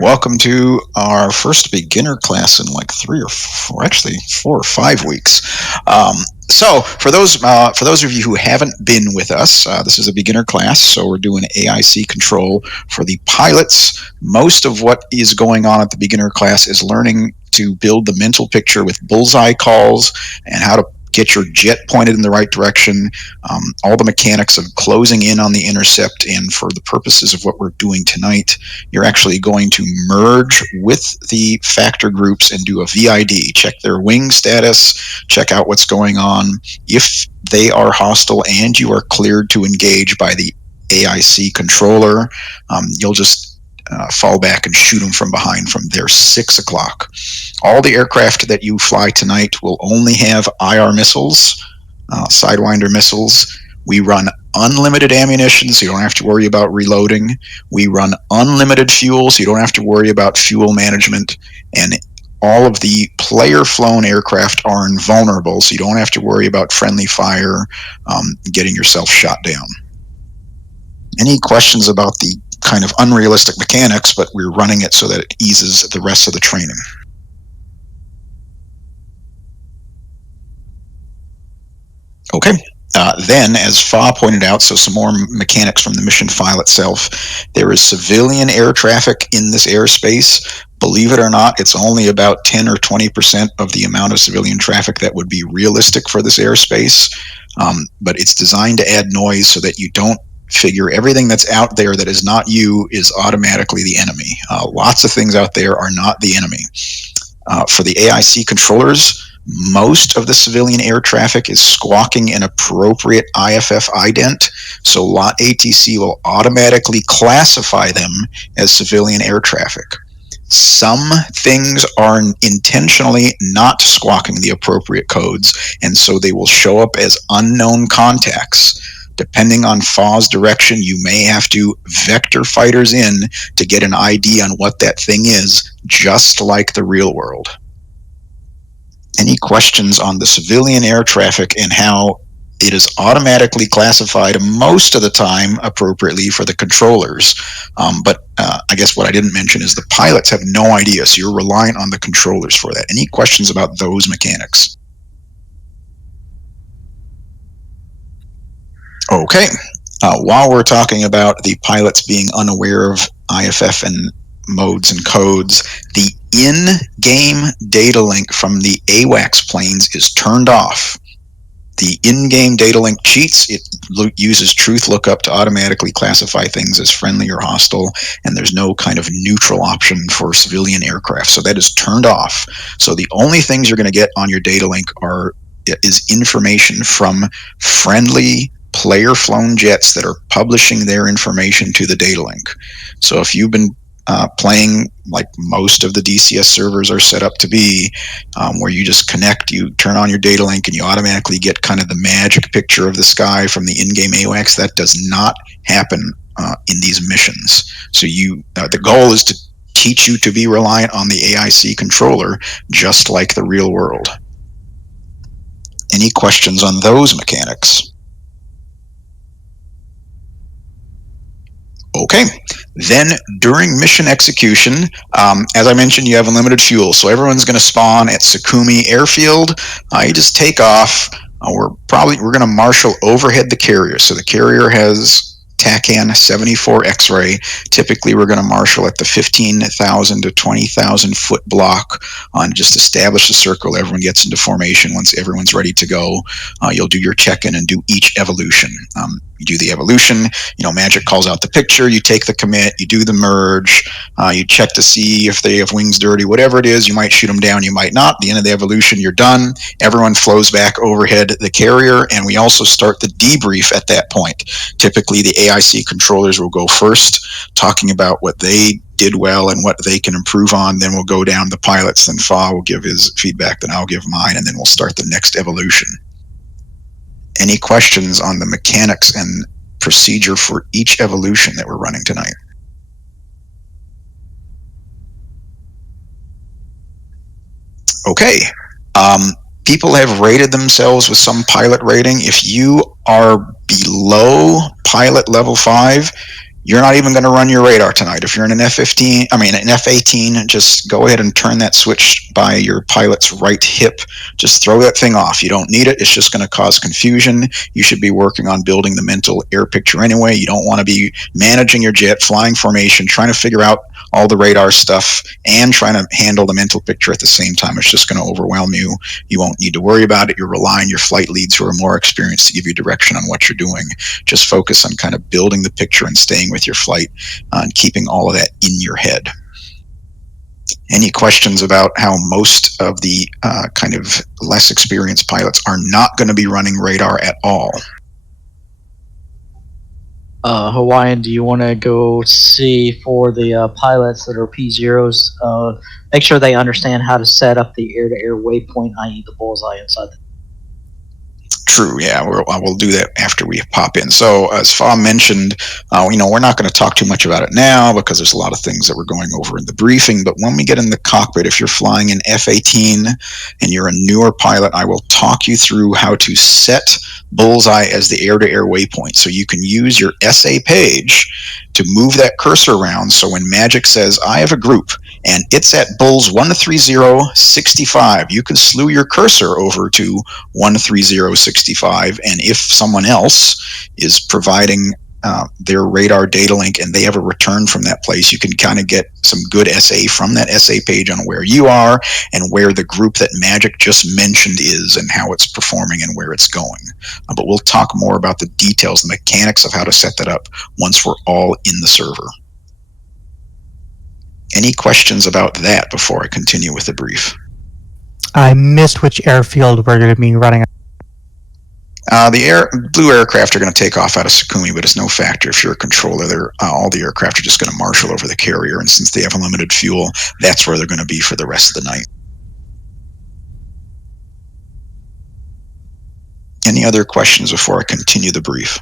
Welcome to our first beginner class in like 4 or 5 weeks. So for those of you who haven't been with us, this is a beginner class. So we're doing AIC control for the pilots. Most of what is going on at the beginner class is learning to build the mental picture with bullseye calls and how to get your jet pointed in the right direction, all the mechanics of closing in on the intercept. And for the purposes of what we're doing tonight, you're actually going to merge with the factor groups and do a VID, check their wing status, check out what's going on. If they are hostile and you are cleared to engage by the AIC controller, you'll just fall back and shoot them from behind from their 6 o'clock. All the aircraft that you fly tonight will only have IR missiles, Sidewinder missiles. We run unlimited ammunition, so you don't have to worry about reloading. We run unlimited fuel, so you don't have to worry about fuel management. And all of the player-flown aircraft are invulnerable, so you don't have to worry about friendly fire, getting yourself shot down. Any questions about the kind of unrealistic mechanics, but we're running it so that it eases the rest of the training? Okay. Then, as Fa pointed out, so some more mechanics from the mission file itself. There is civilian air traffic in this airspace. Believe it or not, it's only about 10 or 20% of the amount of civilian traffic that would be realistic for this airspace. But it's designed to add noise so that you don't figure everything that's out there that is not you is automatically the enemy. Lots of things out there are not the enemy. For the AIC controllers, most of the civilian air traffic is squawking an appropriate IFF ident, so lot ATC will automatically classify them as civilian air traffic. Some things are intentionally not squawking the appropriate codes, and so they will show up as unknown contacts. Depending on FA's direction, you may have to vector fighters in to get an ID on what that thing is, just like the real world. Any questions on the civilian air traffic and how it is automatically classified most of the time appropriately for the controllers? But I guess what I didn't mention is the pilots have no idea, so you're reliant on the controllers for that. Any questions about those mechanics? Okay. While we're talking about the pilots being unaware of IFF and modes and codes, the in-game data link from the AWACS planes is turned off. The in-game data link cheats. It uses truth lookup to automatically classify things as friendly or hostile, and there's no kind of neutral option for civilian aircraft. So that is turned off. So the only things you're going to get on your data link is information from friendly player-flown jets that are publishing their information to the data link. So if you've been playing like most of the DCS servers are set up to be, where you just connect, you turn on your data link, and you automatically get kind of the magic picture of the sky from the in-game AWACS, that does not happen in these missions. So the goal is to teach you to be reliant on the AIC controller, just like the real world. Any questions on those mechanics? Okay. Then during mission execution, as I mentioned, you have unlimited fuel. So everyone's going to spawn at Sakumi Airfield. You just take off. We're going to marshal overhead the carrier. So the carrier has TACAN 74 X-ray. Typically, we're going to marshal at the 15,000 to 20,000 foot block on just establish a circle. Everyone gets into formation. Once everyone's ready to go, you'll do your check-in and do each evolution. You do the evolution, Magic calls out the picture, you take the commit, you do the merge, you check to see if they have wings dirty, whatever it is, you might shoot them down, you might not. At the end of the evolution, you're done. Everyone flows back overhead the carrier, and we also start the debrief at that point. Typically, the AIC controllers will go first, talking about what they did well and what they can improve on. Then we'll go down the pilots, then Fa will give his feedback, then I'll give mine, and then we'll start the next evolution. Any questions on the mechanics and procedure for each evolution that we're running tonight? Okay. People have rated themselves with some pilot rating. If you are below pilot level 5, You're not even going to run your radar tonight. If you're in an F-18, just go ahead and turn that switch by your pilot's right hip. Just throw that thing off. You don't need it. It's just going to cause confusion. You should be working on building the mental air picture anyway. You don't want to be managing your jet, flying formation, trying to figure out all the radar stuff, and trying to handle the mental picture at the same time. It's just going to overwhelm you. You won't need to worry about it. You're relying on your flight leads who are more experienced to give you direction on what you're doing. Just focus on kind of building the picture and staying with your flight and keeping all of that in your head. Any questions about how most of the kind of less experienced pilots are not going to be running radar at all? Hawaiian, do you want to go see for the pilots that are P0s? Make sure they understand how to set up the air-to-air waypoint, i.e. the bullseye inside the... True, yeah, we'll do that after we pop in. So as Fa mentioned, we're not going to talk too much about it now because there's a lot of things that we're going over in the briefing, but when we get in the cockpit, if you're flying an F-18 and you're a newer pilot, I will talk you through how to set bullseye as the air-to-air waypoint. So you can use your SA page to move that cursor around, so when Magic says, I have a group, and it's at bulls 13065, you can slew your cursor over to 13065, and if someone else is providing their radar data link and they have a return from that place, you can kind of get some good SA from that SA page on where you are and where the group that Magic just mentioned is and how it's performing and where it's going. But we'll talk more about the details, the mechanics of how to set that up once we're all in the server. Any questions about that before I continue with the brief? I missed which airfield we're going to be running. The blue aircraft are going to take off out of Sukumi, but it's no factor if you're a controller. All the aircraft are just going to marshal over the carrier, and since they have unlimited fuel, that's where they're going to be for the rest of the night. Any other questions before I continue the brief?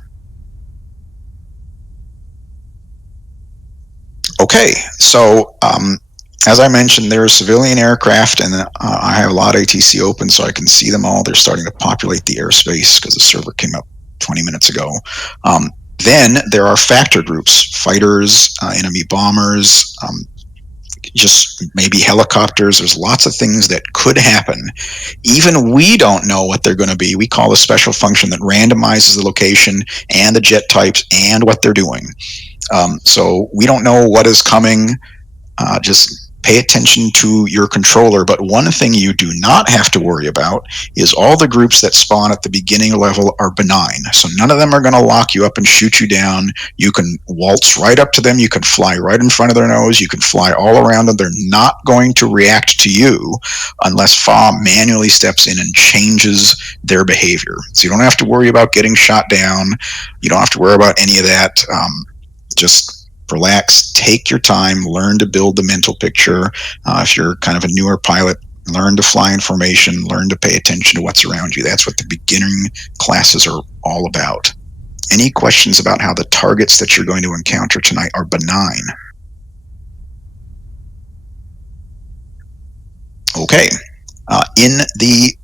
Okay, so as I mentioned, there are civilian aircraft, and I have a lot of ATC open so I can see them all. They're starting to populate the airspace because the server came up 20 minutes ago. Then there are factor groups, fighters, enemy bombers, just maybe helicopters. There's lots of things that could happen. Even we don't know what they're going to be. We call a special function that randomizes the location and the jet types and what they're doing. So we don't know what is coming. Just pay attention to your controller. But one thing you do not have to worry about is all the groups that spawn at the beginning level are benign. So none of them are going to lock you up and shoot you down. You can waltz right up to them. You can fly right in front of their nose. You can fly all around them. They're not going to react to you unless FA manually steps in and changes their behavior. So you don't have to worry about getting shot down. You don't have to worry about any of that. Just relax, take your time, learn to build the mental picture. If you're kind of a newer pilot, learn to fly in formation, learn to pay attention to what's around you. That's what the beginning classes are all about. Any questions about how the targets that you're going to encounter tonight are benign? Okay. In the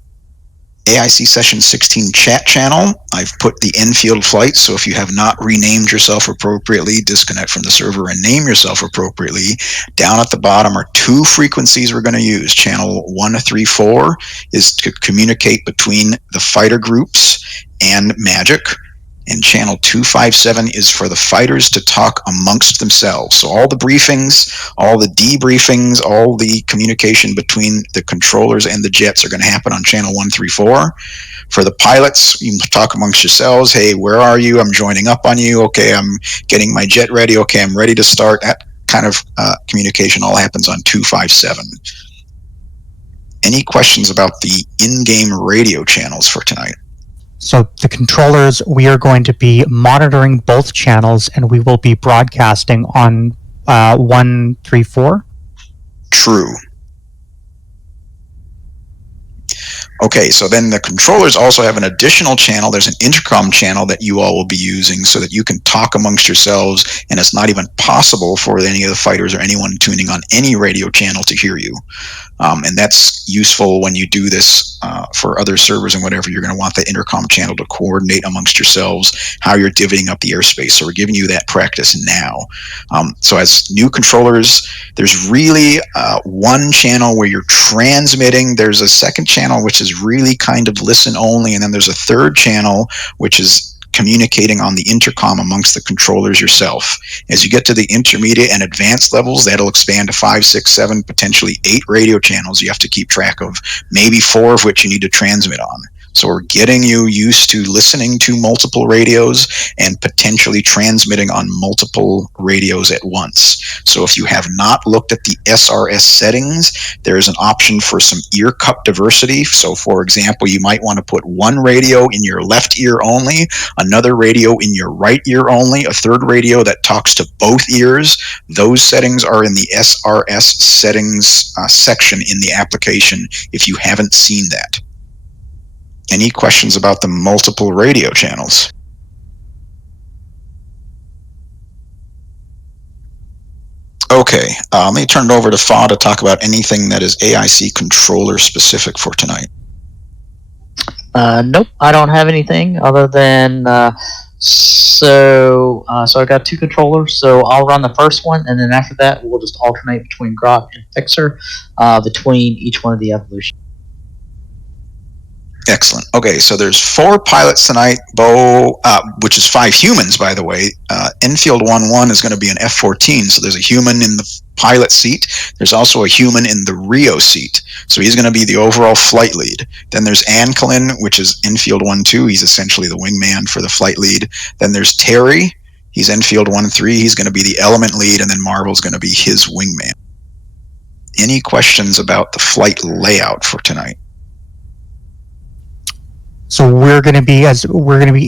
AIC Session 16 chat channel, I've put the Enfield flight, so if you have not renamed yourself appropriately, disconnect from the server and name yourself appropriately. Down at the bottom are two frequencies we're going to use. Channel 134 is to communicate between the fighter groups and Magic, and channel 257 is for the fighters to talk amongst themselves. So all the briefings, all the debriefings, all the communication between the controllers and the jets are going to happen on channel 134. For the pilots, you can talk amongst yourselves. Hey, where are you? I'm joining up on you. Okay, I'm getting my jet ready. Okay, I'm ready to start. That kind of communication all happens on 257. Any questions about the in-game radio channels for tonight? So the controllers, we are going to be monitoring both channels, and we will be broadcasting on 134. True. Okay, so then the controllers also have an additional channel. There's an intercom channel that you all will be using so that you can talk amongst yourselves, and it's not even possible for any of the fighters or anyone tuning on any radio channel to hear you. And that's useful when you do this for other servers and whatever. You're going to want the intercom channel to coordinate amongst yourselves how you're divvying up the airspace. So we're giving you that practice now. So as new controllers, there's really one channel where you're transmitting. There's a second channel which is really kind of listen only, and then there's a third channel which is communicating on the intercom amongst the controllers yourself. As you get to the intermediate and advanced levels, that'll expand to 5, 6, 7, potentially 8 radio channels you have to keep track of, maybe 4 of which you need to transmit on. So we're getting you used to listening to multiple radios and potentially transmitting on multiple radios at once. So if you have not looked at the SRS settings, there is an option for some ear cup diversity. So for example, you might want to put one radio in your left ear only, another radio in your right ear only, a third radio that talks to both ears. Those settings are in the SRS settings section in the application if you haven't seen that. Any questions about the multiple radio channels? Okay, let me turn it over to Fa to talk about anything that is AIC controller specific for tonight. Nope, I don't have anything other than so I got 2 controllers. So I'll run the first one, and then after that we'll just alternate between GAW and Fixer between each one of the evolutions. Excellent. Okay, so there's 4 pilots tonight, Bo, which is 5 humans, by the way. Enfield 1-1 is going to be an F-14, so there's a human in the pilot seat. There's also a human in the Rio seat, so he's going to be the overall flight lead. Then there's Anklin, which is Enfield 1-2. He's essentially the wingman for the flight lead. Then there's Terry. He's Enfield 1-3. He's going to be the element lead, and then Marvel's going to be his wingman. Any questions about the flight layout for tonight? So we're going to be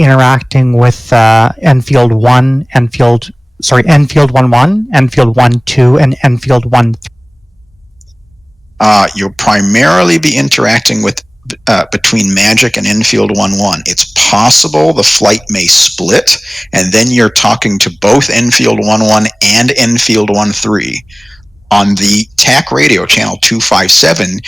interacting with Enfield 1, Enfield 1-1, Enfield 1-2, and Enfield 1-3. You'll primarily be interacting with between Magic and Enfield 1-1. It's possible the flight may split, and then you're talking to both Enfield 1-1 and Enfield 1-3. On the TAC radio channel 257,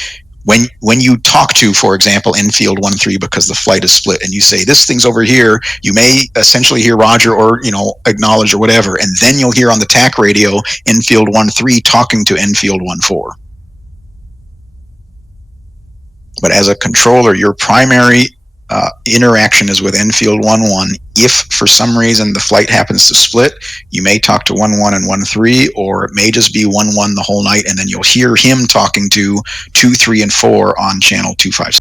when you talk to, for example, Enfield 1-3 because the flight is split, and you say, this thing's over here, you may essentially hear Roger or, acknowledge or whatever, and then you'll hear on the TAC radio Enfield 1-3 talking to Enfield 1-4. But as a controller, your primary interaction is with Enfield 1-1. If for some reason the flight happens to split, you may talk to 1-1 and 1-3, or it may just be 1-1 the whole night, and then you'll hear him talking to 2, 3, and 4 on channel 257.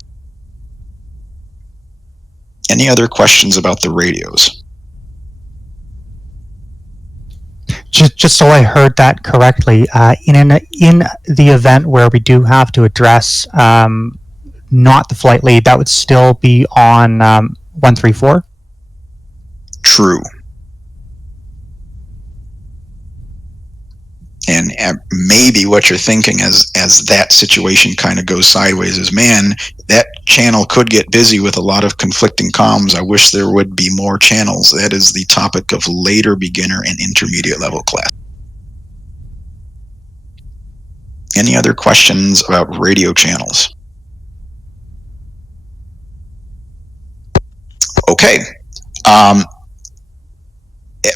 Any other questions about the radios? Just so I heard that correctly, in the event where we do have to address not the flight lead, that would still be on 134? True. And maybe what you're thinking as that situation kind of goes sideways is, man, that channel could get busy with a lot of conflicting comms. I wish there would be more channels. That is the topic of later beginner and intermediate level class. Any other questions about radio channels? Okay.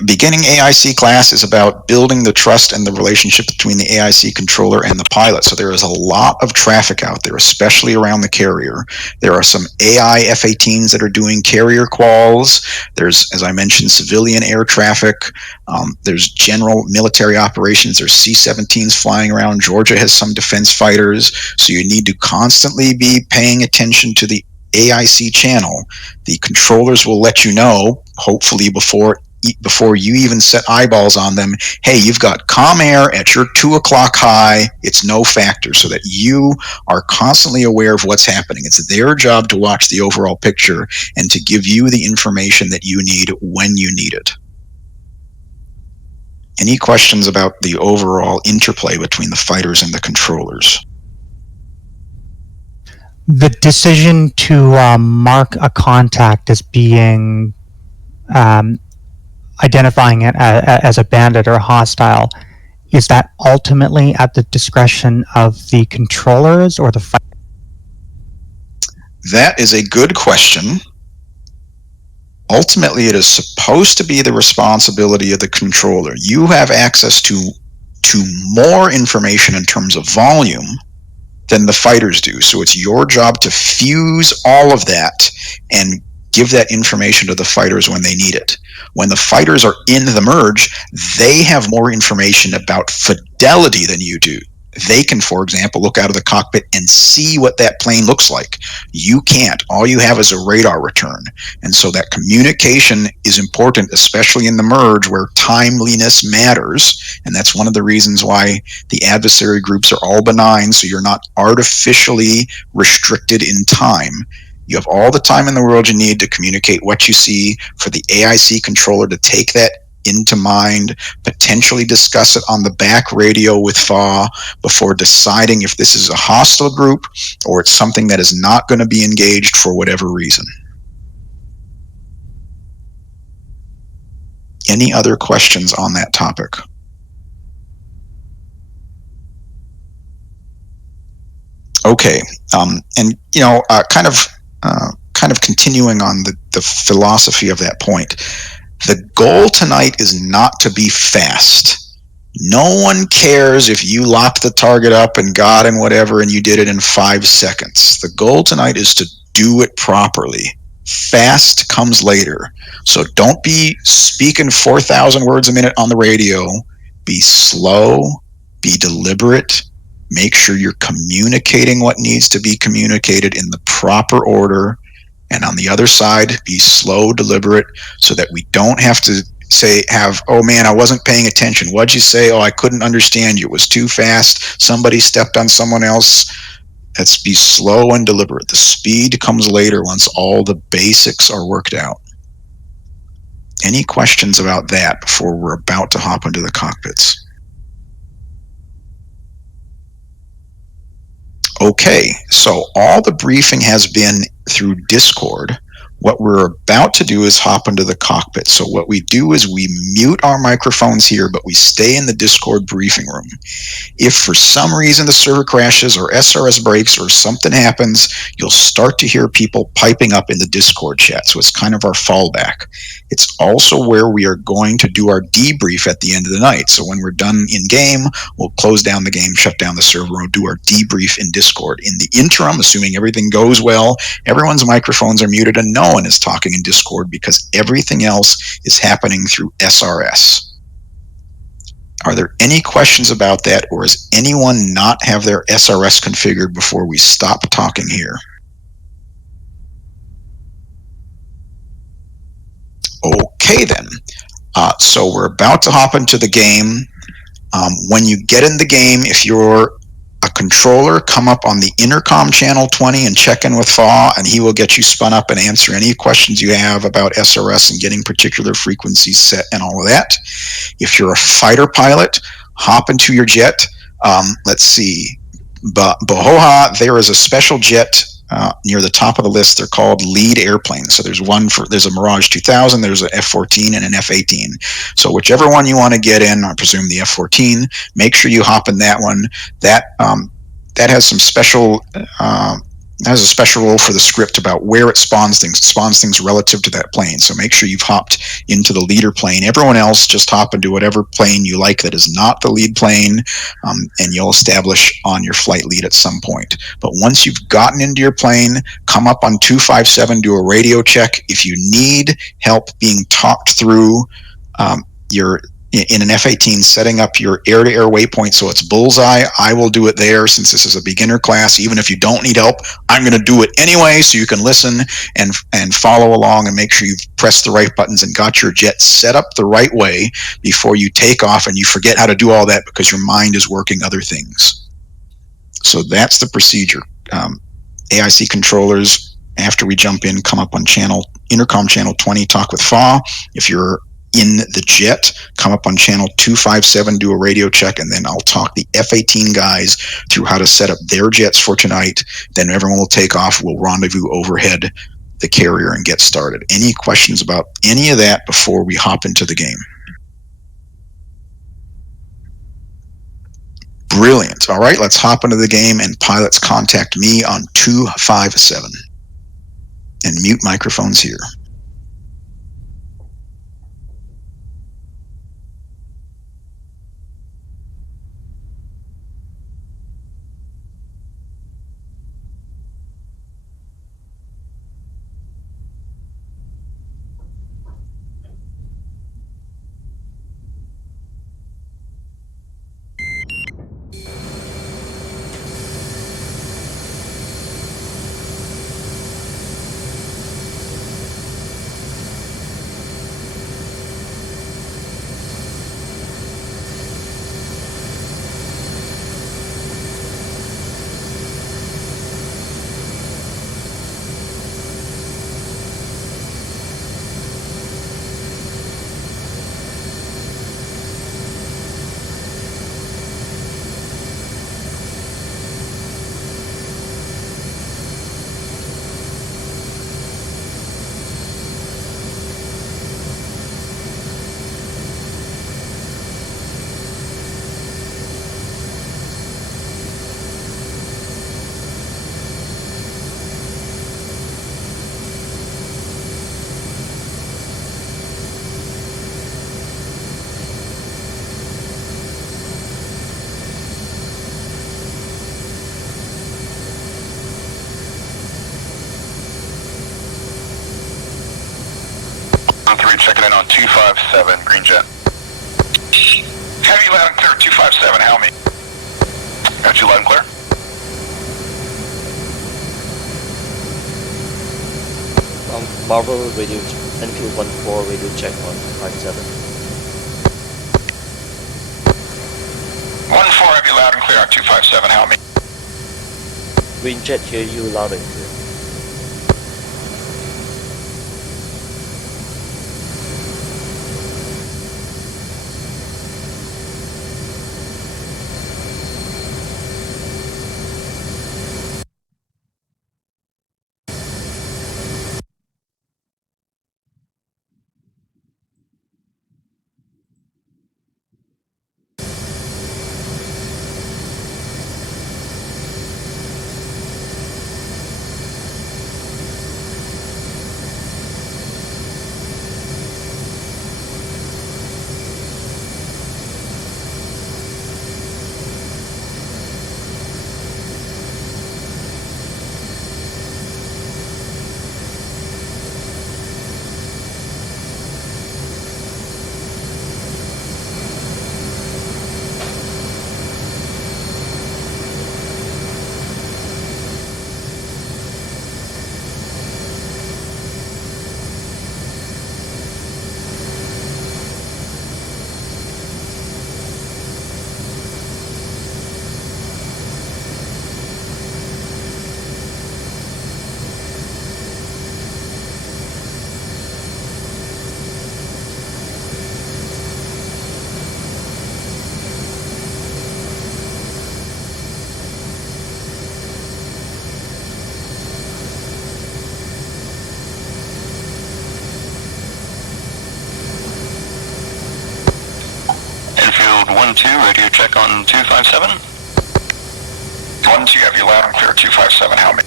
Beginning AIC class is about building the trust and the relationship between the AIC controller and the pilot. So there is a lot of traffic out there, especially around the carrier. There are some AI F-18s that are doing carrier quals. There's, as I mentioned, civilian air traffic. There's general military operations. There's C-17s flying around. Georgia has some defense fighters. So you need to constantly be paying attention to the AIC channel. The controllers will let you know, hopefully before you even set eyeballs on them, hey, you've got calm air at your 2 o'clock high. It's no factor, so that you are constantly aware of what's happening. It's their job to watch the overall picture and to give you the information that you need when you need it. Any questions about the overall interplay between the fighters and the controllers? The decision to mark a contact as being identifying it as a bandit or a hostile, is that ultimately at the discretion of the controllers or the fighter? That is a good question. Ultimately, it is supposed to be the responsibility of the controller. You have access to more information in terms of volume than the fighters do. So it's your job to fuse all of that and give that information to the fighters when they need it. When the fighters are in the merge, they have more information about fidelity than you do. They can, for example, look out of the cockpit and see what that plane looks like. You can't. All you have is a radar return. And so that communication is important, especially in the merge where timeliness matters. And that's one of the reasons why the adversary groups are all benign, so you're not artificially restricted in time. You have all the time in the world you need to communicate what you see, for the AIC controller to take that into mind, potentially discuss it on the back radio with FA before deciding if this is a hostile group or it's something that is not going to be engaged for whatever reason. Any other questions on that topic? Okay, and you know, kind of continuing on the philosophy of that point. The goal tonight is not to be fast. No one cares if you locked the target up and got him whatever and you did it in 5 seconds. The goal tonight is to do it properly. Fast comes later. So don't be speaking 4,000 words a minute on the radio. Be slow, be deliberate. Make sure you're communicating what needs to be communicated in the proper order. And on the other side, be slow, deliberate, so that we don't have to oh man, I wasn't paying attention. What'd you say? Oh, I couldn't understand you. It was too fast. Somebody stepped on someone else. Let's be slow and deliberate. The speed comes later once all the basics are worked out. Any questions about that before we're about to hop into the cockpits? Okay, so all the briefing has been through Discord. What we're about to do is hop into the cockpit. So what we do is we mute our microphones here, but we stay in the Discord briefing room. If for some reason the server crashes or SRS breaks or something happens, you'll start to hear people piping up in the Discord chat. So it's kind of our fallback. It's also where we are going to do our debrief at the end of the night. So when we're done in game, we'll close down the game, shut down the server, and do our debrief in Discord. In the interim, assuming everything goes well, everyone's microphones are muted and no one is talking in Discord because everything else is happening through SRS. Are there any questions about that, or does anyone not have their SRS configured before we stop talking here? Okay then. So we're about to hop into the game. When you get in the game, if you're a controller, come up on the intercom channel 20 and check in with FA, and he will get you spun up and answer any questions you have about SRS and getting particular frequencies set and all of that. If you're a fighter pilot, hop into your jet. Let's see. Bohoha, there is a special jet near the top of the list. They're called lead airplanes. So there's a Mirage 2000, there's an F-14 and an F-18. So whichever one you want to get in, I presume the F-14, make sure you hop in that one. That has some special has a special role for the script about where it spawns things. It spawns things relative to that plane. So make sure you've hopped into the leader plane. Everyone else, just hop into whatever plane you like that is not the lead plane, and you'll establish on your flight lead at some point. But once you've gotten into your plane, come up on 257, do a radio check. If you need help being talked through in an F-18, setting up your air-to-air waypoint so it's bullseye, I will do it there since this is a beginner class. Even if you don't need help, I'm going to do it anyway so you can listen and follow along and make sure you've pressed the right buttons and got your jet set up the right way before you take off and you forget how to do all that because your mind is working other things. So that's the procedure. AIC controllers, after we jump in, come up on intercom channel 20, talk with FA. If you're in the jet, come up on channel 257, do a radio check, and then I'll talk the F-18 guys through how to set up their jets for tonight. Then everyone will take off. We'll rendezvous overhead the carrier and get started. Any questions about any of that before we hop into the game? Brilliant. All right, let's hop into the game, and pilots contact me on 257. And mute microphones here. Checking in on 257, green jet. Heavy loud and clear, 257, help me. Got you loud and clear. Marvel radio, Enfield 14 radio check on 5-7. 1-4, heavy loud and clear on 257, help me. Green jet, hear you loud and clear. Enfield 1-2, radio check on 257. 1-2, have you loud and clear, 257, help me.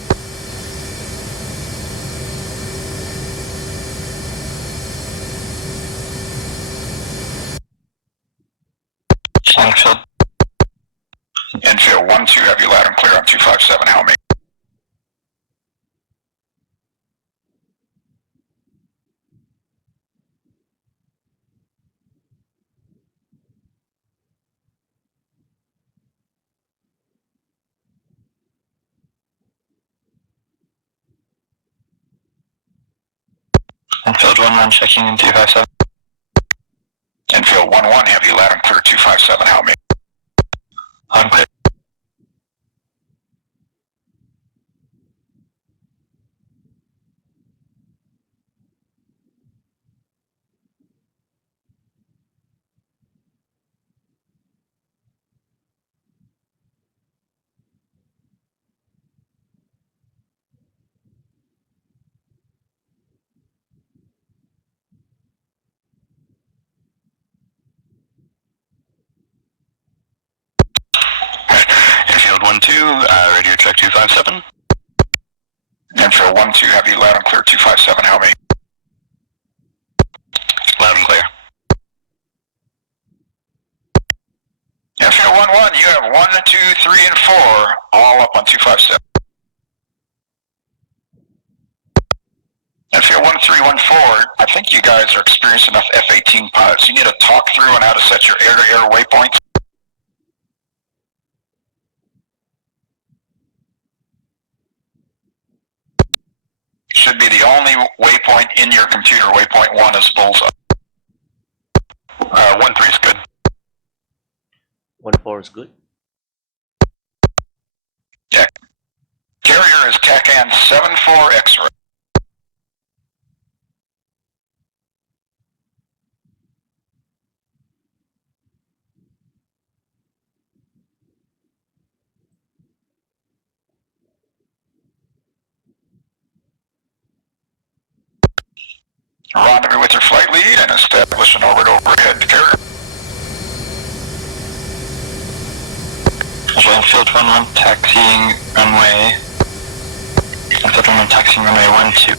Enfield. Enfield 1-2, have you loud and clear on 257, help me. Enfield 1-1, checking in 257. Enfield 1-1, have you loud and clear, 257, help me. I'm clear. Enfield 1-2, radio check 257. Enfield 1-2, have you loud and clear 257, how me? Loud and clear. Enfield 1-1, you have 1, 2, 3, and 4, all up on 257. Enfield 1314, I think you guys are experienced enough F-18 pilots. You need a talk through on how to set your air-to-air waypoints. Should be the only waypoint in your computer. Waypoint 1 is bullseye. 1-3 is good. 1-4 is good. Yeah. Carrier is CACAN 74 X-ray. Rendezvous with your flight lead and establish an orbit overhead carrier. Enfield 1-1 taxiing runway. Enfield 1-1 taxiing runway 1-2.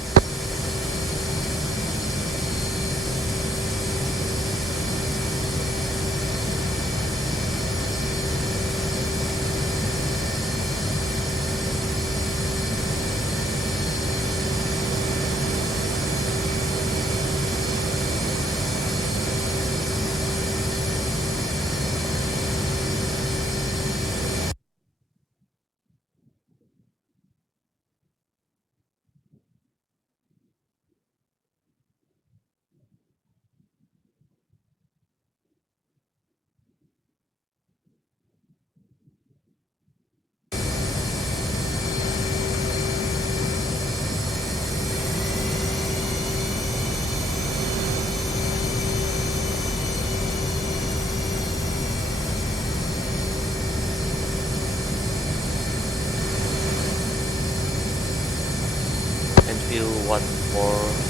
Enfield 1-4,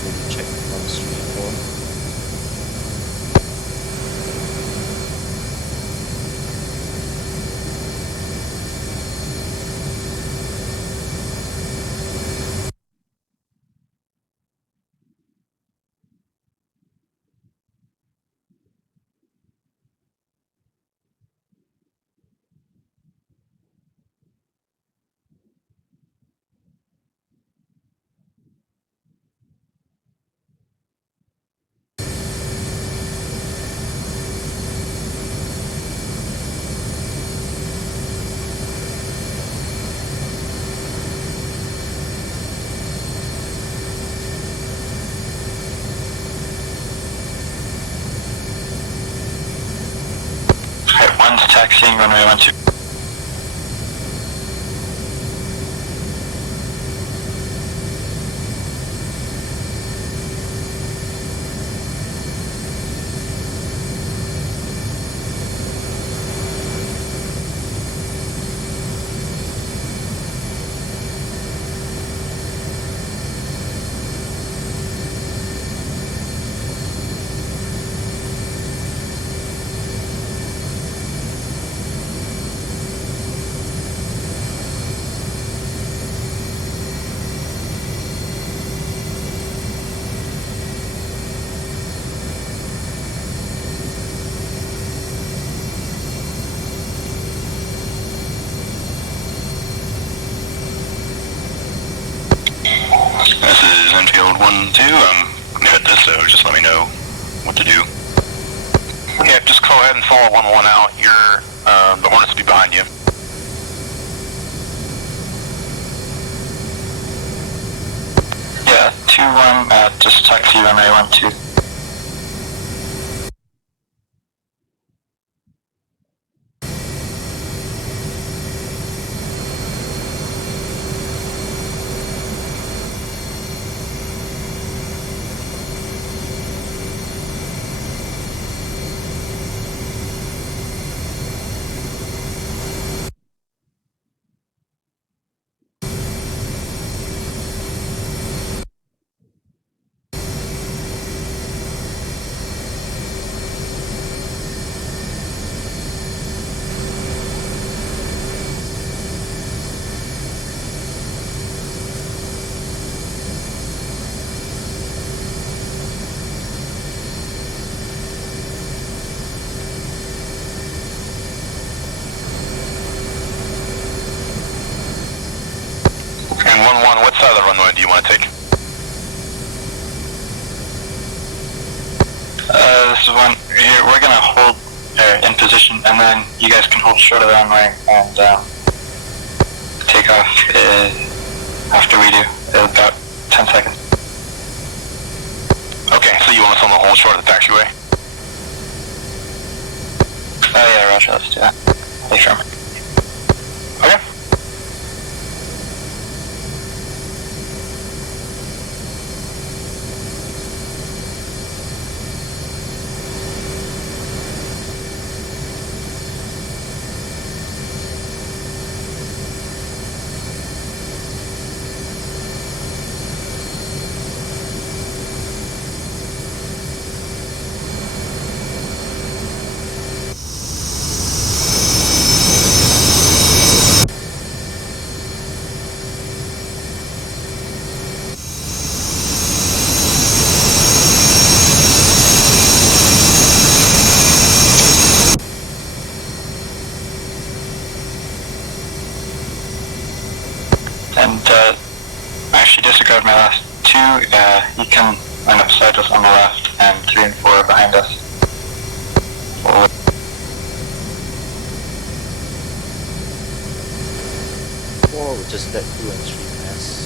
radio check 134. Alright, 1's taxiing runway 1-2. This is Enfield 1-2. I'm new at this, so just let me know what to do. Yeah, just go ahead and follow 1-1 out. The Hornets will be behind you. Yeah, 2-1, just taxi runway 1-2. runway do you want to take? This is one. Here, we're gonna hold in position, and then you guys can hold short of the runway and take off after we do, about 10 seconds. Okay, so you want us on the hold short of the taxiway? Oh yeah, roger, let's do that. Hey, Sherman. Okay. And I actually disregard my last two. You can line up beside us on the left, and 3 and 4 are behind us. Or we just let 2 and 3 pass.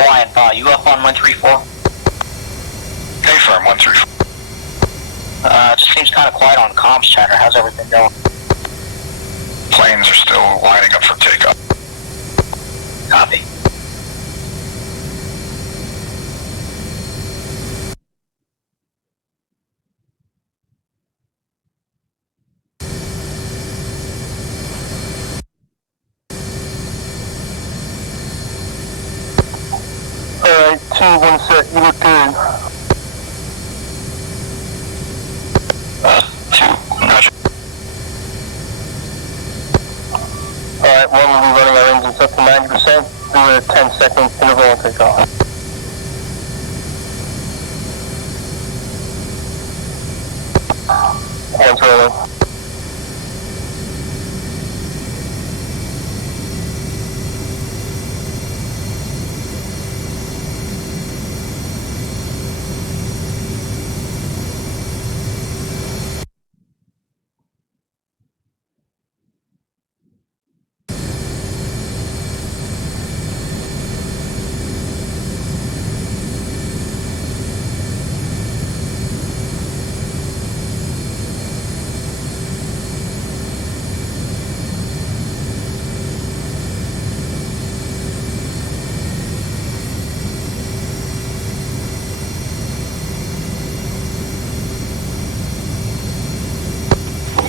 Hawaiian, you up on 134? Hey, firm 134. It just seems kind of quiet on comms chatter. How's everything going? Planes are still lining up for takeoff. Copy. Alright, 2, 1 set, you look good. 2, roger. Alright, 1 will be running our engines up to 90%. Do a 10-second interval and take off. One's rolling.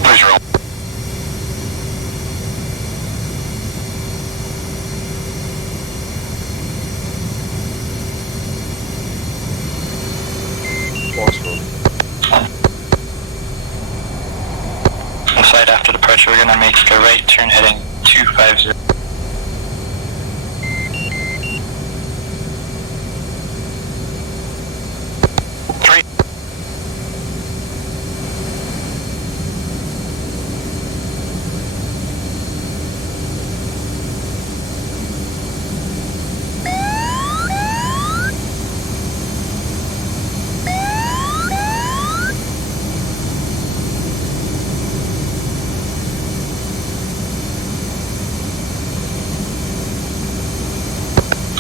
Please roll. False roll. Inside after departure, we're gonna make a right turn heading 250.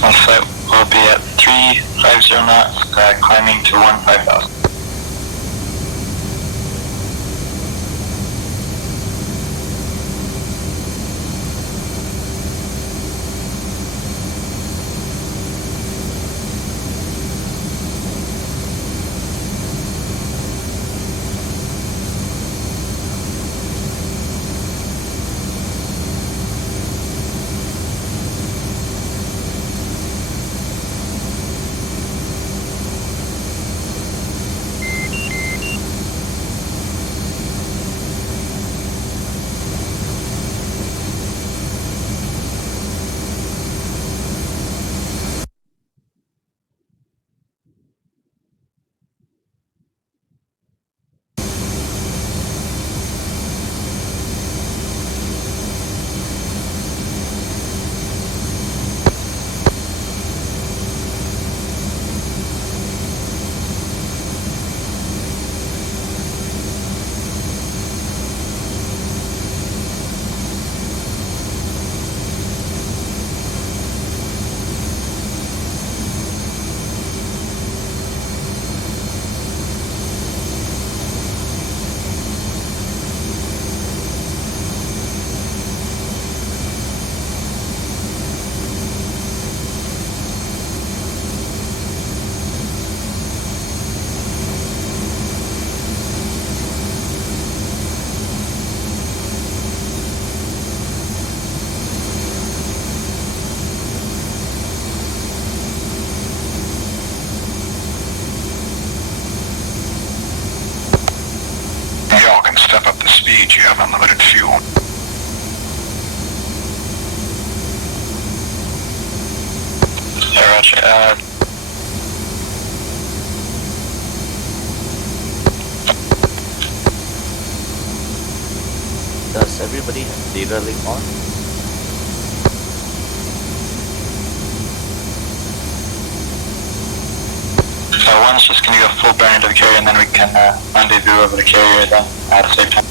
On site, we'll be at 350 knots, climbing to 15,000. step up the speed, you have unlimited fuel. Yeah, roger. Does everybody have data link on? So one's just going to go full burn into the carrier, and then we can rendezvous over the carrier then at the same time.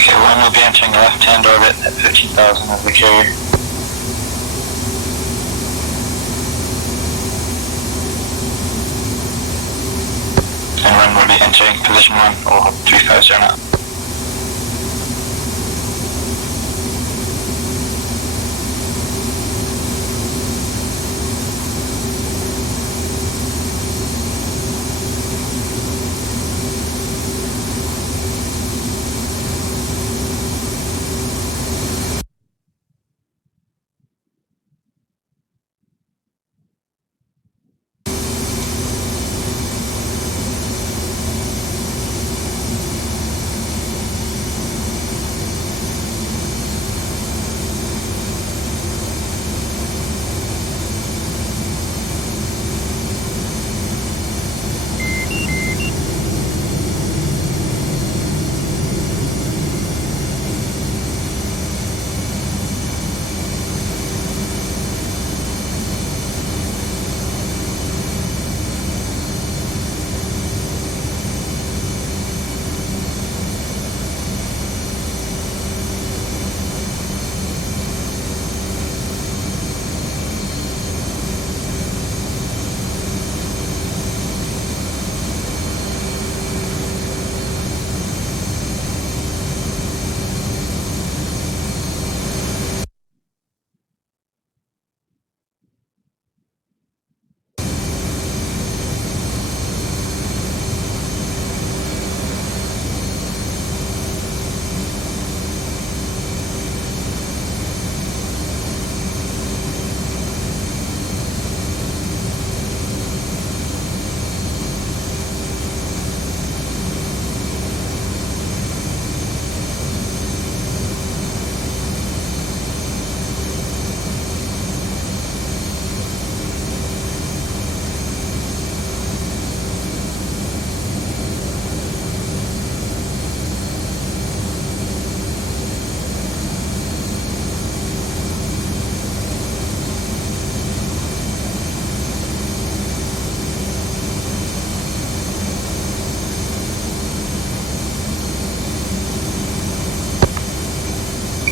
Okay, one will be entering left-hand orbit at 15,000 as the carrier. And one will be entering position 1, or 350 now.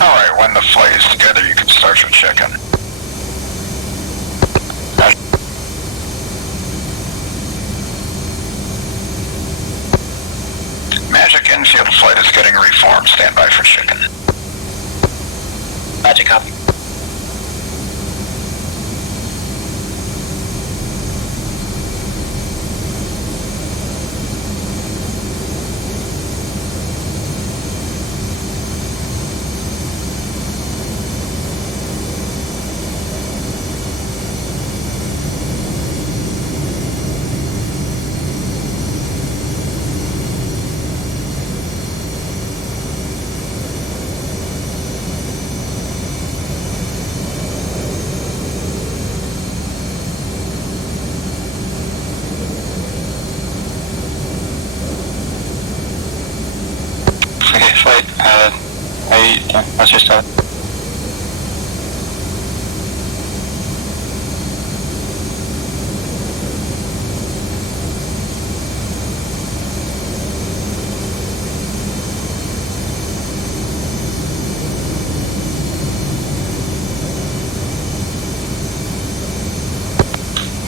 Alright, when the flight is together, you can start your check-in. Magic infield flight is getting reformed. Stand by for check-in. Magic copy. Okay, flight, what's your start?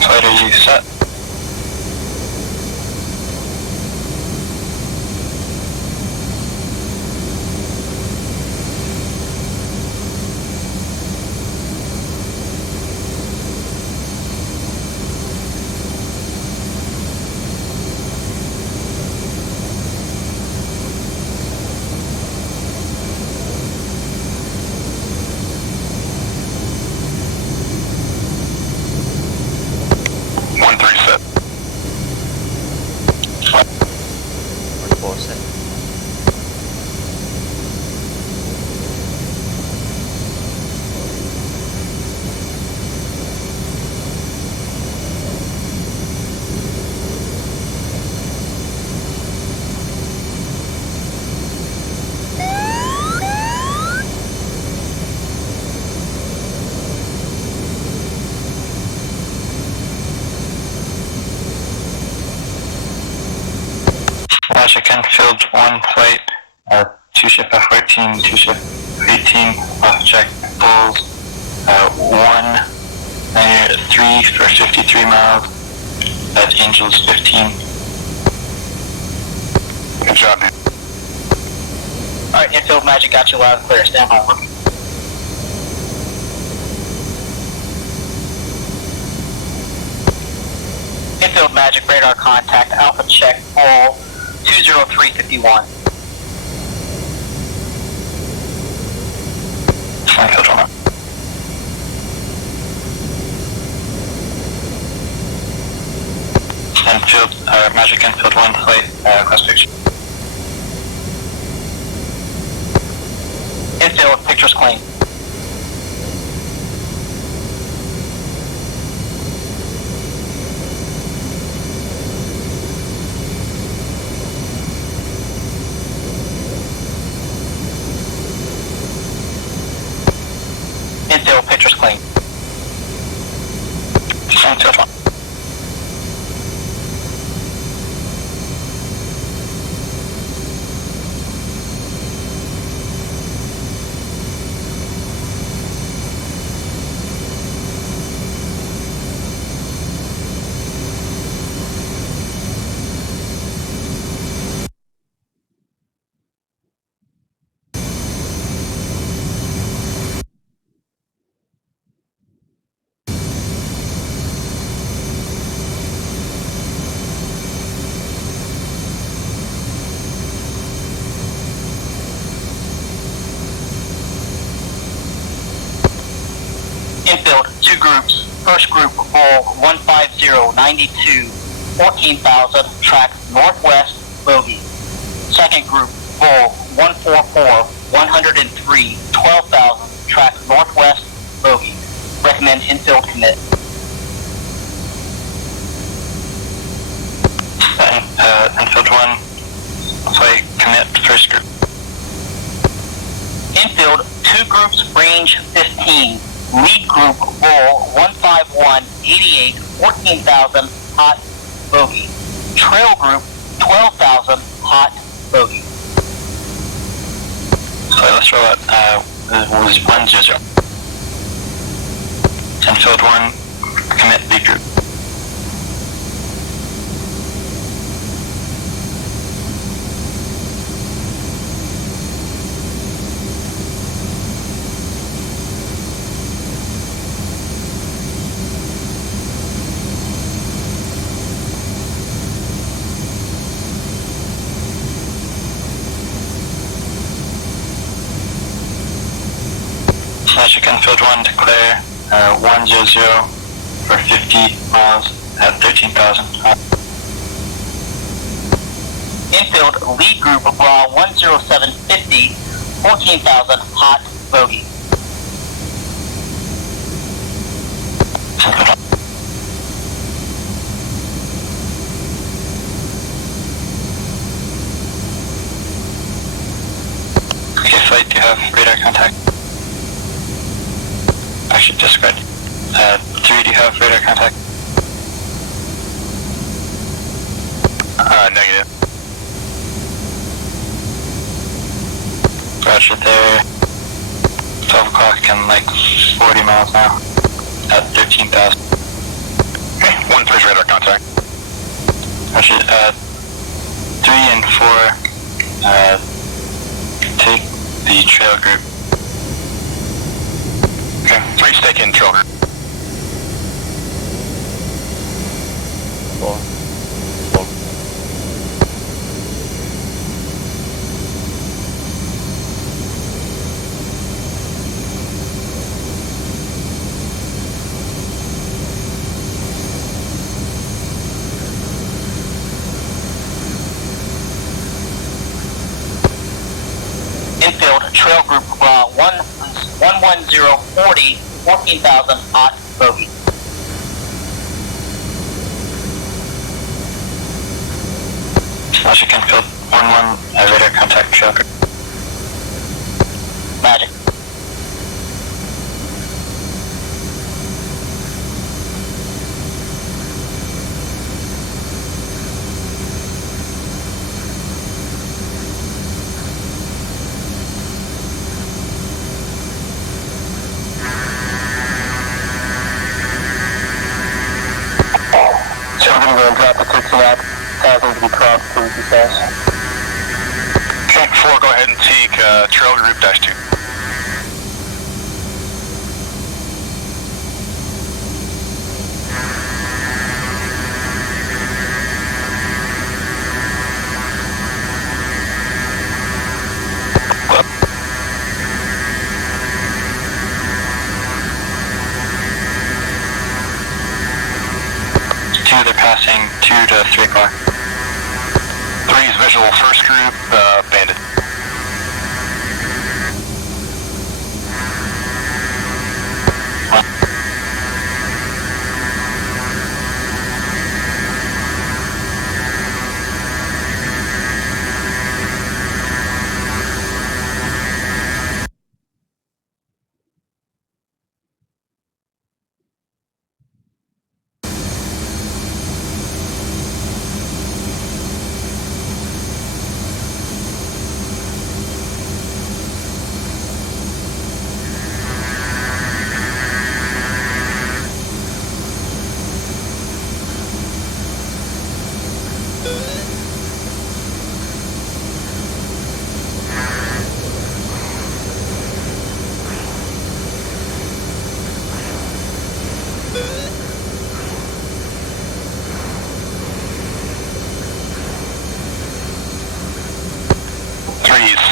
Flight, are you set? Magic infield 1 flight, 2 ship F-14, 2 ship A-18, off check, bulls, 1, 3 for 53 miles, at Angels 15. Good job, man. Alright, infield Magic got you loud and clear. Stand by. Infield Magic radar contact, Alpha check, all 20351. Infield 1. Infield, Magic infield 1 flight, class picture. Infield, pictures clean. Infield, pictures clean. Infield 1. Infield, 2 groups. First group, Vol 15092, 14,000, track northwest, bogey. Second group, Vol 144, 103, 12,000, track northwest, bogey. Recommend infield commit. Infield 1, flight commit, first group. Infield, 2 groups, range 15. Lead group, Vol 15188, 14,000, hot, bogey. Trail group, 12,000, hot, bogey. So let's roll out was 1-0. And field 1, commit lead group. Again, field 1, declare 100 for 50 miles at 13,000. Infield, lead group, raw 10750, 14,000, hot, bogey. Okay, flight, do you have radar contact? Actually, disregard. 3, do you have radar contact? Negative. Roger there. 12 o'clock and like 40 miles now at 13,000. Okay, 1-3 radar contact. Roger, 3 and 4, take the trail group. Okay, 3 stake in trail group. 4. Infield, trail group, raw 11040, 14,000, hot, bogey. Roger, can field 1-1, radar contact trail group. Magic. So I'm going to go and drop the 13 out, 1,000 to be crossed to DCS. Okay, 4, go ahead and take trail group -2. They're passing 2 to 3 o'clock. 3 is visual first group, bandit.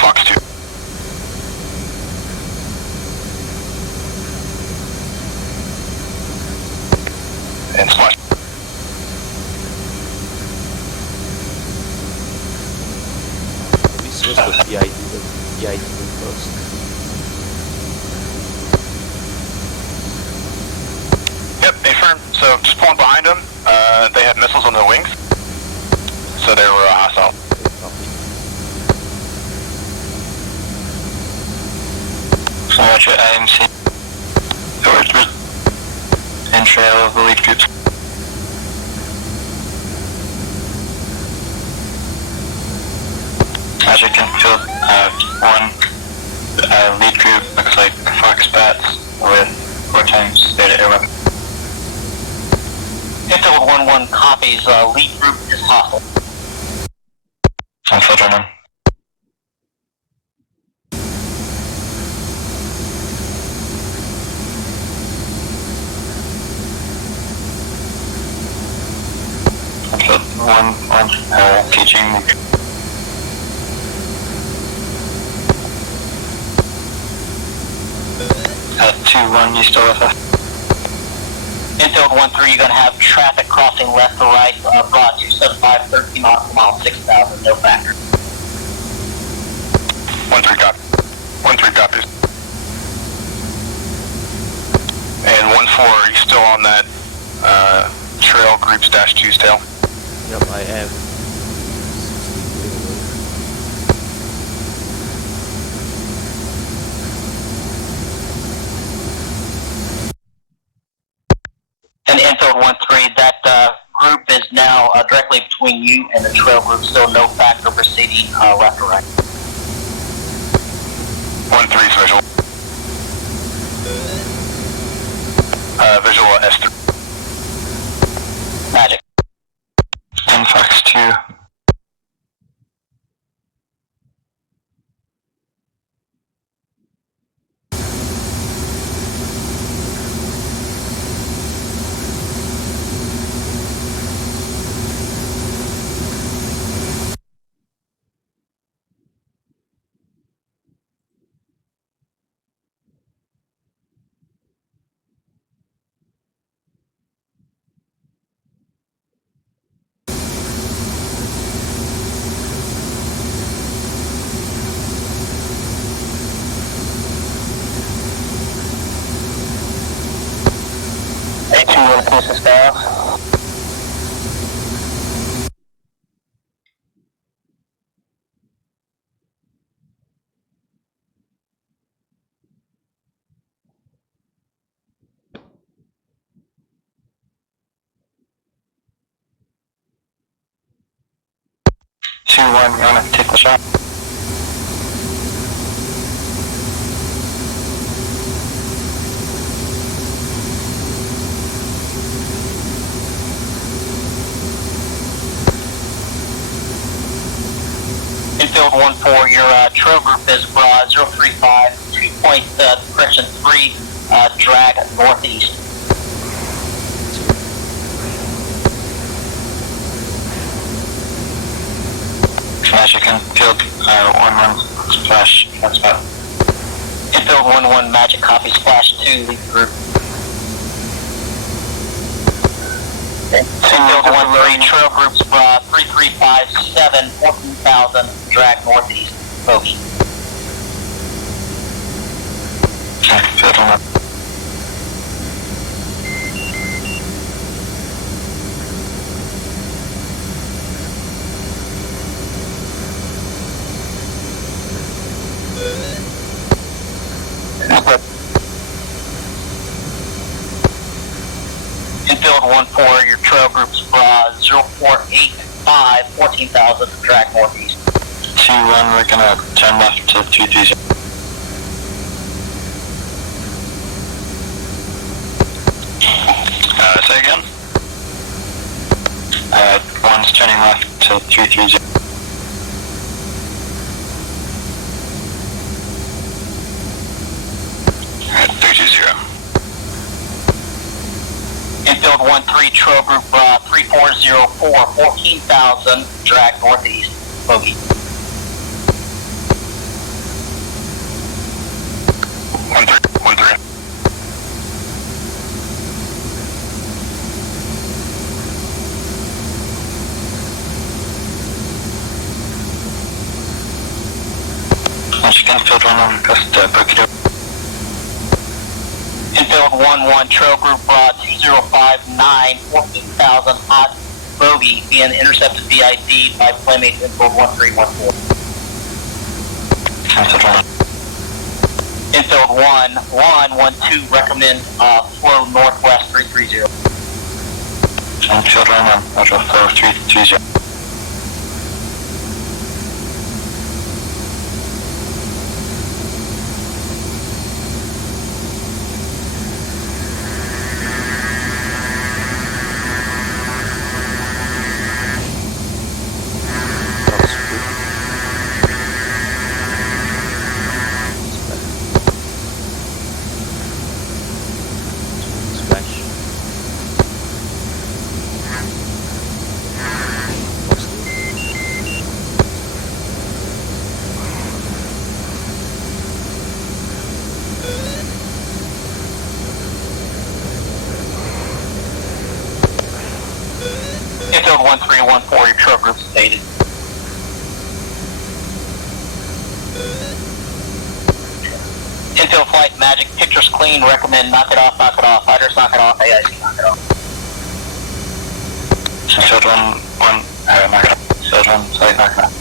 Fox 2. And splash. We switch to PID first. Yep, affirm. So just pulling behind them. They had missiles on their wings. So they were hostile. So Roger, IMC. And trail of the lead groups. Roger, can field 1 lead group looks like Fox Bats with 4 times air-to-air weapon. Infield 1-1 copies, lead group is hostile. I'm filtering them. I'm filtering 1-1, teaching. At 2-1, you still with us? Infield 1-3, you're going to have traffic crossing left to right, broad 275, 13 miles per mile, 6,000, no factor. 1-3 copy. 1-3 copies. And 1-4, are you still on that trail group -2's tail? Yep, I am. And Infield 1-3, that group is now directly between you and the trail group, still no factor proceeding left or right. 1-3's visual. Visual S3. Magic. And Fox 2. A-18 will close the staff. You wanna take the shot? Infield 1-4, your trail group is 035, 2-point correction 3, drag northeast. Magic Infield 1-1 splash. That's about. Infield 1-1, magic copy, splash 2, lead group. Infield 1-3, trail groups 3357, 14,000, drag northeast, bogey. Field 1. Infield 1-4, your trail groups 0485, 14,000, drag northeast. 2-1, we're gonna turn left to 330. Say again? 1's turning left to 330. Alright, 320. Infield 1-3, trail group 3404, 14,000, drag northeast, bogey. 1-3. Michigan Field 1 just book it up. Infield 1-1, trail group 2059, 14,000, hot bogey, being intercepted VID by playmates Infield 1314. Infield 1-1-1-2, recommend flow northwest 330. Infield 1-1, module flow 330. trail groups faded. Infield flight, magic, pictures clean, recommend knock it off, fighters knock it off, AIC knock it off. Field 1, knock it off. Field 1, site knock it off.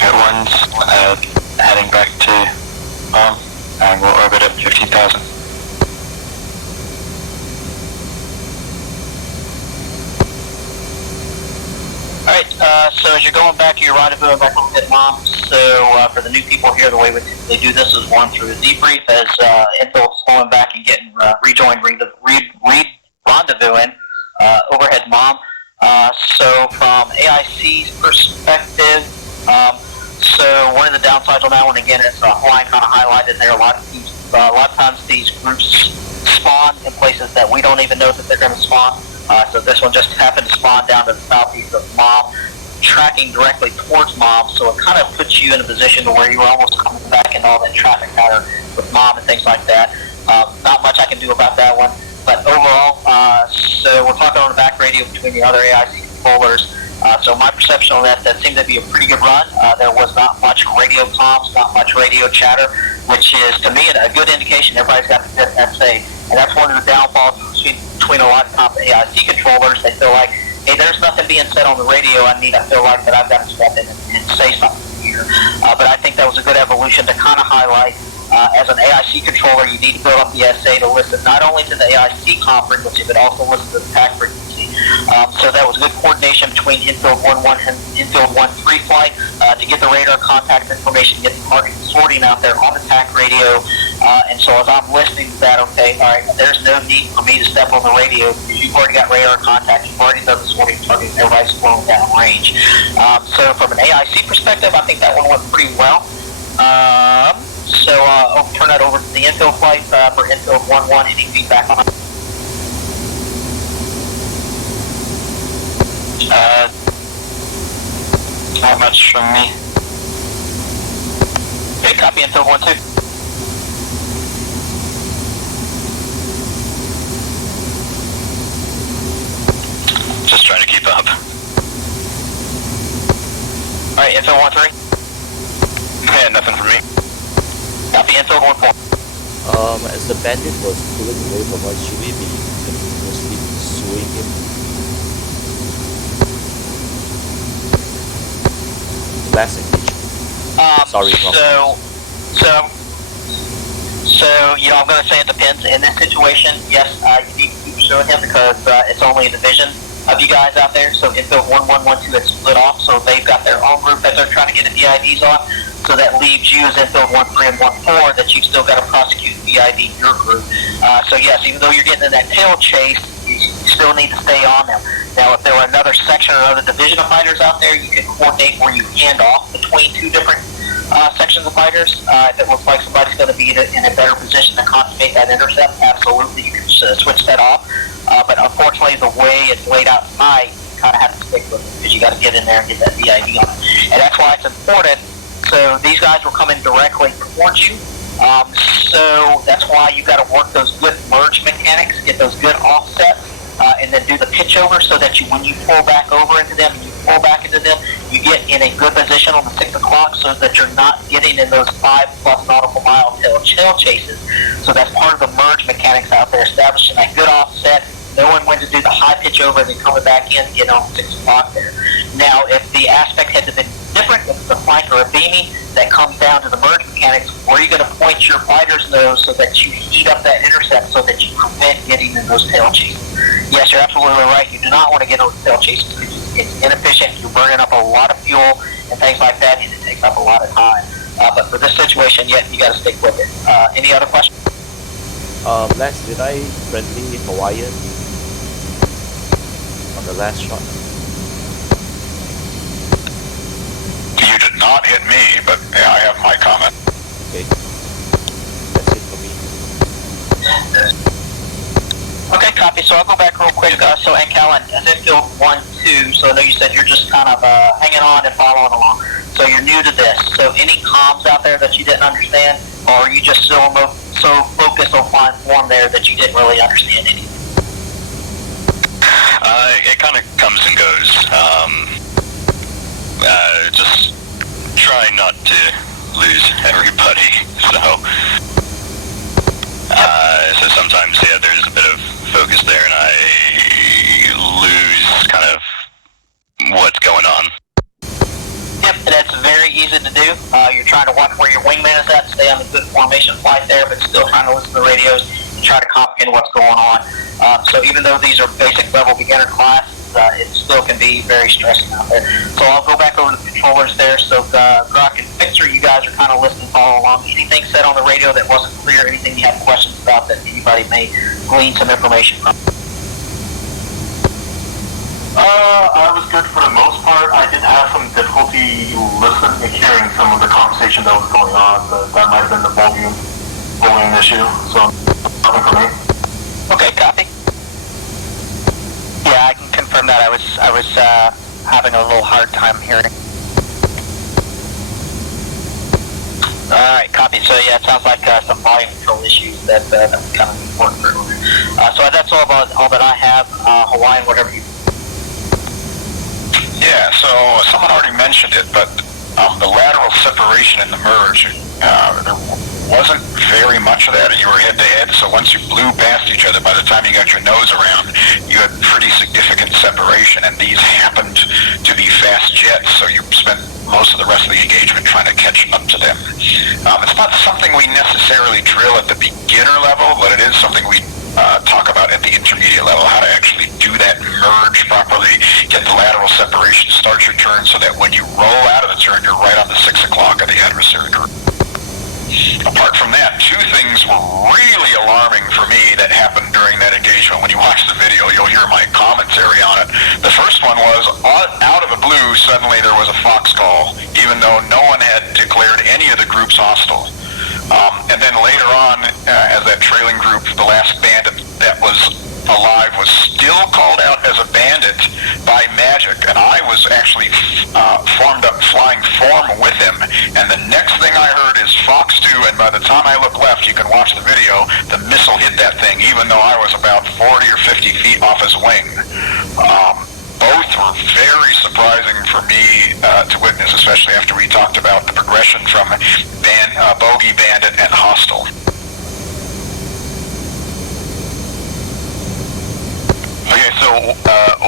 Field 1's heading back to and we'll orbit at 15,000. Alright, so as you're going back to your rendezvous back on Pit Mom, so for the new people here, the way they do this is one through a debrief as Infield's going back and getting rendezvousing overhead Mom. So from AIC's perspective, so one of the downsides on that one, again, it's Hawaiian kind of highlighted there. A lot of times these groups spawn in places that we don't even know that they're going to spawn. So this one just happened to spawn down to the southeast of Mom, tracking directly towards Mom, so it kind of puts you in a position to where you're almost coming back into all that traffic pattern with Mom and things like that. Not much I can do about that one, but overall, so we're talking on the back radio between the other AIC controllers. So my perception on that seemed to be a pretty good run. There was not much radio comms, not much radio chatter, which is, to me, a good indication everybody's got the best SA. And that's one of the downfalls between a lot of top AIC controllers. They feel like, hey, there's nothing being said on the radio. I feel like that I've got to step in and say something here. But I think that was a good evolution to kind of highlight. As an AIC controller, you need to build up the SA to listen not only to the AIC conference, but also listen to the TAC frequency. So that was good coordination between Infield 1-1 and Infield 1-3 flight to get the radar contact information, get the target sorting out there on the TAC radio. And so as I'm listening to that, okay, all right, there's no need for me to step on the radio. You've already got radar contact, you've already done the sorting target, everybody's flown down range. So from an AIC perspective, I think that one went pretty well. So I'll turn that over to the infield flight for Infield 1-1. Any feedback on it? Not much from me. Okay, copy Infield 1-2. Just trying to keep up. Alright, Infield 1-3. Yeah, nothing from me. Copy Infield 1-4. As the bandit was pulling away from us, should we be continuously pursuing him? Last engagement. Sorry, So, you know, I'm going to say it depends. In this situation, yes, you need to keep pursuing him because it's only a division of you guys out there. So Infield 1-1, 1-2 has split off, so they've got their own group that they're trying to get the VIDs on. So that leaves you as Infield 1-3 and 1-4 that you've still got to prosecute VID in your group. So yes, even though you're getting in that tail chase, you still need to stay on them. Now, if there were another section or another division of fighters out there, you can coordinate where you hand off between two different sections of fighters. If it looks like somebody's going to be in a better position to consummate that intercept, absolutely, you can switch that off. But unfortunately, the way it's laid out tonight, you kind of have to stick with it because you got to get in there and get that VID on it. And that's why it's important. So these guys were coming directly towards you. So that's why you got to work those good merge mechanics, get those good offsets, and then do the pitch over so that when you pull back over into them, you get in a good position on the 6 o'clock so that you're not getting in those 5+ nautical mile tail chases. So that's part of the merge mechanics out there, establishing that good offset, knowing when to do the high pitch over and then coming back in to get on 6 o'clock there. Now, if the aspect had been different, if it's a flank or a beaming, that comes down to the merge mechanics, where are you going to point your fighter's nose so that you heat up that intercept so that you prevent getting in those tail chases. Yes, you're absolutely right. You do not want to get in those tail chases because it's inefficient. You're burning up a lot of fuel and things like that, and it takes up a lot of time. But for this situation, yeah, you got to stick with it. Any other questions? Les, did I friendly Hawaiian on the last shot? You did not hit me, but yeah, I have my comment. Okay. That's it for me. Okay, copy. So I'll go back real quick. So, and Callan, as Infield 1-2, so I know you said you're just kind of hanging on and following along. So you're new to this. So any comms out there that you didn't understand, or are you just so focused on flying form there that you didn't really understand anything? It kind of comes and goes. Just try not to lose everybody. So sometimes, yeah, there's a bit of focus there, and I lose kind of what's going on. Yep, that's very easy to do. You're trying to watch where your wingman is at, stay on the good formation flight there, but still trying to listen to the radios and try to comprehend what's going on. So even though these are basic level beginner classes, it still can be very stressing out there. So I'll go back over to the controllers there. So Grok and Fixer, you guys are kind of listening, follow along. Anything said on the radio that wasn't clear, anything you have questions about that anybody may glean some information from? I was good for the most part. I did have some difficulty listening and hearing some of the conversation that was going on, but that might have been the volume issue, so nothing for me. Okay, copy. Yeah, I can confirm that. I was having a little hard time hearing. Alright, copy. So yeah, it sounds like some volume control issues that we kind of worked through. So that's all that I have. Hawaiian, whatever you... Yeah, so someone already mentioned it, but the lateral separation in the merge, there wasn't very much of that, and you were head-to-head, so once you blew past each other, by the time you got your nose around, you had pretty significant separation, and these happened to be fast jets, so you spent most of the rest of the engagement trying to catch up to them. It's not something we necessarily drill at the beginner level, but it is something we talk about at the intermediate level, how to actually do that merge properly, get the lateral separation, start your turn so that when you roll out of the turn, you're right on the 6 o'clock of the adversary group. Apart from that, two things were really alarming for me that happened during that engagement. When you watch the video, you'll hear my commentary on it. The first one was, out of the blue, suddenly there was a Fox call, even though no one had declared any of the groups hostile. And then later on, as that trailing group, the last bandit that was alive was still called out as a bandit by Magic, and I was actually formed up flying form with him, and the next thing I heard is Fox 2, and by the time I look left, you can watch the video, the missile hit that thing, even though I was about 40 or 50 feet off his wing. Both were very surprising for me to witness, especially after we talked about the progression from bogey, bandit, and hostile. Okay, so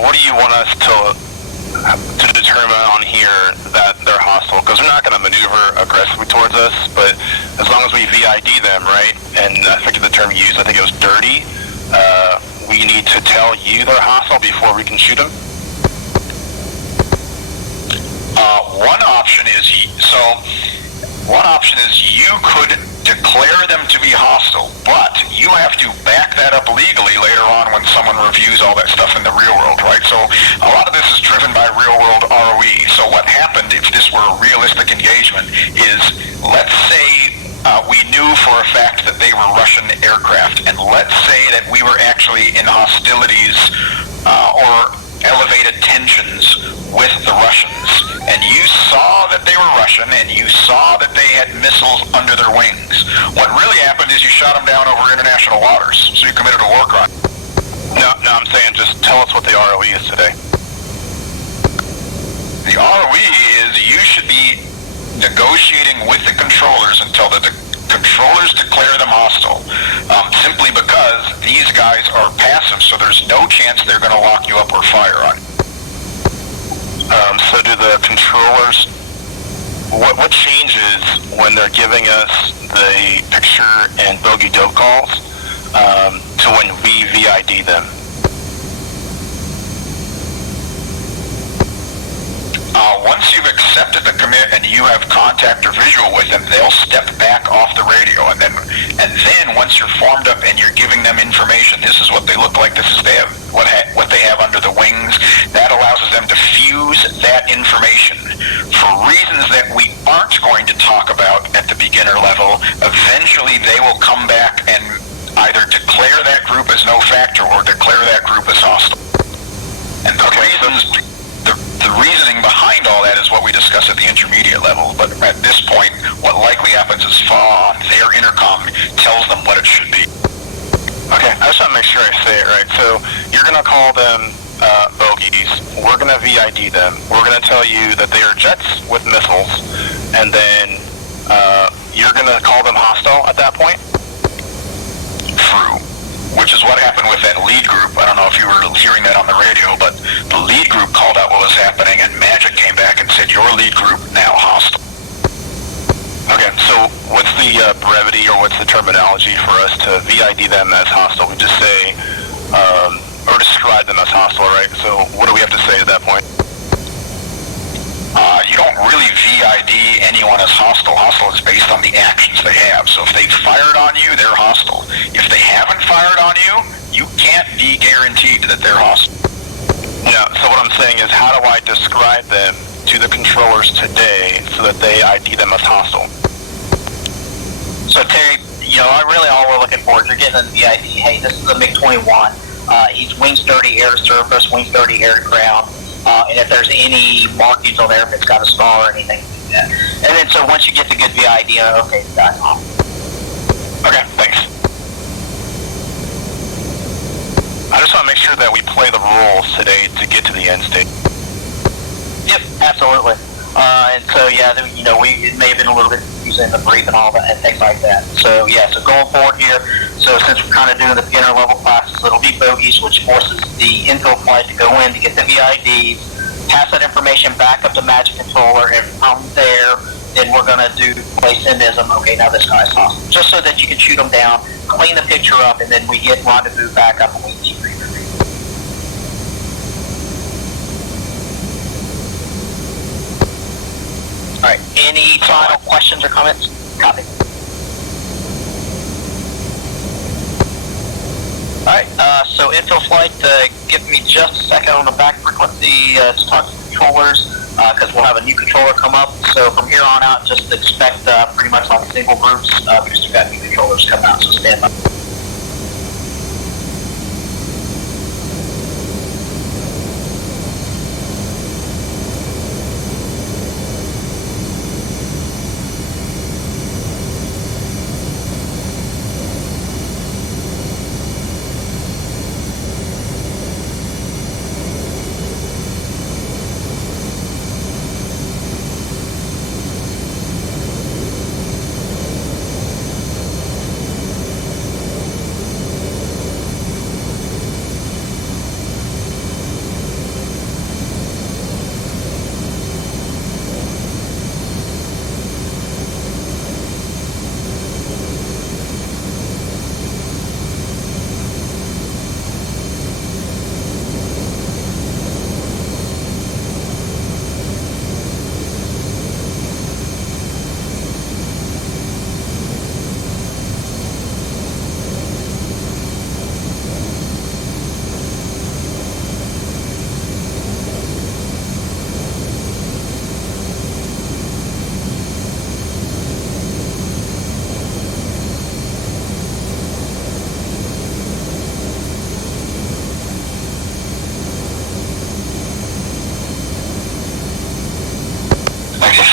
what do you want us to determine on here that they're hostile? Because they're not going to maneuver aggressively towards us, but as long as we VID them, right, and I think the term used, I think it was dirty, we need to tell you they're hostile before we can shoot them? One option is you could declare them to be hostile, but you have to back that up legally later on when someone reviews all that stuff in the real world, right? So a lot of this is driven by real world ROE. So what happened if this were a realistic engagement is, let's say we knew for a fact that they were Russian aircraft, and let's say that we were actually in hostilities or elevated tensions with the Russians, and you saw that they were Russian, and you saw that they had missiles under their wings. What really happened is you shot them down over international waters, so you committed a war crime. No, I'm saying just tell us what the ROE is today. The ROE is you should be negotiating with the controllers until the controllers declare them hostile, simply because these guys are passive, so there's no chance they're going to lock you up or fire on you. So do the controllers, what changes when they're giving us the picture and bogey dope calls to when we VID them? Once you've accepted the commit and you have contact or visual with them, they'll step back off the radio, and then once you're formed up and you're giving them information, this is what they look like, this is what they have under the wings, that allows them to fuse that information for reasons that we aren't going to talk about at the beginner level. Eventually they will come back and either declare that group as no factor or declare that group as hostile. And the reasoning behind all that is what we we discuss at the intermediate level. But at this point, what likely happens is FA on their intercom tells them what it should be. Okay, I just want to make sure I say it right. So you're going to call them bogeys. We're going to VID them. We're going to tell you that they are jets with missiles, and then you're going to call them hostile at that point? True. Which is what happened with that lead group. I don't know if you were hearing that on the radio, but the lead group called out what was happening, and Magic came back and said, your lead group now hostile. Okay, so what's the brevity or what's the terminology for us to VID them as hostile? We just say, or describe them as hostile, right? So what do we have to say at that point? You don't really VID anyone as hostile. Hostile is based on the actions they have. So if they fired on you, they're hostile. If they haven't fired on you, you can't be guaranteed that they're hostile. Yeah, so what I'm saying is, how do I describe them to the controllers today so that they ID them as hostile? So Terry, really all we're looking for is you're getting a VID. Hey, this is a MiG-21. He's wings 30 air to surface, wings 30 air to ground. And if there's any markings on there, if it's got a star or anything like that. And then so once you get the good VID, okay, that's off. Okay, thanks. I just want to make sure that we play the rules today to get to the end state. Yep, absolutely. And so it may have been a little bit confusing the brief and all that and things like that. So so going forward here, so since we're kind of doing the beginner level classes, it'll be bogeys, which forces the infill flight to go in to get the VID, pass that information back up to Magic Controller, and from there, then we're gonna do place indism. Okay, now this guy's hostile, just so that you can shoot them down, clean the picture up, and then we get rendezvous back up and we debrief. All right. Any final questions or comments? Copy. All right. So infill flight, give me just a second on the back frequency to talk to the controllers because we'll have a new controller come up. So from here on out, just expect pretty much like single groups because we've got new controllers coming out. So stand by.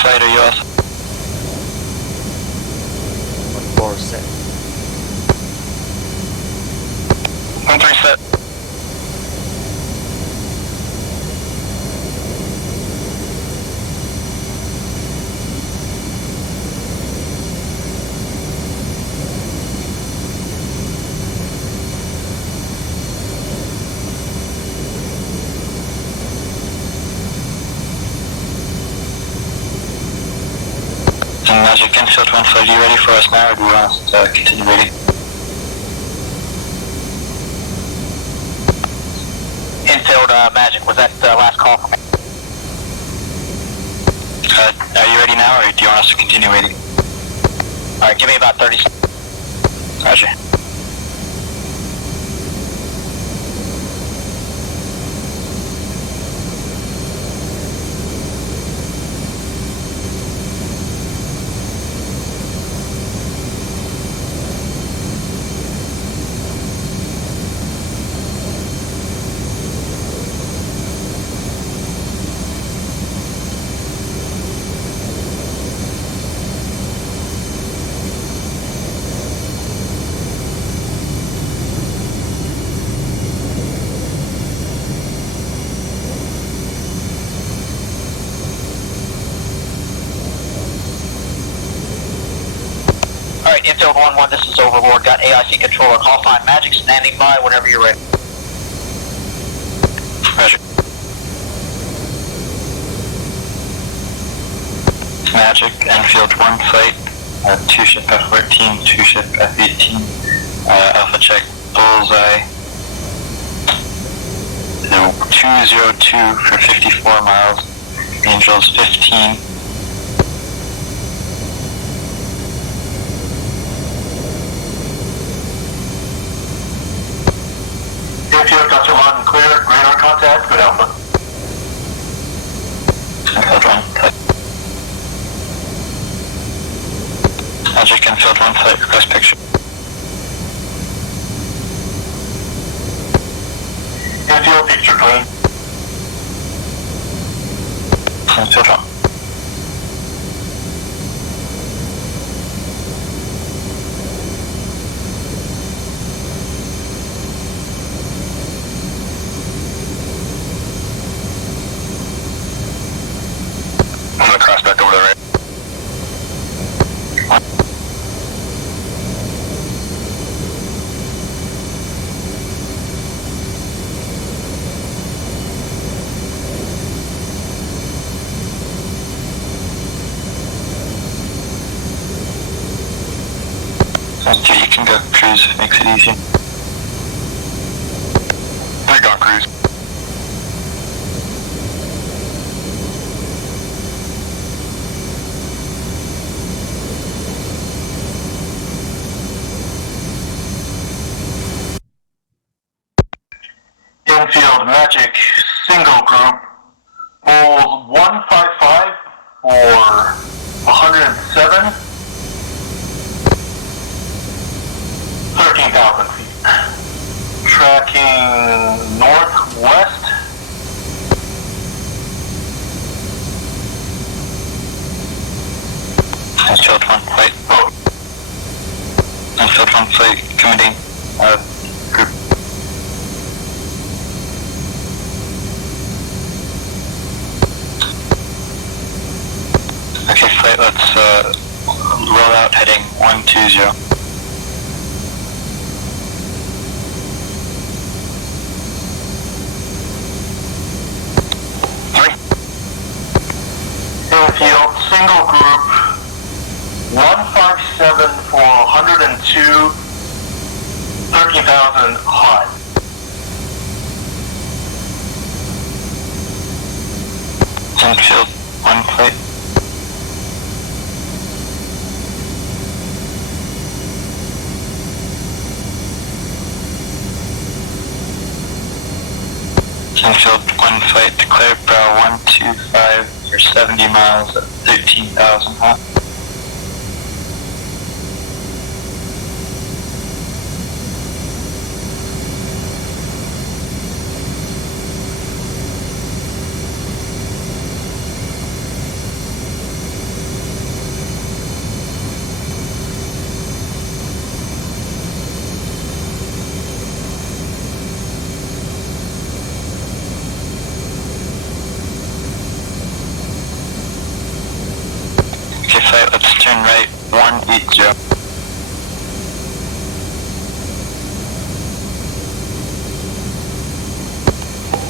Fighter, you also. 1-4 set. 1-3 set. Magic infield 1-5, you ready for us now, or do you want us to continue waiting? Infield Magic, was that the last call for me? Are you ready now, or do you want us to continue waiting? Alright, give me about 30 seconds. Roger. Infield 1-1, this is Overlord. Got AIC control on Hall 5 Magic, standing by whenever you're ready. Magic. Magic, Enfield 1 flight, 2 ship F-14, 2 ship F-18, Alpha check, bullseye, 202 for 54 miles, Angels 15. Infield, got you loud and clear, radar contact, good Alpha. Enfield 1 flight. Magic, Enfield 1 flight, request picture. Infield, picture clean. Enfield 1. I'm gonna cross back over the right. You can go cruise, makes it easy. There you go, cruise. Infield, Magic, single group, Bulls 155 for 107, 13,000 feet. Tracking northwest. Enfield 1 flight. Oh, Enfield 1 flight, committing, group. Okay, flight, let's, roll out heading 120. Infield, single group, 157 for 102, 13,000 hot. Enfield 1 flight. Enfield 1 flight, declare brow 125 for 70 miles at 13,000 hot. Okay, flight, let's turn right 180.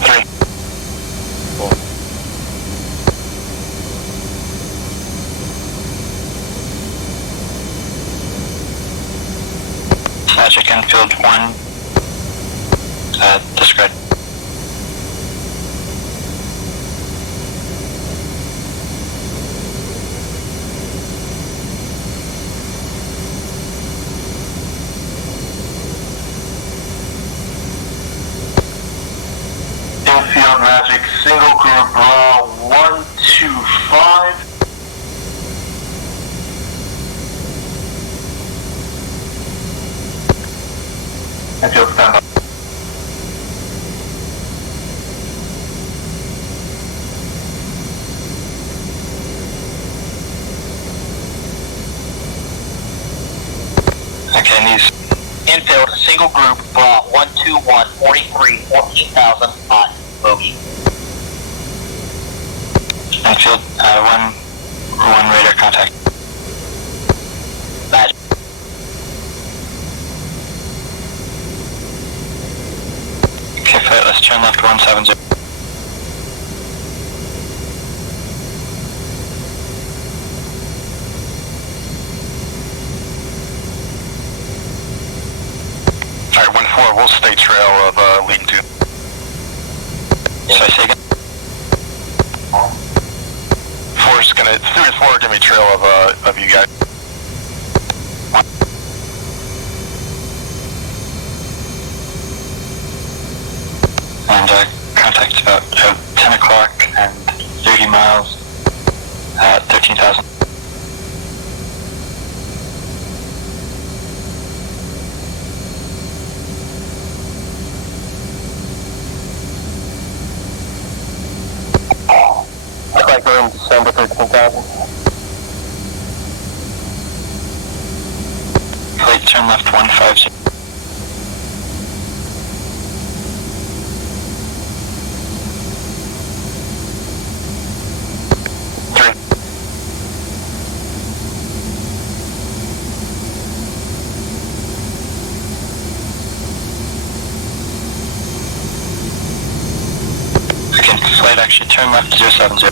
Three. 4, Magic, Enfield 1, discard. Infield, Magic, single group, raw 125. Infield, stand by. Okay, and these Infield, single group, bra 121, 43, 14,000 hot. Bogey. Enfield, one radar contact. Magic. turn left 170. Alright, 1-4, we'll stay trail of leading to. So I say again? 4's gonna, 3 and 4 are gonna be trail of you guys. And contact about 10 o'clock and 30 miles at 13,000. Looks like we're in December 13,000. Flight turn left 150. Flight action, turn left 070.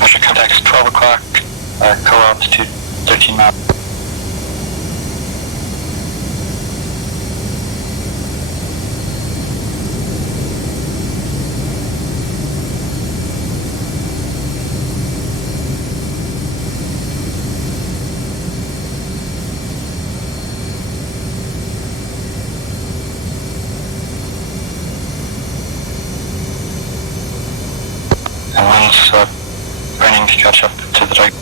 Russia contacts 12 o'clock, co-altitude 13 miles. And once running to catch up to the right.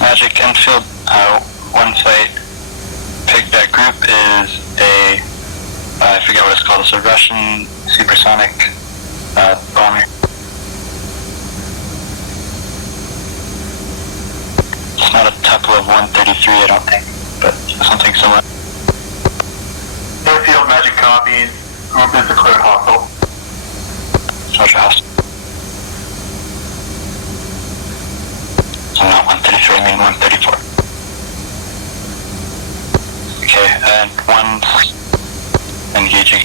Magic Enfield, one flight. Pick that group is a, I forget what it's called, it's a Russian supersonic bomber. It's not a Tuple of 133, I don't think, but something similar. Airfield, Magic copies. Group is declared hostile. Roger, hostile. So not 133, I mean 134. Okay, and one's engaging.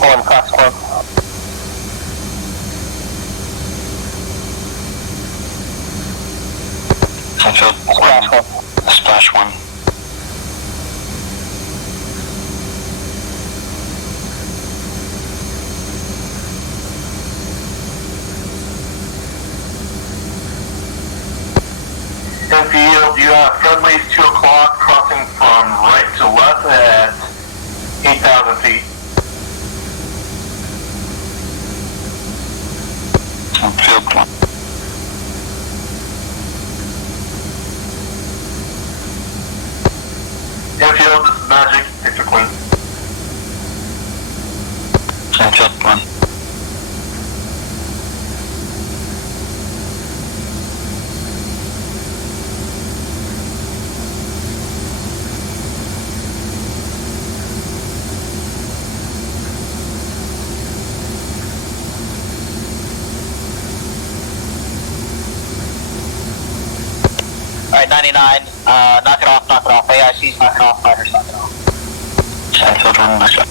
One, Fox 1. Sunfield, Splash 1. Splash 1. Enfield, you have friendlies 2 o'clock crossing from right to left at 8,000 feet. Sunfield 1. Infield 1. Alright, 99, knock it off, AIC's knock it off, fighters knock it off. Infield 1, knock it off.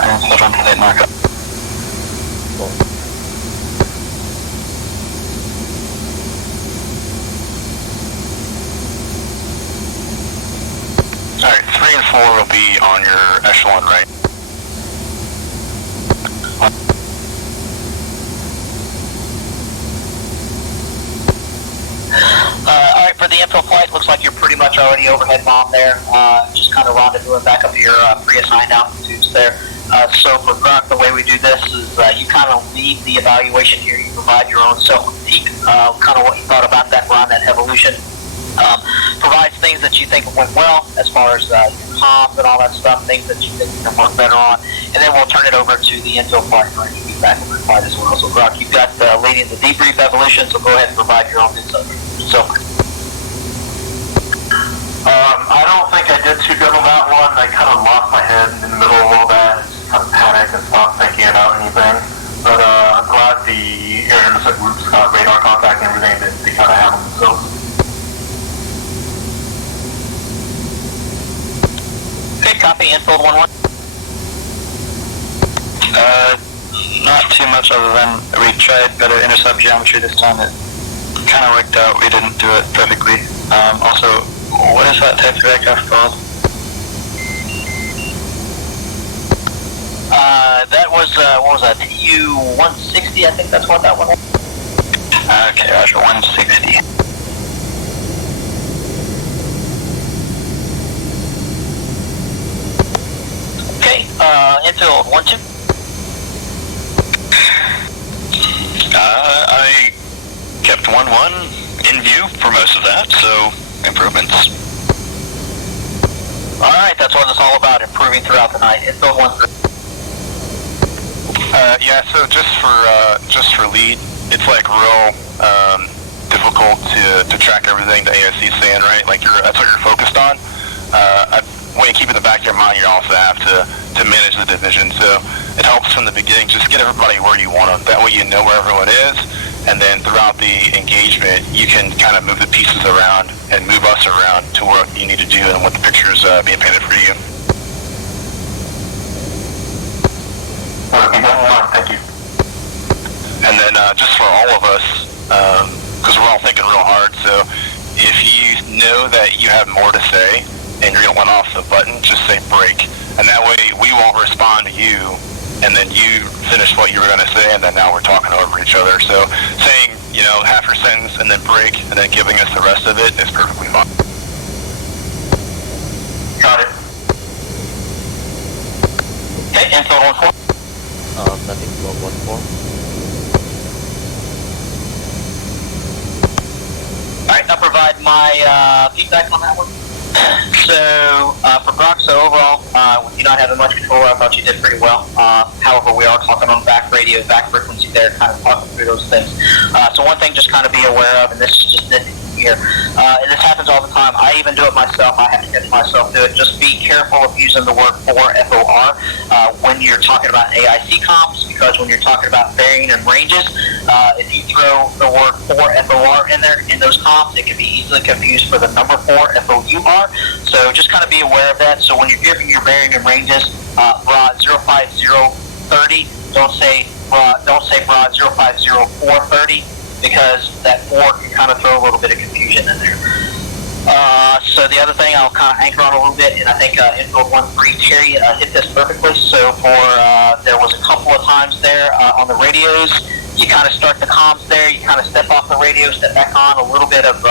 Infield 1, plate, knock it off. Alright, 3 and 4 will be on your echelon right. Alright, for the infill flight, looks like you're pretty much already overhead bomb there. Just kind of rendezvousing back up to your pre-assigned altitudes there. So for Grok, the way we do this is you kind of lead the evaluation here. You provide your own self-critique, kind of what you thought about that run, that evolution. Provides things that you think went well as far as your comms and all that stuff, things that you think you can work better on, and then we'll turn it over to the infill flight for any feedback on that flight as well. So Grok, you've got leading the debrief evolution, so go ahead and provide your own insight. So, I don't think I did too good on that one. I kind of lost my head in the middle of all that, just kind of panicked and stopped thinking about anything. But I'm glad the air intercept groups got radar contact and everything that they kind of have on themselves. Okay, copy, infield 1-1. Not too much other than we tried better intercept geometry this time. It kind of worked out. We didn't do it perfectly. Also, what is that type of aircraft called? That was, what was that, TU-160, I think that's what that one was. Okay, Roger, 160. Okay, infield 1-2. I kept 1-1 in view for most of that, so improvements. Alright, that's what it's all about, improving throughout the night. Infield 1-3. Yeah, so just for lead, it's like real difficult to track everything the AIC is saying, right? Like that's what you're focused on. When you keep in the back of your mind, you also have to manage the division. So it helps from the beginning, just get everybody where you want them. That way you know where everyone is, and then throughout the engagement, you can kind of move the pieces around and move us around to what you need to do and what the picture is being painted for you. Thank you. And then just for all of us, because we're all thinking real hard, so if you know that you have more to say and you're going to let off the button, just say break. And that way we won't respond to you, and then you finish what you were going to say, and then now we're talking over each other. So saying, half your sentence and then break, and then giving us the rest of it is perfectly fine. Got it. Okay, infield 1-4. Nothing to 1-4. Alright, I'll provide my feedback on that one. So, for Grok, so overall, with you not having much control, I thought you did pretty well. However, we are talking on back radio, back frequency there, kind of talking through those things. So one thing just kind of be aware of, and this is just nitpicking here, and this happens all the time. I even do it myself. I have to catch myself do it. Just be careful of using the word for, FOR, when you're talking about AIC comps, because when you're talking about varying and ranges, if you throw the word for, FOR in there, in those comps, it can be easily confused for the number 4, FOUR. So just kind of be aware of that. So when you're giving your varying and ranges, broad 05030, don't say broad 050-430, because that 4 can kind of throw a little bit of confusion in there. So the other thing I'll kind of anchor on a little bit, and I think infield 1-3, Terry hit this perfectly. So for there was a couple of times there on the radios, you kind of start the comms there, you kind of step off the radio, step back on, a little bit of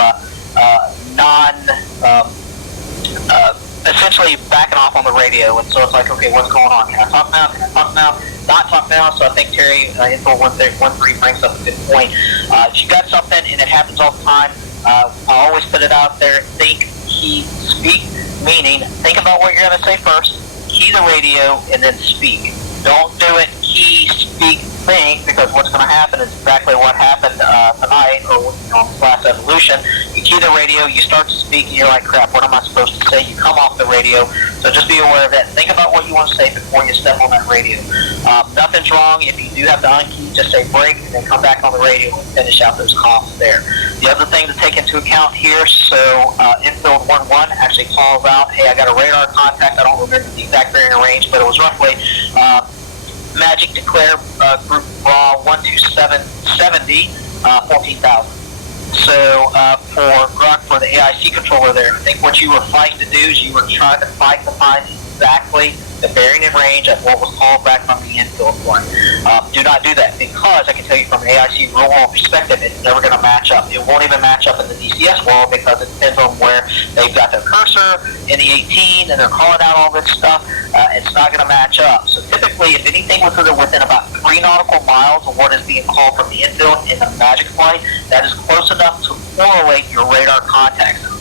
essentially backing off on the radio, and so it's like, okay, what's going on? Can I talk now? Can I talk now? Not talk now. So I think Terry, info 1-3 brings up a good point. If you got something and it happens all the time, I always put it out there: think, key, speak. Meaning, think about what you're going to say first, key the radio, and then speak. Don't do it, key speak thing, because what's going to happen is exactly what happened tonight, or on this last evolution. You key the radio, you start to speak, and you're like, crap, what am I supposed to say? You come off the radio, so just be aware of that. Think about what you want to say before you step on that radio. Nothing's wrong. If you do have to unkey, just say break, and then come back on the radio and finish out those comms there. The other thing to take into account here, so infield 1-1 actually calls out, hey, I got a radar contact. I don't remember the exact bearing range, but it was roughly Magic declare group raw 12770, 14,000. So for the AIC controller there, I think what you were fighting to do is you were trying to fight to find exactly the bearing and range of what was called back from the infield one. Do not do that, because I can tell you from an AIC real world perspective, it's never going to match up. It won't even match up in the DCS world, because it depends on where they've got their cursor in the A-18 and they're calling out all this stuff. It's not going to match up. So typically, if anything was within about 3 nautical miles of what is being called from the infield in the Magic flight, that is close enough to correlate your radar contact zone.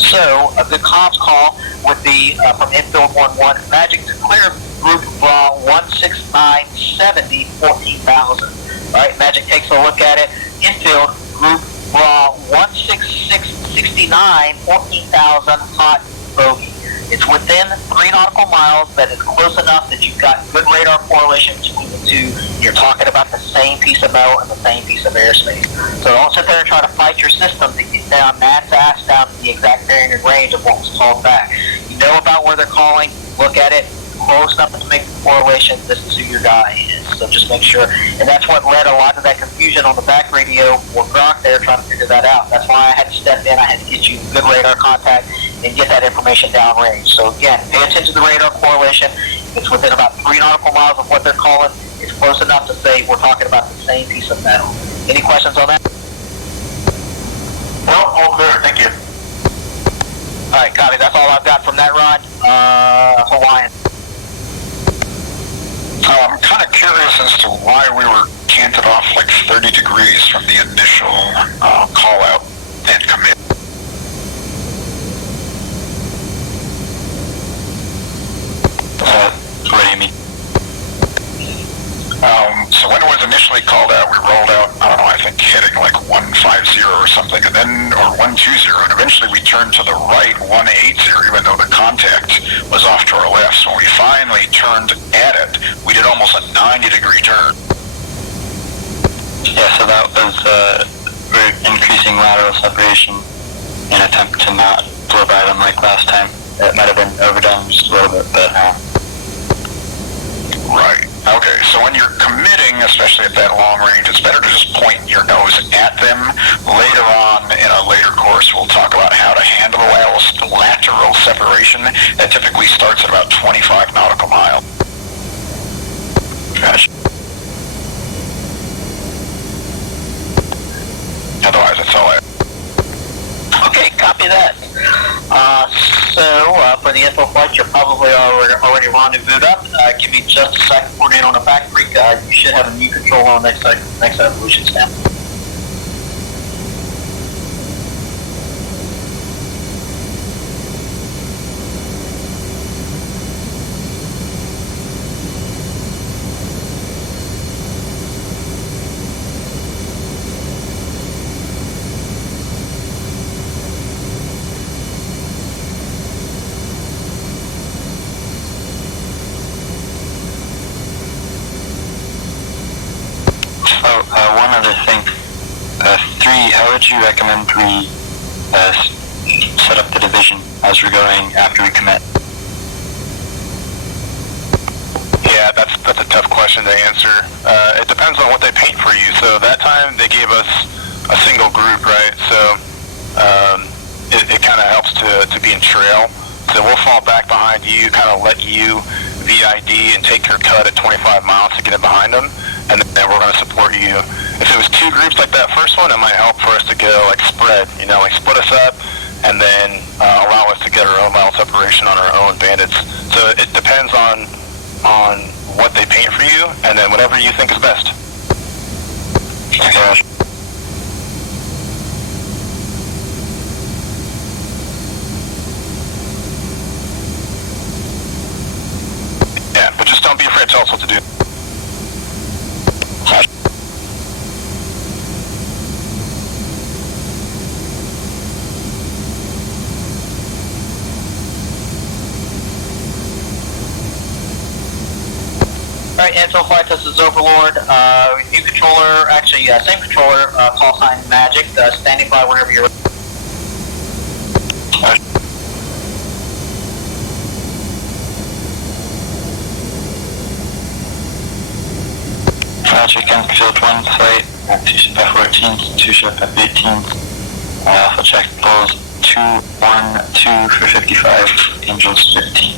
So a good comms call would be from infield 1-1, Magic declare group raw 16970, 14,000. Right, Magic takes a look at it. Infield group raw 16669, 14,000, hot bogey. It's within 3 nautical miles, that is close enough that you've got good radar correlation between the two. You're talking about the same piece of metal and the same piece of airspace. So don't sit there and try to fight your system to get down Matt's ass down to the exact bearing and range of what was called back. You know about where they're calling, look at it, close enough to make the correlation, this is who your guy is. So just make sure. And that's what led a lot of that confusion on the back radio with Grok there trying to figure that out. That's why I had to step in. I had to get you good radar contact and get that information downrange. So again, pay attention to the radar correlation. If it's within about 3 nautical miles of what they're calling, it's close enough to say we're talking about the same piece of metal. Any questions on that? No, all clear. Thank you. All right, copy. That's all I've got from that run. Hawaiian. I'm kind of curious as to why we were canted off like 30 degrees from the initial call out and commit. What do you mean? So when it was initially called out, we rolled out, I don't know, I think hitting like 150 or something, and then, or 120, and eventually we turned to the right 180, even though the contact was off to our left. So when we finally turned at it, we did almost a 90-degree turn. Yeah, so that was, we're increasing lateral separation in an attempt to not blow by them like last time. It might have been overdone just a little bit, but Right. Okay, so when you're committing, especially at that long range, it's better to just point your nose at them. Later on, in a later course, we'll talk about how to handle lateral separation. That typically starts at about 25 nautical miles. Gotcha. Otherwise, that's all I have. Okay, copy that. For the info flight, you're probably already rendezvoused up. Give me just a second for in on the back creek. You should have a new control on next evolution snap. one other thing. How would you recommend we set up the division as we're going after we commit? Yeah, that's a tough question to answer. It depends on what they paint for you. So that time they gave us a single group, right? So it kind of helps to be in trail. So we'll fall back behind you, kind of let you VID and take your cut at 25 miles to get in behind them, and then we're going to support you. If it was two groups like that first one, it might help for us to go like spread, like split us up, and then allow us to get our own mile separation on our own bandits. So it depends on what they paint for you, and then whatever you think is best. Okay. Yeah, but just don't be afraid to tell us what to do. Alright, Infield Flight, this is Overlord. New controller, actually, same controller, call sign Magic, standing by whenever you're ready. Magic Infield 1 flight, 2 ship F-14s, 2 ship F-18s, Alpha check Bulls 2-1-2 for 55, Angels 15.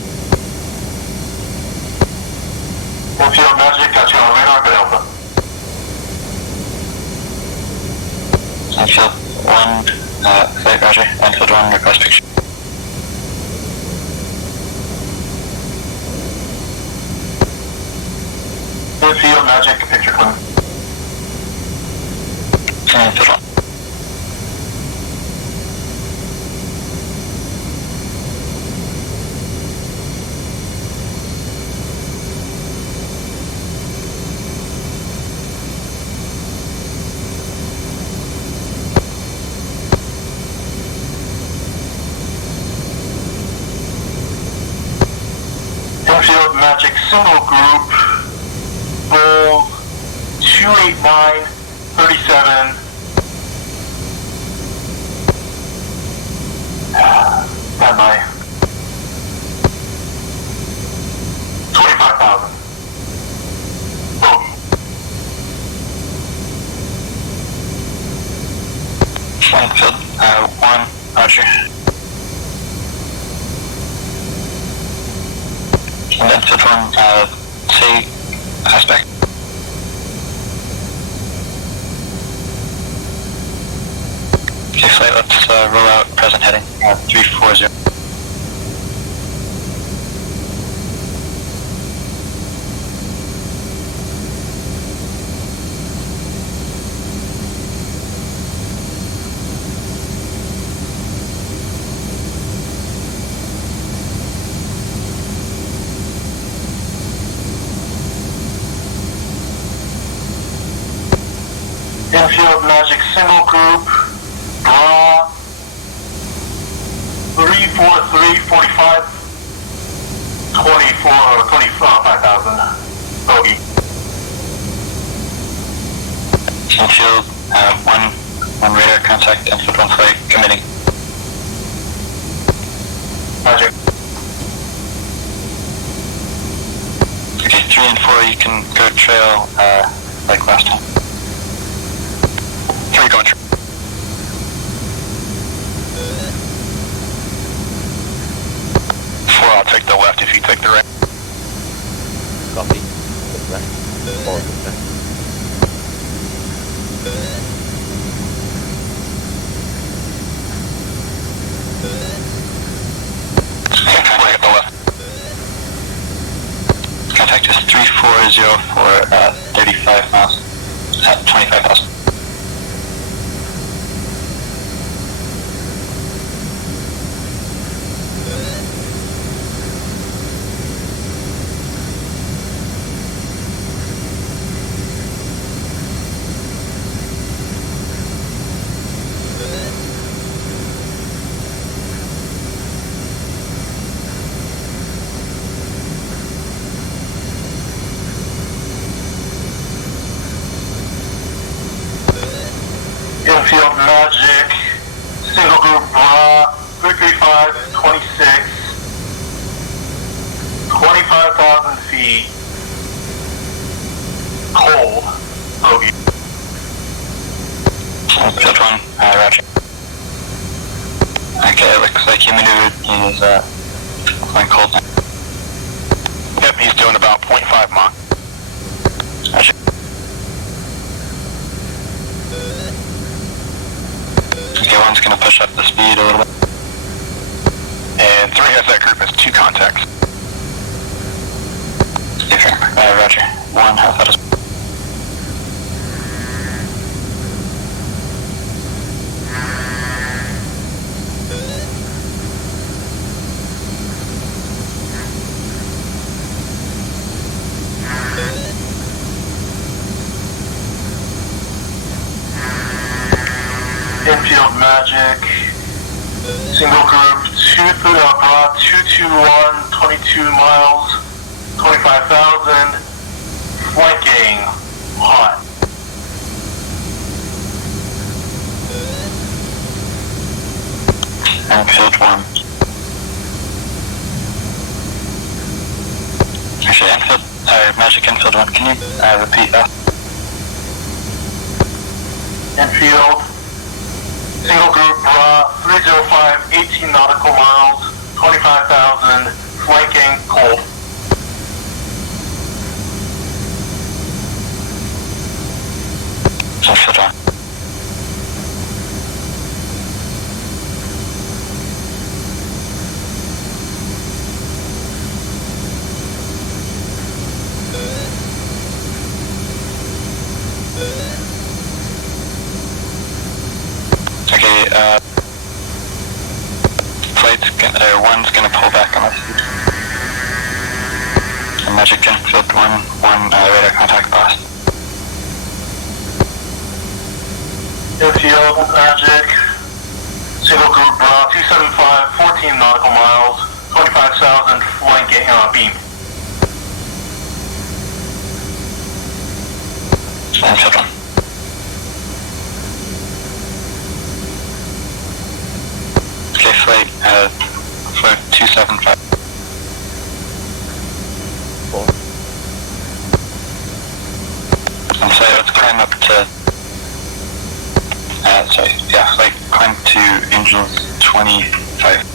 Infield Magic, got you on radar, good Alpha. Infield 1, flight roger, Infield 1, request picture. Infield Magic, picture clear. Infield 1. Infield Magic, single group, roll 289, 37. Stand by. 25,000. Bogey. Infield 1, roger. Infield 1, say aspect. Okay, flight, let's roll out present heading, 340. Infield Magic, single group, draw 34345 25,000. Bogey. Infield 1 radar contact, Infield 1 flight committing. Magic. Okay, 3 and 4, you can go trail like last time. 3 going trail. 4, I'll take the left if you take the right. Copy. Good left. Forward good left. Fly at the left. Contact is 340 for 35 miles at 25,000. Infield Magic, single group, 335, 26, 25,000 feet, cold, bogey. Infield 1, roger. Okay, it looks like he maneuvered. He's flying cold now. Yep, he's doing about 0.5 Mach. Roger. Okay, 1's gonna push up the speed a little bit. And 3 has that group as 2 contacts. Okay, roger. 1, how that is. Infield Magic, single group, 221, 22 miles, 25,000, flanking hot. Infield 1. Actually, infield, magic infield 1, can you repeat that? Infield, single group, 305, 18 nautical miles, 25,000, flanking, cold. Infield 1. Okay, one's gonna pull back on us. And magic infield 1, radar contact lost. Infield, magic, single group, 275, 14 nautical miles, 25,000, flanking, beam. Infield 1. Okay, flight 275. 4. And so let's climb up to, flight climb to Angels 25.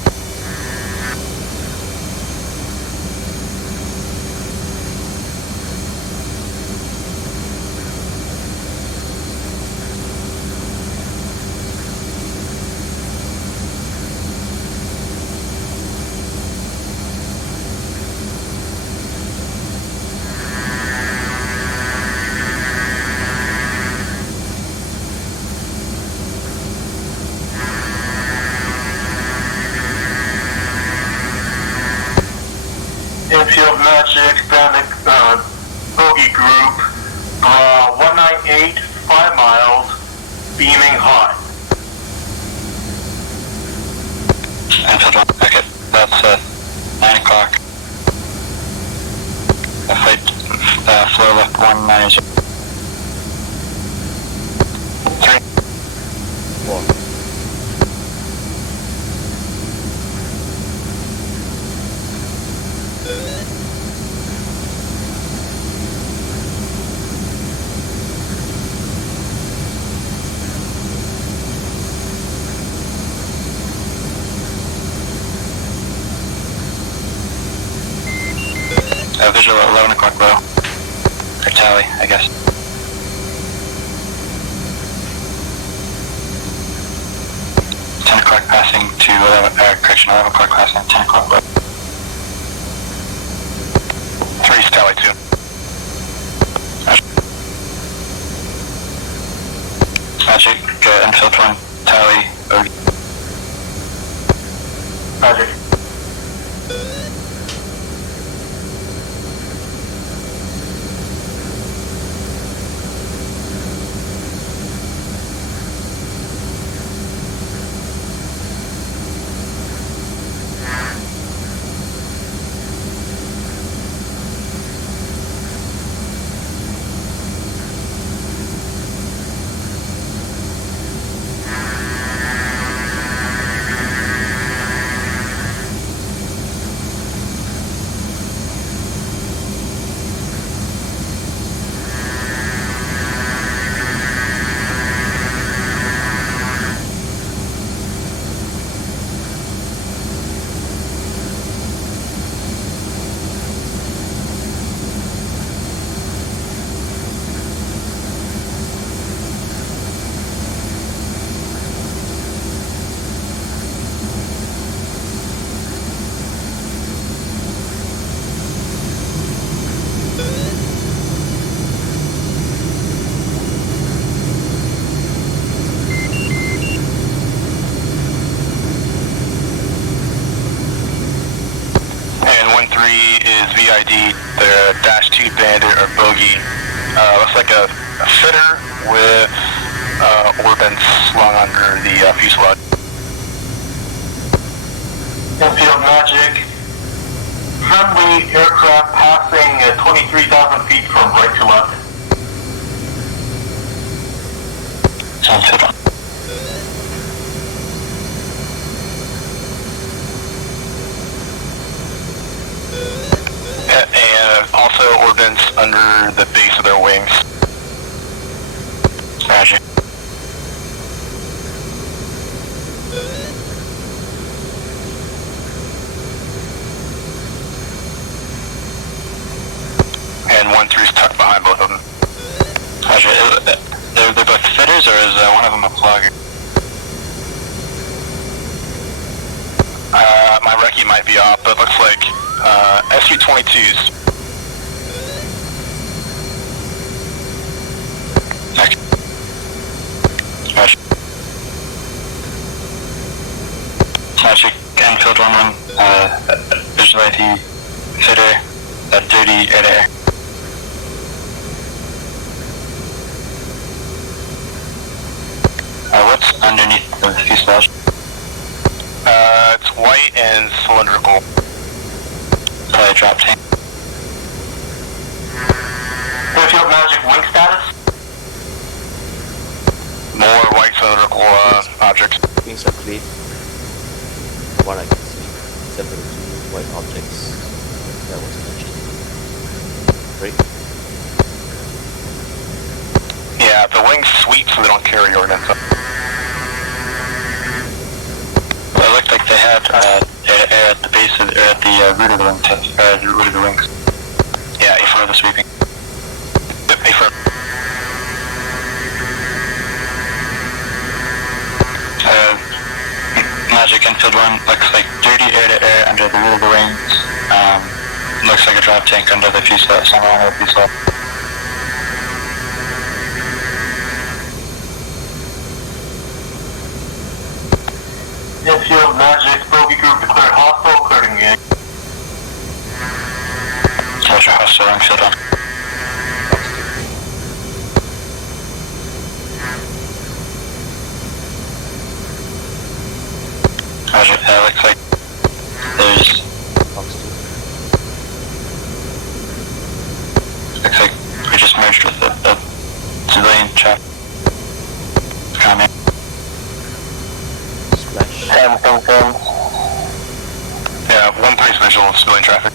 Infield, magic, bandit, bogey group, 198, 5 miles, beaming hot. Infield 1, okay, that's 9 o'clock. Flight, flow left 190. 3. 4. Visual at 11 o'clock low. Or tally, I guess. $10 o'clock passing to 11 o'clock passing, 10 o'clock low. 3's tally 2. Magic, infield 1, tally, bogey. Magic. is VID, the Dash 2 Bandit or Bogey. Looks like a fitter with orbits slung under the fuselage. Infield Magic, friendly aircraft passing at 23,000 feet from right to left. Sounds good. And also ordnance under the base of their wings. Roger. And 1-3's tucked behind both of them. Roger. They're both fitters, or is one of them a flogger? My recce might be off, but it looks like SU-22s. Okay. Roger. Roger. Canfield 1-1. Visual ID. Fitter. Dirty air-to-air. What's underneath the fuselage? It's white and cylindrical. Probably a drop tank. Airfield Magic wing status. More white cylindrical objects. Wings are clean. From what I can see, except for the two white objects that was mentioned. Great. Yeah, the wings sweep so they don't carry ordnance. Well, it looked like they had air at the base of the, or at the root of the wingtip, the root of the wings. Yeah, A4 the sweeping. Yep, A-firm. Magic Infield 1 looks like dirty air-to-air under the root of the wings. Looks like a drop tank under the fuselage, somewhere under the fuselage. Airfield Magic bogey group declared hostile, clearing the Roger, hostile Infield 1. Roger, looks like there's... Looks like we just merged with a civilian chap. Comment. Splash. Yeah, 1-3's visual of civilian traffic.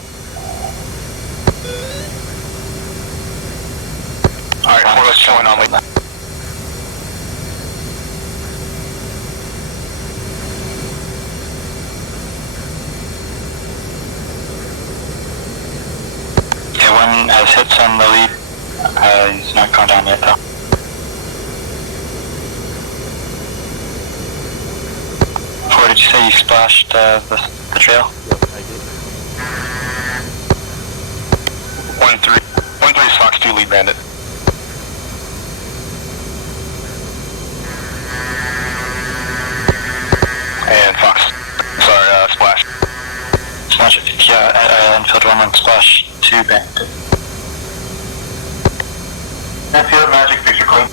Alright, Forless showing on lead. Okay, one has hits on the lead. He's not gone down yet though. Four, did you say you splashed the trail? Yep, I did. 1-3's Fox 2 lead bandit. And Fox. Sorry, Splash. Splash, yeah, Infield 1 and Splash 2 bandit. Airfield Magic picture clean.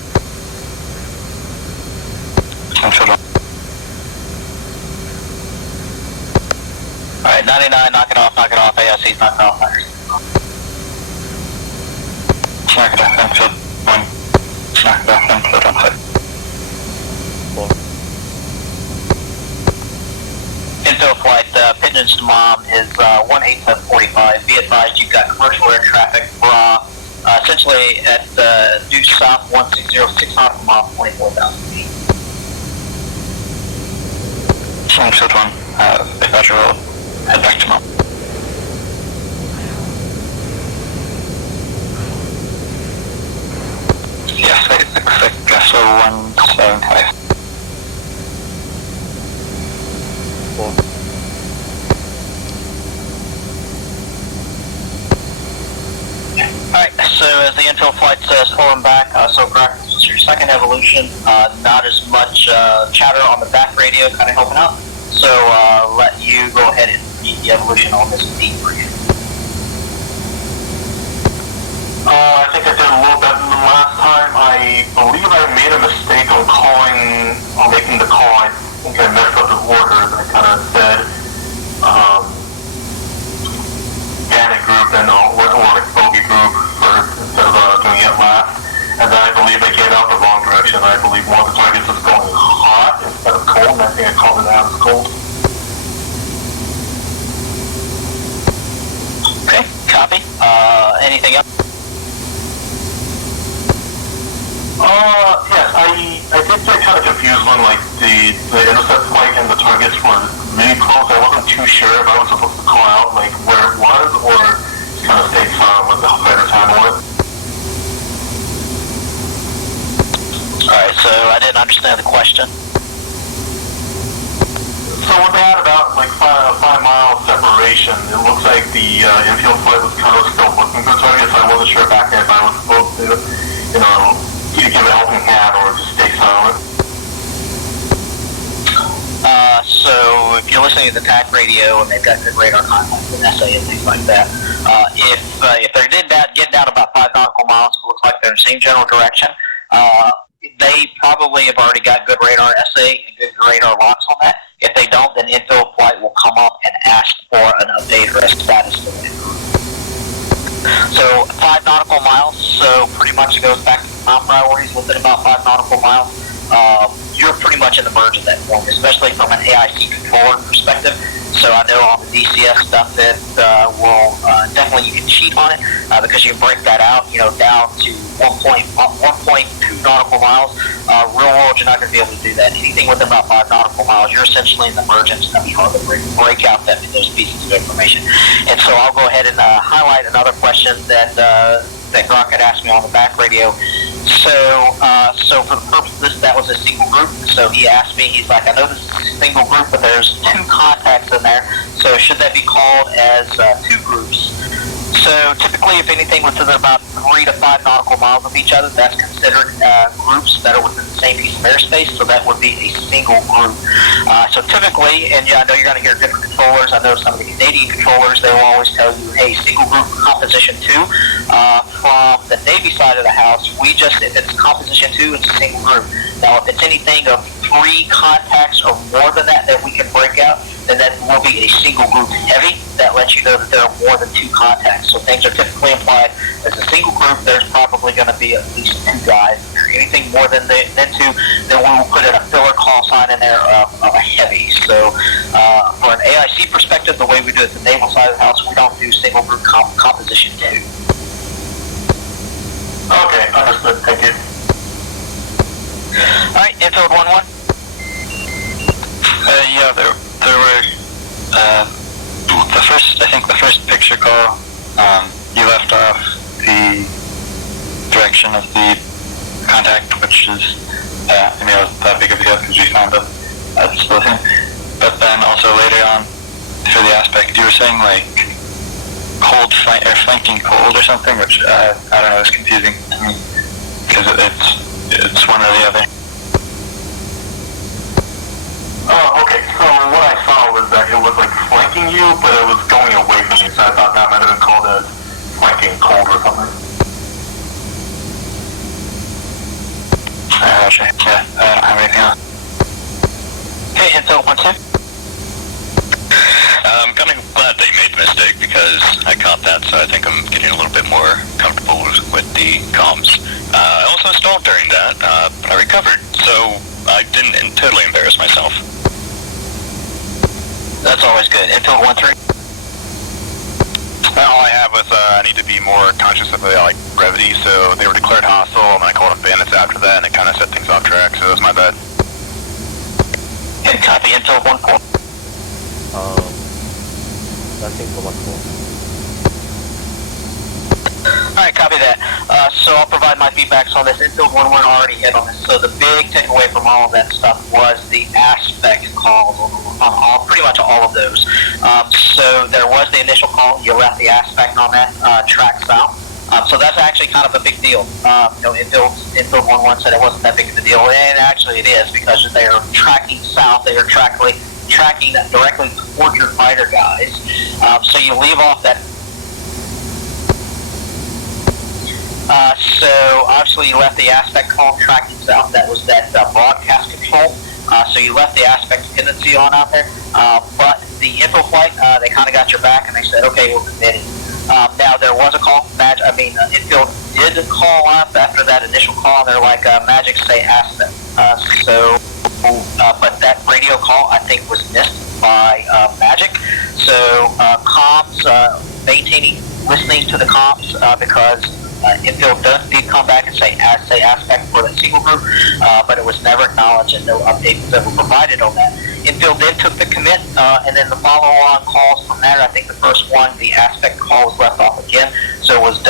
Infield 1. Alright, 99, knock it off, AIC's knock it off. Knock it off, Infield 1. Knock it off, Infield 1 hit. 4. Infield flight, Pigeons to Mom is 18745. Be advised you've got commercial air traffic, bra, essentially at due south 1606 nautical miles, 24,000 feet. Infield 1, Roger, we'll head back to Mom. Yes, it looks like vessel 175. 4. Alright, so as the infield flight says, pulling back, so correct, this is your second evolution, not as much chatter on the back radio, kind of helping out, so let you go ahead and meet the evolution on this beat for you. I think I did a little better than last time. I believe I made a mistake on making the call. I think I messed up the order. I kind of said, and then I believe I gave out the wrong direction. I believe one of the targets was going hot instead of cold, and I think I called it out as cold. Okay, copy. Anything else? Yes, I did get kind of confused when like the intercept flight and the targets were really close. I wasn't too sure if I was supposed to call out like where it was or just kind of stay silent with the fighters handle it. Alright, so I didn't understand the question. So when they had about like 5 mile separation, it looks like the infield flight was kind of still looking for targets. I wasn't sure back then if I was supposed to, you know, either give a helping hand or just stay silent. So if you're listening to the TAC radio and they've got good radar contacts and SA and things like that, if they're getting down about 5 nautical miles, it looks like they're in the same general direction. They probably have already got good radar SA and good radar locks on that. If they don't, then infield flight will come up and ask for an update or a status for that group. So 5 nautical miles, so pretty much it goes back to top priorities within about 5 nautical miles. You're pretty much in the merge at that point, especially from an AIC controller perspective. So I know on the DCS stuff that will definitely you can cheat on it because you can break that out, you know, down to 1.2 nautical miles. Real world, you're not going to be able to do that. Anything within about 5 nautical miles, you're essentially in the merge, and it's going to be hard to break out those pieces of information. And so I'll go ahead and highlight another question that Grok had asked me on the back radio. So for the purpose of this, that was a single group. So he asked me, he's like, I know this is a single group, but there's 2 contacts in there. So should that be called as 2 groups? So typically, if anything within about 3 to 5 nautical miles of each other, that's considered groups that are within the same piece of airspace. So that would be a single group. So typically, and yeah, I know you're going to hear different controllers. I know some of the Canadian controllers, they will always tell you, hey, single group composition 2. From the Navy side of the house, if it's composition 2, it's a single group. Now, if it's anything of 3 contacts or more than that we can break out, then that will be a single group heavy. That lets you know that there are more than 2 contacts. So things are typically implied as a single group. There's probably going to be at least 2 guys. If there's anything more than 2, then we will put in a filler call sign in there of a heavy. So for an AIC perspective, the way we do it at the naval side of the house, we don't do single group composition 2. Okay, understood. Thank you. All right, infield 1-1. Yeah, there were the first picture call. You left off the direction of the contact, which is that big of a deal because we found a solution. But then also later on for the aspect, you were saying like cold or flanking cold or something, which I don't know, is confusing to me because it's one or the other. Oh, okay. So what I saw was that it was like flanking you, but it was going away from you. So I thought that might have been called as flanking cold or something. Okay. Yeah, I don't have anything else. Okay, infield 1-2. I'm kind of glad that you made the mistake because I caught that, so I think I'm getting a little bit more comfortable with the comms. I also installed during that, but I recovered, so I didn't totally embarrass myself. That's always good. Infield 1-3. All I have was I need to be more conscious of the brevity. So they were declared hostile, and I called them bandits after that, and it kind of set things off track. So that was my bad. Okay, copy. Infield 1-4. Nothing for 1-4. Alright, copy that. So I'll provide my feedbacks on this. Infield 1-1 already hit on this. So the big takeaway from all of that stuff was the aspect calls on pretty much all of those. So there was the initial call. You left the aspect on that track south. So that's actually kind of a big deal. Infield 1-1 said it wasn't that big of a deal, and actually it is because they are tracking south. They are tracking directly toward your fighter guys. So you leave off that. So obviously you left the aspect column tracking south. That was that broadcast control. So you left the aspect dependency on out there. But the info flight, they kind of got your back and they said, okay, we're committed. Now there was a call. Infield did call up after that initial call. They're like, Magic say ask them. But that radio call I think was missed by Magic. So comms listening to the comms because Infield did come back and say aspect for that single group, but it was never acknowledged and no update was ever provided on that. Infield then took the commit, and then the follow-on calls from there. I think the first one, the aspect call was left off again, so it was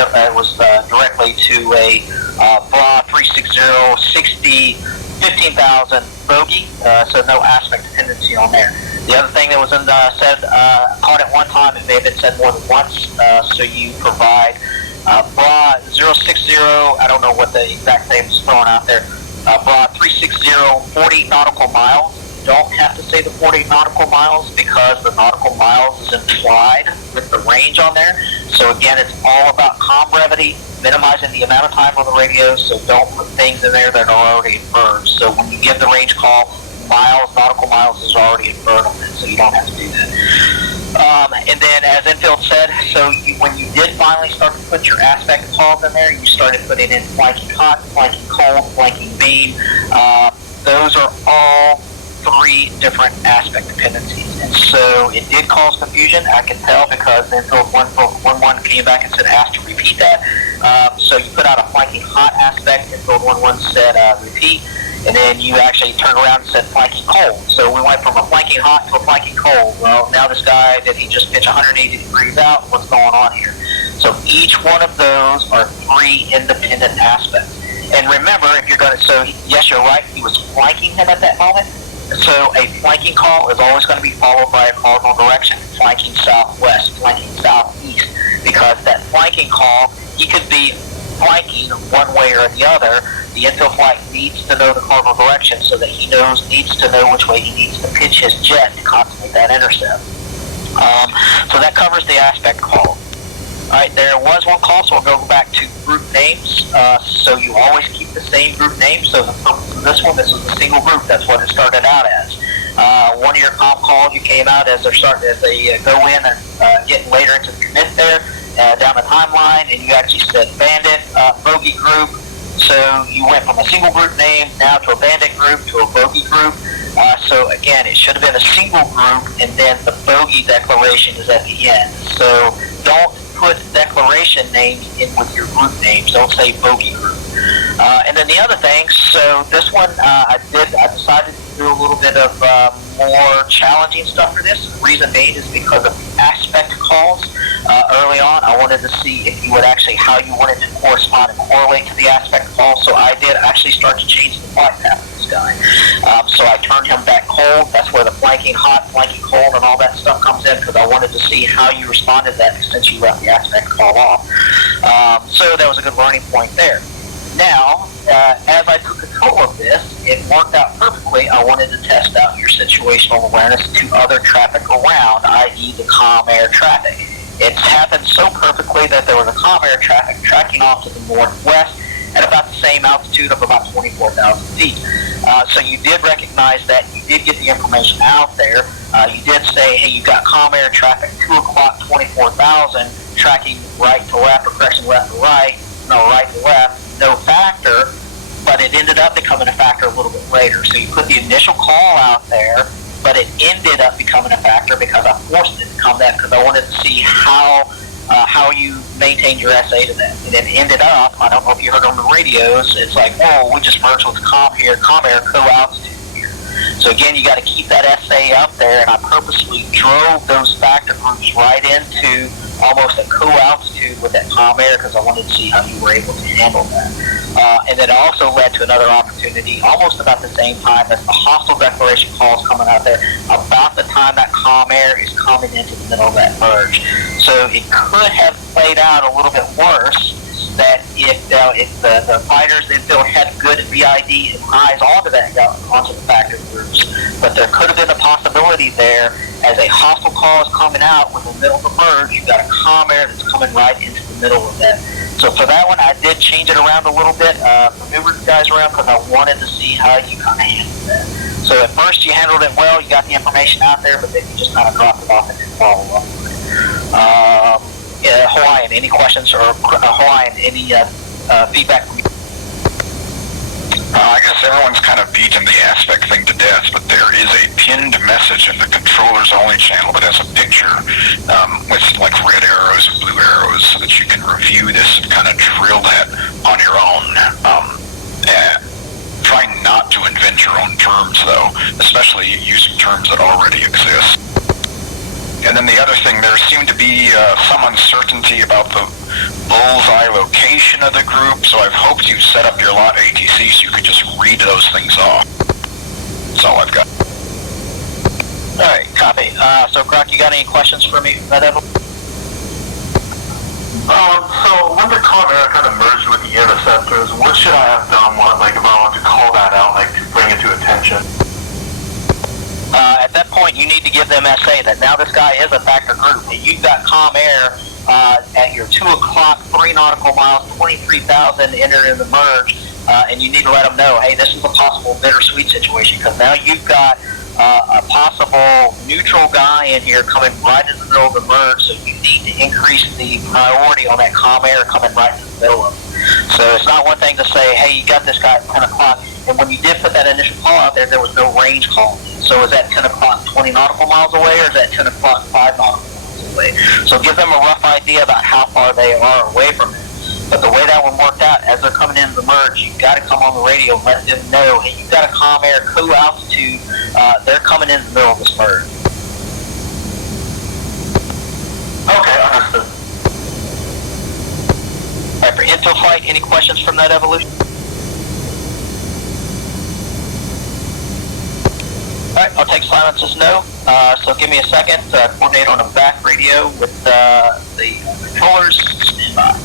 directly to a BRA 360 15,000 bogey, so no aspect dependency on there. The other thing that was said, caught at one time, it may have been said more than once, so you provide BRA 060, I don't know what the exact name is thrown out there, BRA 360 40 nautical miles. You don't have to say the 40 nautical miles because the nautical miles is implied with the range on there. So again, it's all about comm brevity, minimizing the amount of time on the radio, so don't put things in there that are already inferred. So when you give the range call, nautical miles is already inferred on it, so you don't have to do that. And then, as Infield said, so when you did finally start to put your aspect calls in there, you started putting in flanking hot, flanking cold, flanking beam. Those are all three different aspect dependencies. And so it did cause confusion, I can tell, because Infield 1.1 came back and said asked to repeat that. So you put out a flanking hot aspect, Infield 1.1 said repeat. And then you actually turned around and said flanking cold. So we went from a flanking hot to a flanking cold. Well, now this guy, did he just pitch 180 degrees out? What's going on here? So each one of those are three independent aspects. And remember, if you're going to, so yes, you're right, he was flanking him at that moment. So a flanking call is always going to be followed by a cardinal direction, flanking southwest, flanking southeast, because that flanking call, he could be flanking one way or the other. The infield flight needs to know the cardinal direction so that he needs to know which way he needs to pitch his jet to consummate that intercept. So that covers the aspect call. All right, there was one call, so we'll go back to group names. So you always keep the same group name. So the purpose of this one, this was a single group. That's what it started out as. One of your comm calls, you came out as they go in and getting later into the commit there down the timeline, and you actually said bandit, bogey group. So you went from a single group name now to a bandit group to a bogey group. So again, it should have been a single group, and then the bogey declaration is at the end. So don't put declaration names in with your group names. Don't say bogey group. And then the other thing, so this one I decided to do a little bit of more challenging stuff for this. The reason being is because of the aspect calls. Early on, I wanted to see if you would actually, how you wanted to correspond and correlate to the aspect call. So I did actually start to change the flight path of this guy. So I turned him back cold. That's where the flanking hot, flanking cold, and all that stuff comes in, because I wanted to see how you responded to that since you left the aspect call off. So that was a good learning point there. Now, as I took control of this, it worked out perfectly. I wanted to test out your situational awareness to other traffic around, i.e. the comm air traffic. It's happened so perfectly that there was a comm air traffic tracking off to the northwest at about the same altitude of about 24,000 feet. So you did recognize that. You did get the information out there. You did say, hey, you got comm air traffic 2 o'clock, 24,000, tracking right to left, or correction, left to right, no, right to left, no factor, but it ended up becoming a factor a little bit later. So you put the initial call out there, but it ended up becoming a factor because I forced it to come back because I wanted to see how you maintained your SA to that. And it ended up, I don't know if you heard on the radios, it's like, whoa, we just merged with comm air co-altitude here. So again, you got to keep that SA up there, and I purposely drove those factor groups right into almost a co-altitude with that comm air because I wanted to see how you were able to handle that. And then it also led to another opportunity almost about the same time as the hostile declaration calls coming out there, about the time that comm air is coming into the middle of that merge. So it could have played out a little bit worse, that if the fighters in field had good VID and highs onto the factor groups, but there could have been a possibility there as a hostile call is coming out with the middle of the merge, you've got a comm air that's coming right into the middle of that. So for that one, I did change it around a little bit, maneuvered the guys around because I wanted to see how you kind of handled that. So at first you handled it well, you got the information out there, but then you just kind of dropped it off and didn't follow up with it. Hawaii any questions, or Hawaiian, any feedback from you? I guess everyone's kind of beaten the aspect thing to death, but there is a pinned message in the controllers only channel that has a picture with like red arrows and blue arrows so that you can review this and kind of drill that on your own. Try not to invent your own terms though, especially using terms that already exist. And then the other thing, there seemed to be some uncertainty about the bullseye location of the group, so I've hoped you've set up your lot ATC so you could just read those things off. That's all I've got. Alright, copy. So Grok, you got any questions for me? So when the camera kind of merged with the interceptors, what should I have done? Like if I want to call that out, like to bring it to attention? At that point, you need to give them SA that now this guy is a factor group, and you've got COM Air at your 2 o'clock, 3 nautical miles, 23,000 enter in the merge, and you need to let them know, hey, this is a possible bittersweet situation, because now you've got a possible neutral guy in here coming right in the middle of the merge, so you need to increase the priority on that COM Air coming right in the middle of it. So it's not one thing to say, hey, you got this guy at 10 o'clock, and when you did put that initial call out there, there was no range call. So is that 10 o'clock 20 nautical miles away, or is that 10 o'clock 5 nautical miles away? So give them a rough idea about how far they are away from it. But the way that one worked out, as they're coming into the merge, you've got to come on the radio and let them know, hey, you've got a COM Air crew altitude, they're coming in the middle of this merge. Okay, understood. All right, for intel flight, any questions from that evolution? All right, I'll take silence as no. So give me a second to coordinate on a back radio with the controllers. Stand by.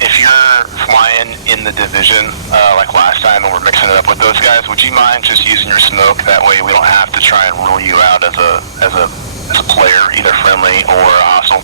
If you're flying in the division, like last time when we're mixing it up with those guys, would you mind just using your smoke? That way we don't have to try and rule you out as a player, either friendly or hostile.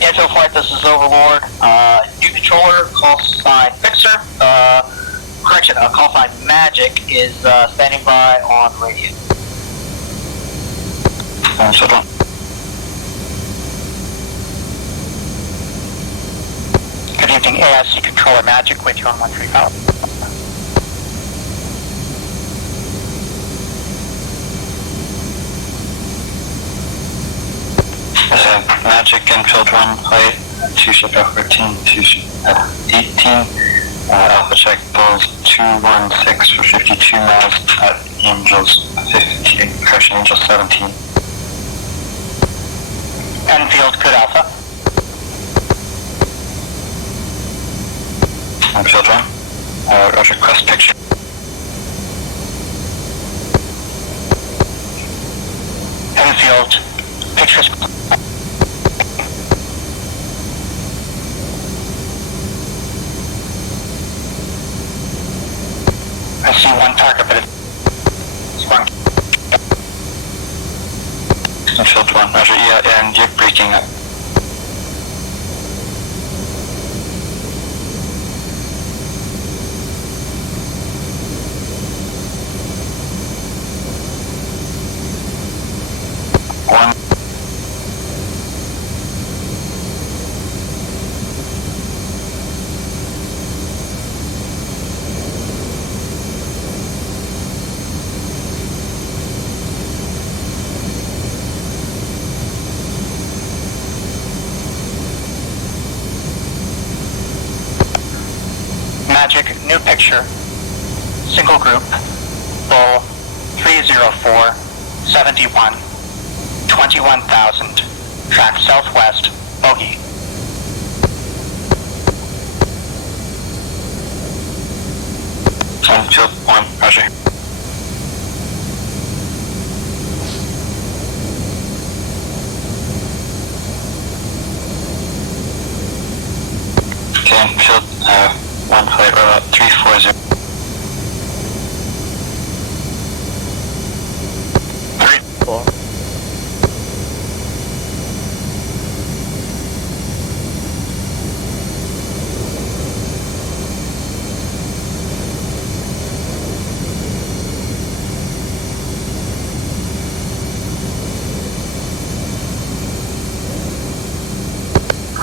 Intel flight, this is Overlord. New controller, call sign Fixer. Correction, call sign Magic is standing by on radio. So don't. Good evening, AIC controller Magic with you on 135. Magic infield 1 plate, 2 ship F14, 2 ship F18, Alpha check Bulls 216 for 52 miles at Angels 15, correction, Angels 17. Enfield, good Alpha. Enfield 1, Roger, quest picture. Enfield, pictures. I see one target, but Infield 1, Roger, yeah, and you're breaking up. One. Magic, new picture, single group, bull, 304, 71, 21,000, track southwest, bogey. Field 1, Roger. Okay, field 1 flight roll 340. 3, 4.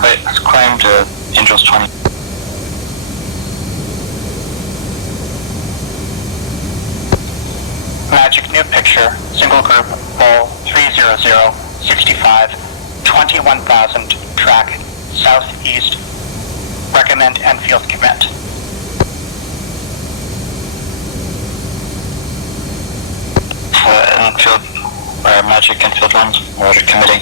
Right, let's climb to Angels 20. Magic, new picture, single group, bull, 300, 65, 21,000, track, southeast, recommend Enfield commit. Enfield, Magic, Enfield 1, Roger, committing.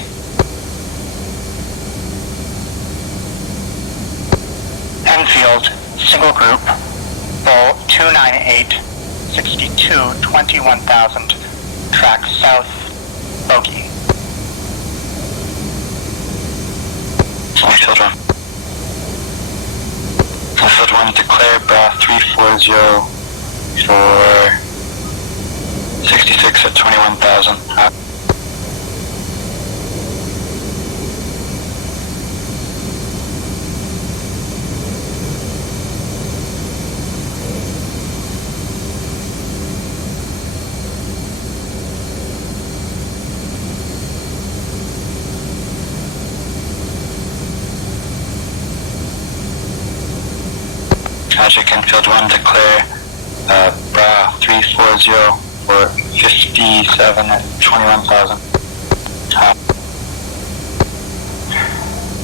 Enfield, single group, bull, 298, 62, 21,000, track south, bogey. Enfield 1. Enfield 1, declare bra 340 for 66 at 21,000. Magic, Enfield 1, declare bra 340 for 57 at 21,000.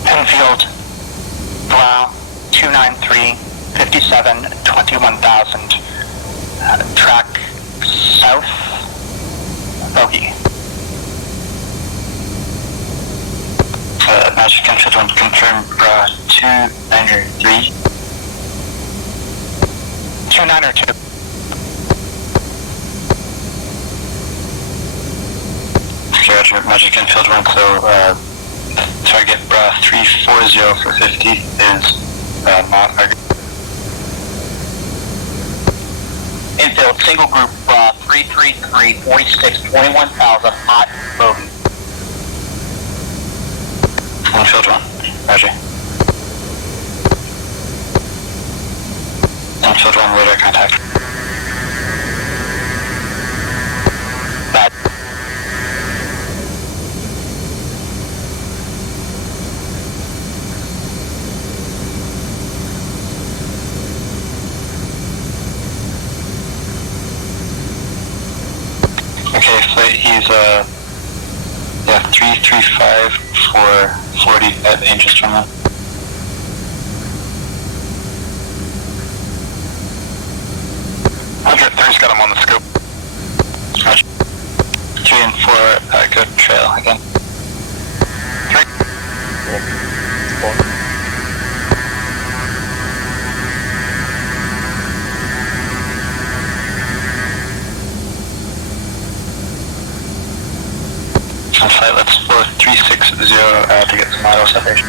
Enfield, bra 293, 57 at 21,000. Track south, bogey. Magic, Enfield 1, confirm bra 293. 292. Roger, Magic Enfield 1, so target bra 340 for 50 is not target. Infield, single group, 333, 46, 21,000, hot, bogey. Infield 1, Roger. Infield 1, radar contact. Bad. Okay, flight, he's, 335 for 40 at Angels 21. There's got him on the scope. Roger. 3 and 4, good trail again. 3. 4. On flight, let's 4360 to get some auto separation.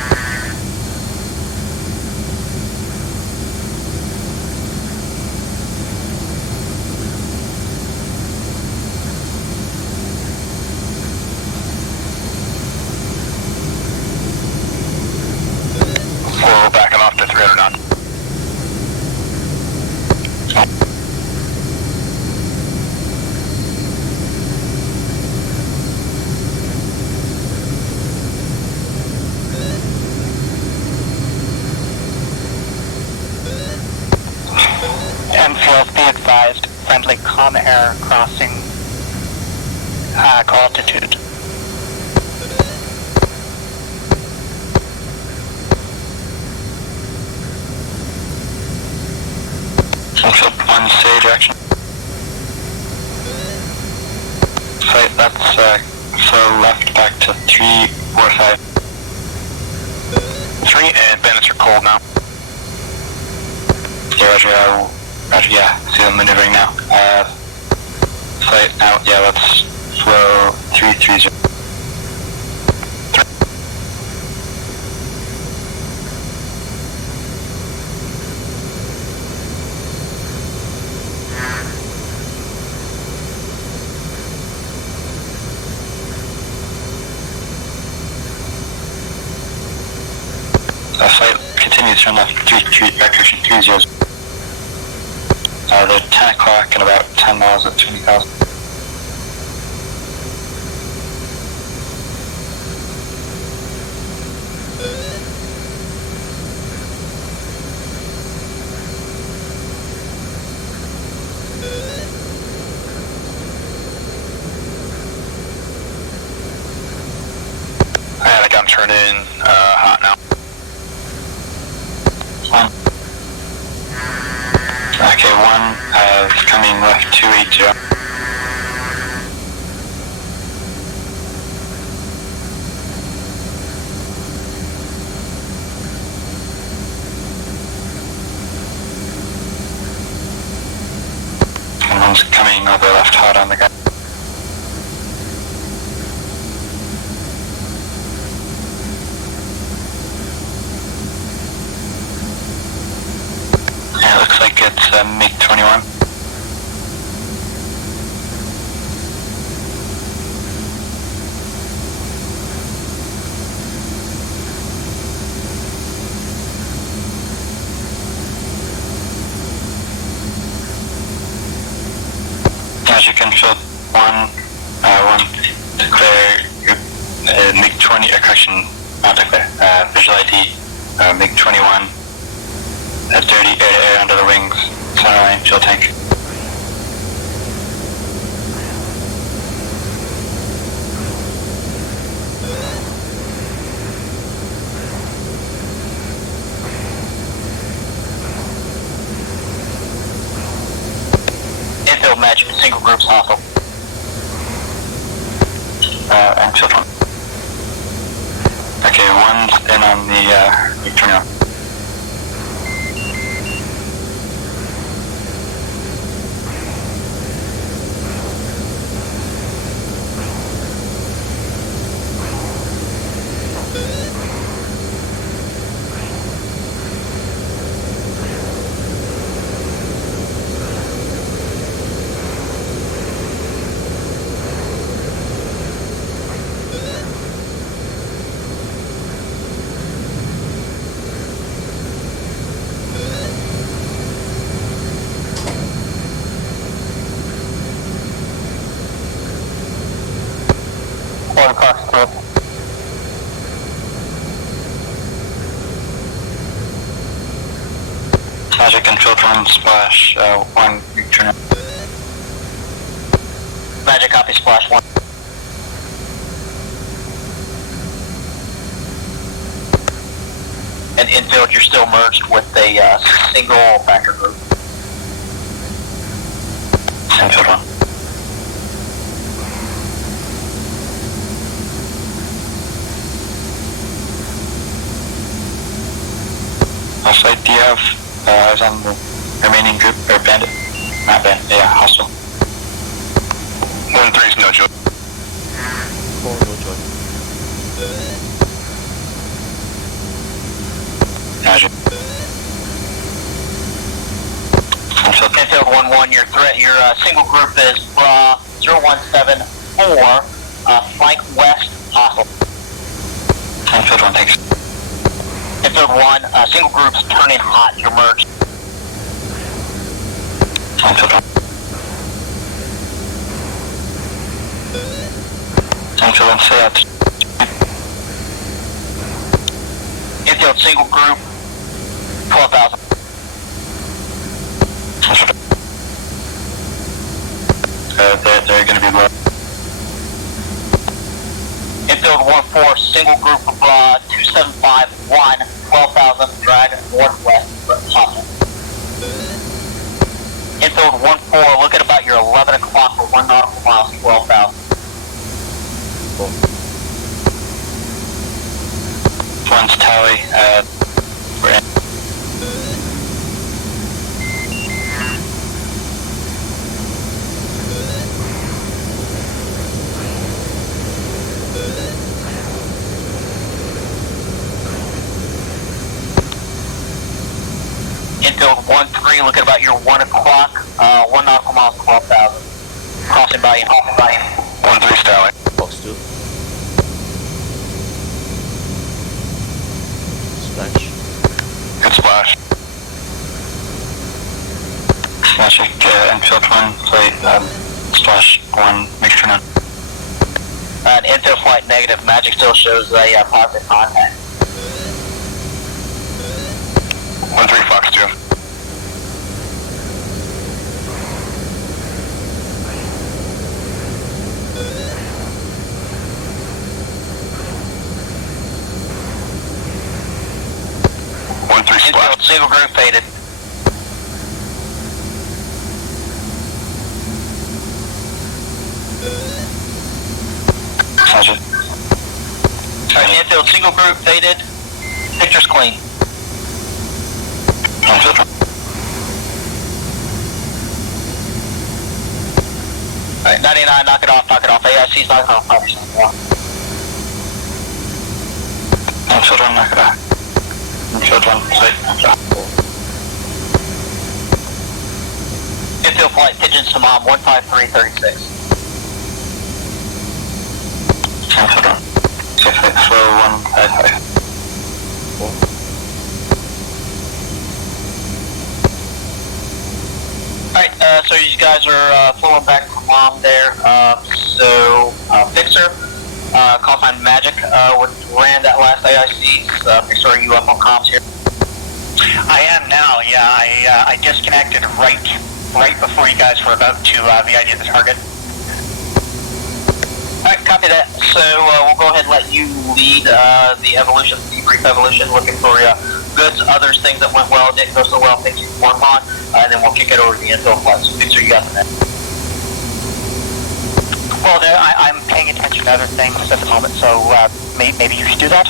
advised, friendly com air crossing altitude. Sunfield 1, Sage action. Site, that's so left back to 345. 3 and bandits are cold now. Yeah, Roger, yeah, see them maneuvering now. Site out, yeah, let's flow 330. Flight continues from left 330. They're 10 o'clock and about 10 miles at 20,000. I got them turned in hot now. Okay, 1 coming left 280. And 1's coming over left hard on the guy. Yeah, it looks like it's MiG-21. As you can field 1, 1, declare your MiG-20, correction, not declare, visual ID, MiG-21. Dirty air-to-air under the wings, centerline, fuel tank. Infield match, single groups hostile. And field 1. Okay, 1's in on the MiG-21. Magic and field 1 splash, 1 MiG-21. Magic copy splash 1. And infield, you're still merged with a single factor group. Infield 1. Offsite, do you have eyes on the remaining group, or bandit? Not bandit, yeah, hostile. 1-3's no joke. 4, no joy. Magic. Infield 1-1, your threat, your single group is 0174, flank west, hostile. Infield 1 takes. Infield 1, single groups turning hot, you're merged. Infield 1. Infield 1, stay out. Infield single group, 12,000. they're going to be low. Infield 1-4, single group of 2-7-5-1, 12,000, drag northwest, hostile. Infield 1-4, look at about your 11 o'clock for 1 nautical miles, 12,000. One's tally, we're in. Infield 1-3, look at about your 1 o'clock, 1 nautical miles, 12,000. Crossing by you, 1-3 Sterling. Box 2. Splash. Good splash. Magic, infield 1, flight, splash 1, make sure none. And infield flight negative, Magic still shows a positive contact. 1-3 Fox 2. Infield single group faded. Magic. Alright, infield single group faded. Picture's clean. Infield 1. Alright, 99, knock it off. AIC's knocking off 5% more. Infield 1, knock it off. Infield 1, flight, Infield flight, pigeons to mom, 15336. Infield 1. Safe, slow 155. Alright, so you guys are flowing back from mom there. Fixer, call sign Magic, ran that last AIC. Fixer, are you up on comms here? I am now, yeah. I disconnected right before you guys were about to VID the target. Alright, copy that. So we'll go ahead and let you lead the evolution, the debrief evolution, looking for goods, others, things that went well, didn't go so well, things you can work on, and then we'll kick it over to the infield flight. So Fixer, you got the net. Well, I'm paying attention to other things at the moment, so maybe you should do that?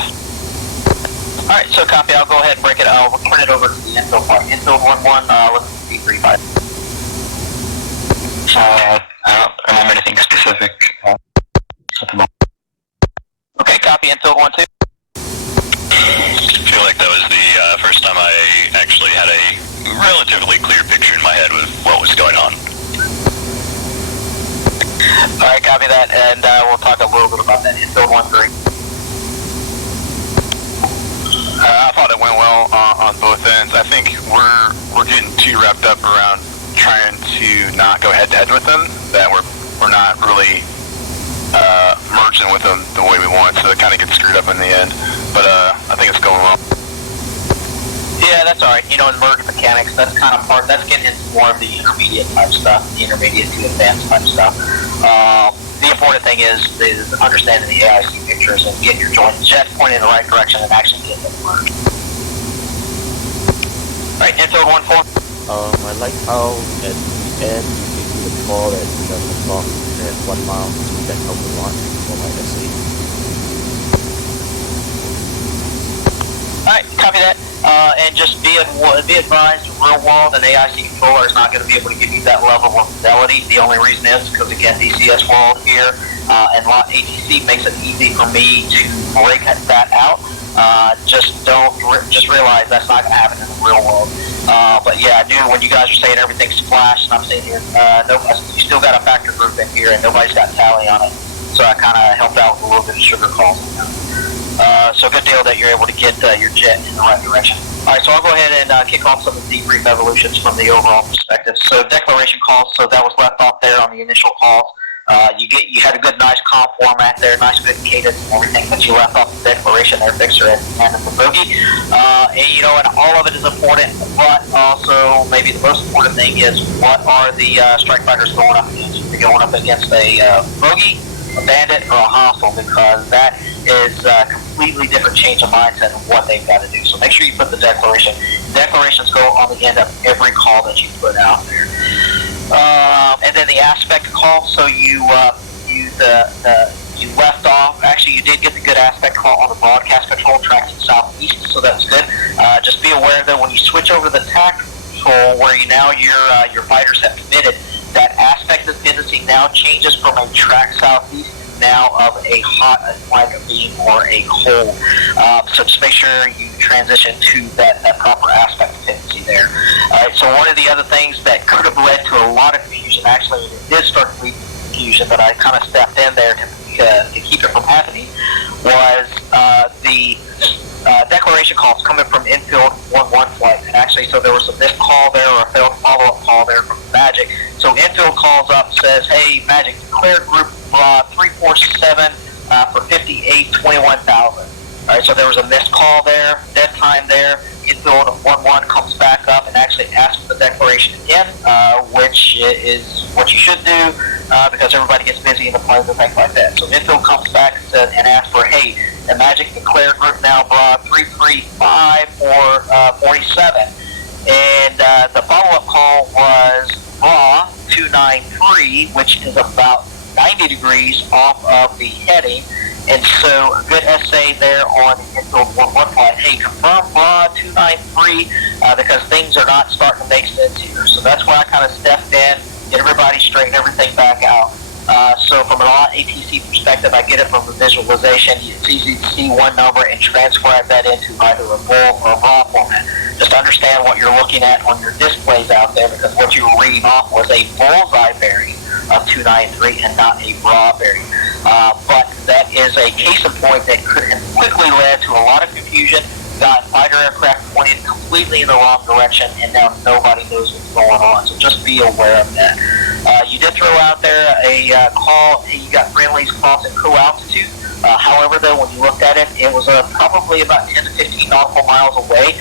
Alright, so copy. I'll go ahead and break it. I'll turn it over to the infield flight. Infield 1-1, let's debrief. I don't remember anything specific at the moment. Okay, copy. Infield 1-2. I feel like that was the first time I actually had a relatively clear picture in my head with what was going on. Alright, copy that, and we'll talk a little bit about that. Infield 1-3. I thought it went well on both ends. I think we're getting too wrapped up around trying to not go head-to-head with them, that we're not really merging with them the way we want, so it kind of gets screwed up in the end. But I think it's going well. Yeah, that's alright. You know, in merge mechanics, that's kind of that's getting into more of the intermediate type stuff, the intermediate to advanced type stuff. The important thing is understanding the AIC pictures and getting your jets pointed in the right direction and actually getting them merged. Alright, infield 1-4. I like how at the end you gave me the call at 11 o'clock at 1 mile. That helped a lot for my SE. Alright, copy that. And just be advised, real world, an AIC controller is not going to be able to give you that level of fidelity. The only reason is because, again, DCS world here and ATC makes it easy for me to break that out. Just realize that's not going to happen in the real world. But yeah, I knew when you guys are saying everything's splashed, and I'm saying here, you still got a factor group in here, and nobody's got tally on it. So I kind of helped out with a little bit of sugar calls. So good deal that you're able to get your jet in the right direction. All right, so I'll go ahead and kick off some of the debrief evolutions from the overall perspective. So declaration calls, so that was left off there on the initial calls. You had a good, nice comp format there, nice good cadence and everything, but you left off the declaration there, Fixer, at the end of the bogey. And all of it is important, but also maybe the most important thing is what are the strike fighters going up against? They're going up against a bogey, a bandit, or a hostile, because that is a completely different change of mindset of what they've got to do. So make sure you put the declaration. Declarations go on the end of every call that you put out there. And then the aspect call. So you left off. Actually, you did get the good aspect call on the broadcast control tracking southeast, so that's good. Just be aware that when you switch over to the tactical, where your fighters have committed, that aspect dependency now changes from a track southeast now of a hot, like a beam or a cold. So just make sure you transition to that proper aspect dependency there. So one of the other things that could have led to a lot of confusion, actually it did start to lead to confusion, but I kind of stepped in there to keep it from happening, was the declaration calls coming from infield 1-1 flight. And actually, so there was a missed call there or a failed follow-up call there from Magic. So infield calls up, says, hey, Magic, declared group 347 for 58, 21,000. All right, so there was a missed call there, dead time there. Infield 1-1 comes back up and actually asks for the declaration again, which is what you should do because everybody gets busy in the planes and things like that. So infield comes back and asks for, hey, the Magic declared group now 335 for 47. And the follow-up call was raw 293, which is about 90 degrees off of the heading. And so a good essay there on infield 1-1 flight. Hey, confirm raw 293 because things are not starting to make sense here. So that's why I kind of stepped in, get everybody straighten everything back out. So from an ATC perspective, I get it from the visualization. It's easy to see one number and transcribe that into either a bull or a raw format. Just understand what you're looking at on your displays out there, because what you were reading off was a bullseye bearing of 293 and not a raw bearing. But that is a case in point that could have quickly led to a lot of confusion, got fighter aircraft pointed completely in the wrong direction, and now nobody knows what's going on. So just be aware of that. You did throw out there a call, you got friendlies crossing co-altitude. However, though, when you looked at it, it was probably about 10 to 15 nautical miles away,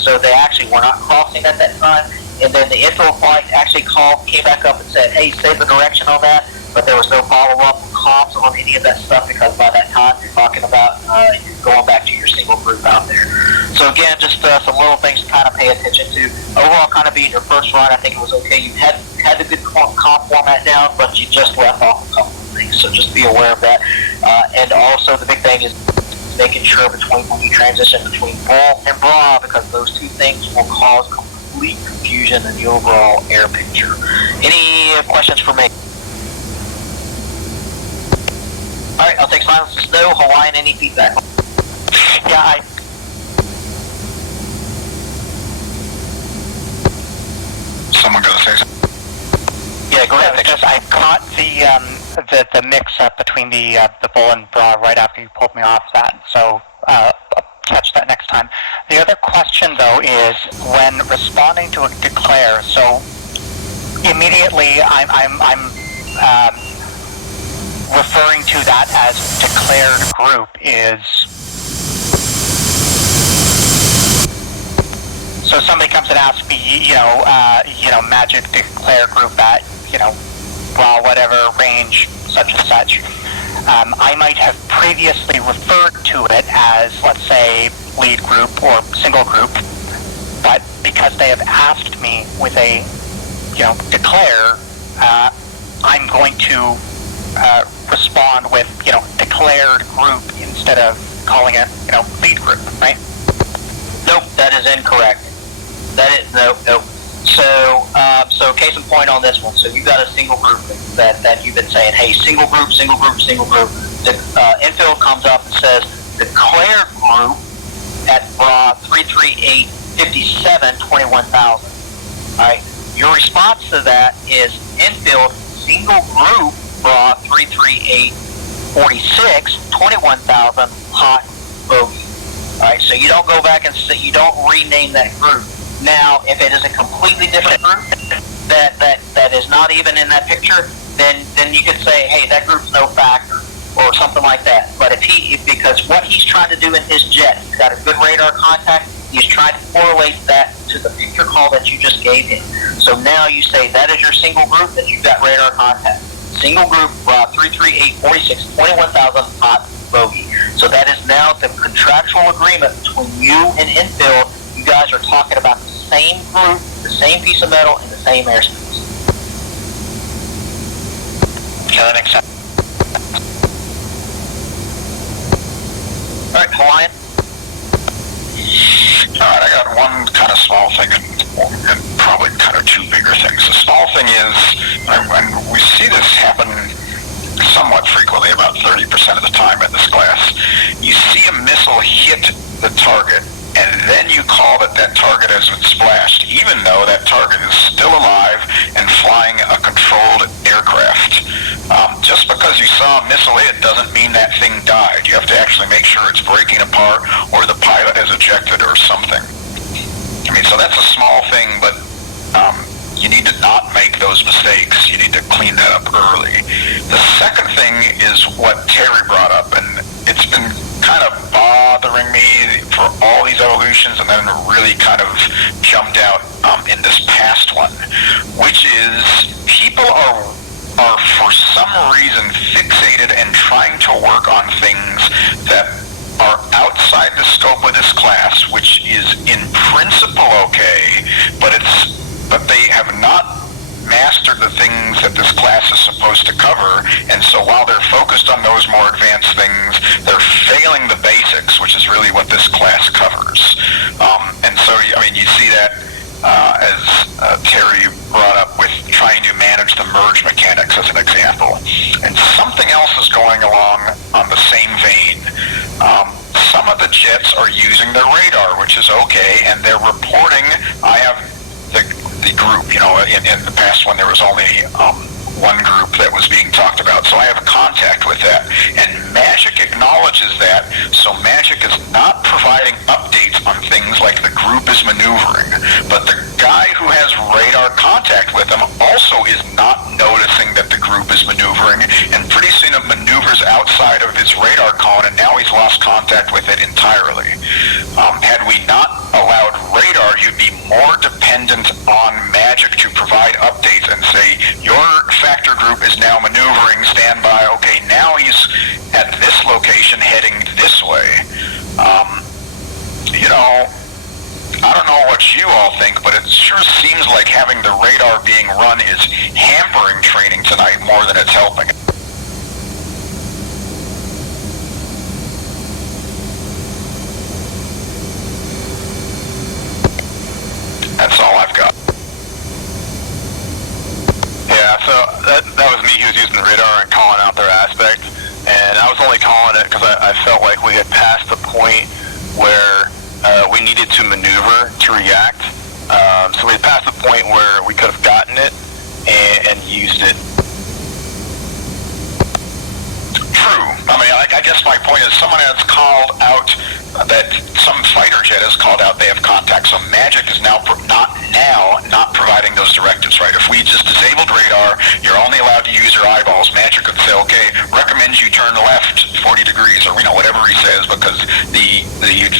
so they actually were not crossing at that time. And then the infield flight actually came back up and said, hey, save the direction on that, but there was no follow-up comms on any of that stuff because by that time you're talking about you're going back to your single group out there. So again, just some little things to kind of pay attention to. Overall, kind of being your first run, I think it was okay. You had the good comp format down, but you just left off a couple of things. So just be aware of that. And also the big thing is making sure when you transition between bull and bra, because those two things will cause complete confusion in the overall air picture. Any questions for me? All right, I'll take silence to snow. Hawaiian, any feedback? Yeah, Someone gonna say something? Yeah, go ahead. because I caught the mix-up between the bull and bra right after you pulled me off that, so I'll catch that next time. The other question, though, is when responding to a declare, so immediately I'm referring to that as declared group is, so somebody comes and asks me, Magic declared group at, raw whatever range, such and such. I might have previously referred to it as, let's say, lead group or single group, but because they have asked me with a, declare, I'm going to respond with, declared group instead of calling it, lead group, right? Nope, that is incorrect. Nope. So case in point on this one. So you got a single group that you've been saying, hey, single group. The infield comes up and says, declared group at 338, 57, 21,000. All right. Your response to that is infield single group 338, 46, 21,000 hot bogey. All right. So you don't go back and say, you don't rename that group. Now, if it is a completely different group that is not even in that picture, then you could say, hey, that group's no factor, or something like that. But because what he's trying to do in his jet, he's got a good radar contact, he's trying to correlate that to the future call that you just gave him. So now you say that is your single group that you've got radar contact. Single group 33846 21,000 hot bogey. So that is now the contractual agreement between you and Infield. You guys are talking about the same group, the same piece of metal, and the same airspace. Okay, that makes sense. All right, Hawaiian. All right, I got one kind of small thing and probably kind of two bigger things. The small thing is, and we see this happen somewhat frequently, about 30% of the time in this class, you see a missile hit the target, and then you call that target has been splashed, even though that target is still alive and flying a controlled aircraft. Just because you saw a missile hit doesn't mean that thing died. You have to actually make sure it's breaking apart or the pilot has ejected or something. I mean, so that's a small thing, but you need to not make those mistakes. You need to clean that up early. The second thing is what Terry brought up, and it's been kind of bothering me for all these evolutions, and then really kind of jumped out in this past one, which is people are for some reason fixated and trying to work on things that are outside the scope of this class, which is in principle okay, but they have not mastered the things that this class is supposed to cover, and so while they're focused on those more advanced things, they're failing the basics, which is really what this class covers. And so, I mean, you see that as Terry brought up with trying to manage the merge mechanics as an example. And something else is going along on the same vein. Some of the jets are using their radar, which is okay, and they're reporting. I have the group, you know, in the past when there was only one group that was being talked about, so I have a contact with that, and Magic acknowledges that, so Magic is not providing updates on things like the group is maneuvering, but the guy who has radar contact with them also is not noticing that the group is maneuvering, and pretty soon it maneuvers outside of his radar cone, and now he's lost contact with it entirely. Had we not allowed radar, you'd be more dependent on Magic to provide updates and say, your factor group is now maneuvering, stand by, okay, now he's at this location heading this way. You know, I don't know what you all think, but it sure seems like having the radar being run is hampering training tonight more than it's helping. That's all I've got. Yeah, so that was me who was using the radar and calling out their aspect, and I was only calling it because I felt like we had passed the point where we needed to maneuver to react. So we had passed the point where we could have gotten it and used it. True. I mean, I guess my point is someone has called out that some fighter jet has called out they have contact, so Magic is not providing those directives, right? If we just disabled radar, you're only allowed to use your eyeballs. Magic could say, okay, recommends you turn left 40 degrees, or, you know, whatever he says, because the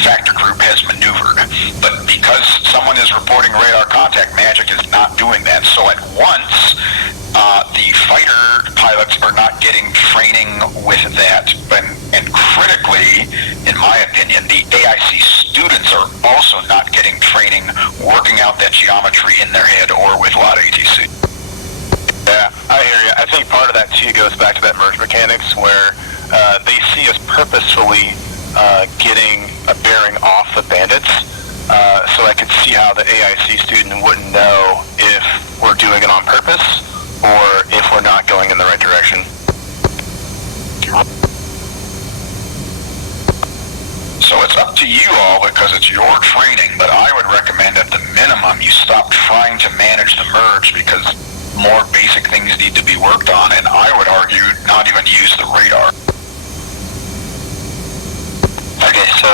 factor group has maneuvered. But because someone is reporting radar contact, Magic is not doing that. So at once, the fighter pilots are not getting training with that. And critically, in my opinion, the AIC students are also not getting training working out that geometry in their head or with a lot of ATC. Yeah, I hear you. I think part of that too goes back to that merge mechanics where they see us purposefully getting a bearing off the bandits. So I could see how the AIC student wouldn't know if we're doing it on purpose or if we're not going in the right direction. So it's up to you all because it's your training, but I would recommend at the minimum you stop trying to manage the merge because more basic things need to be worked on, and I would argue not even use the radar. Okay, so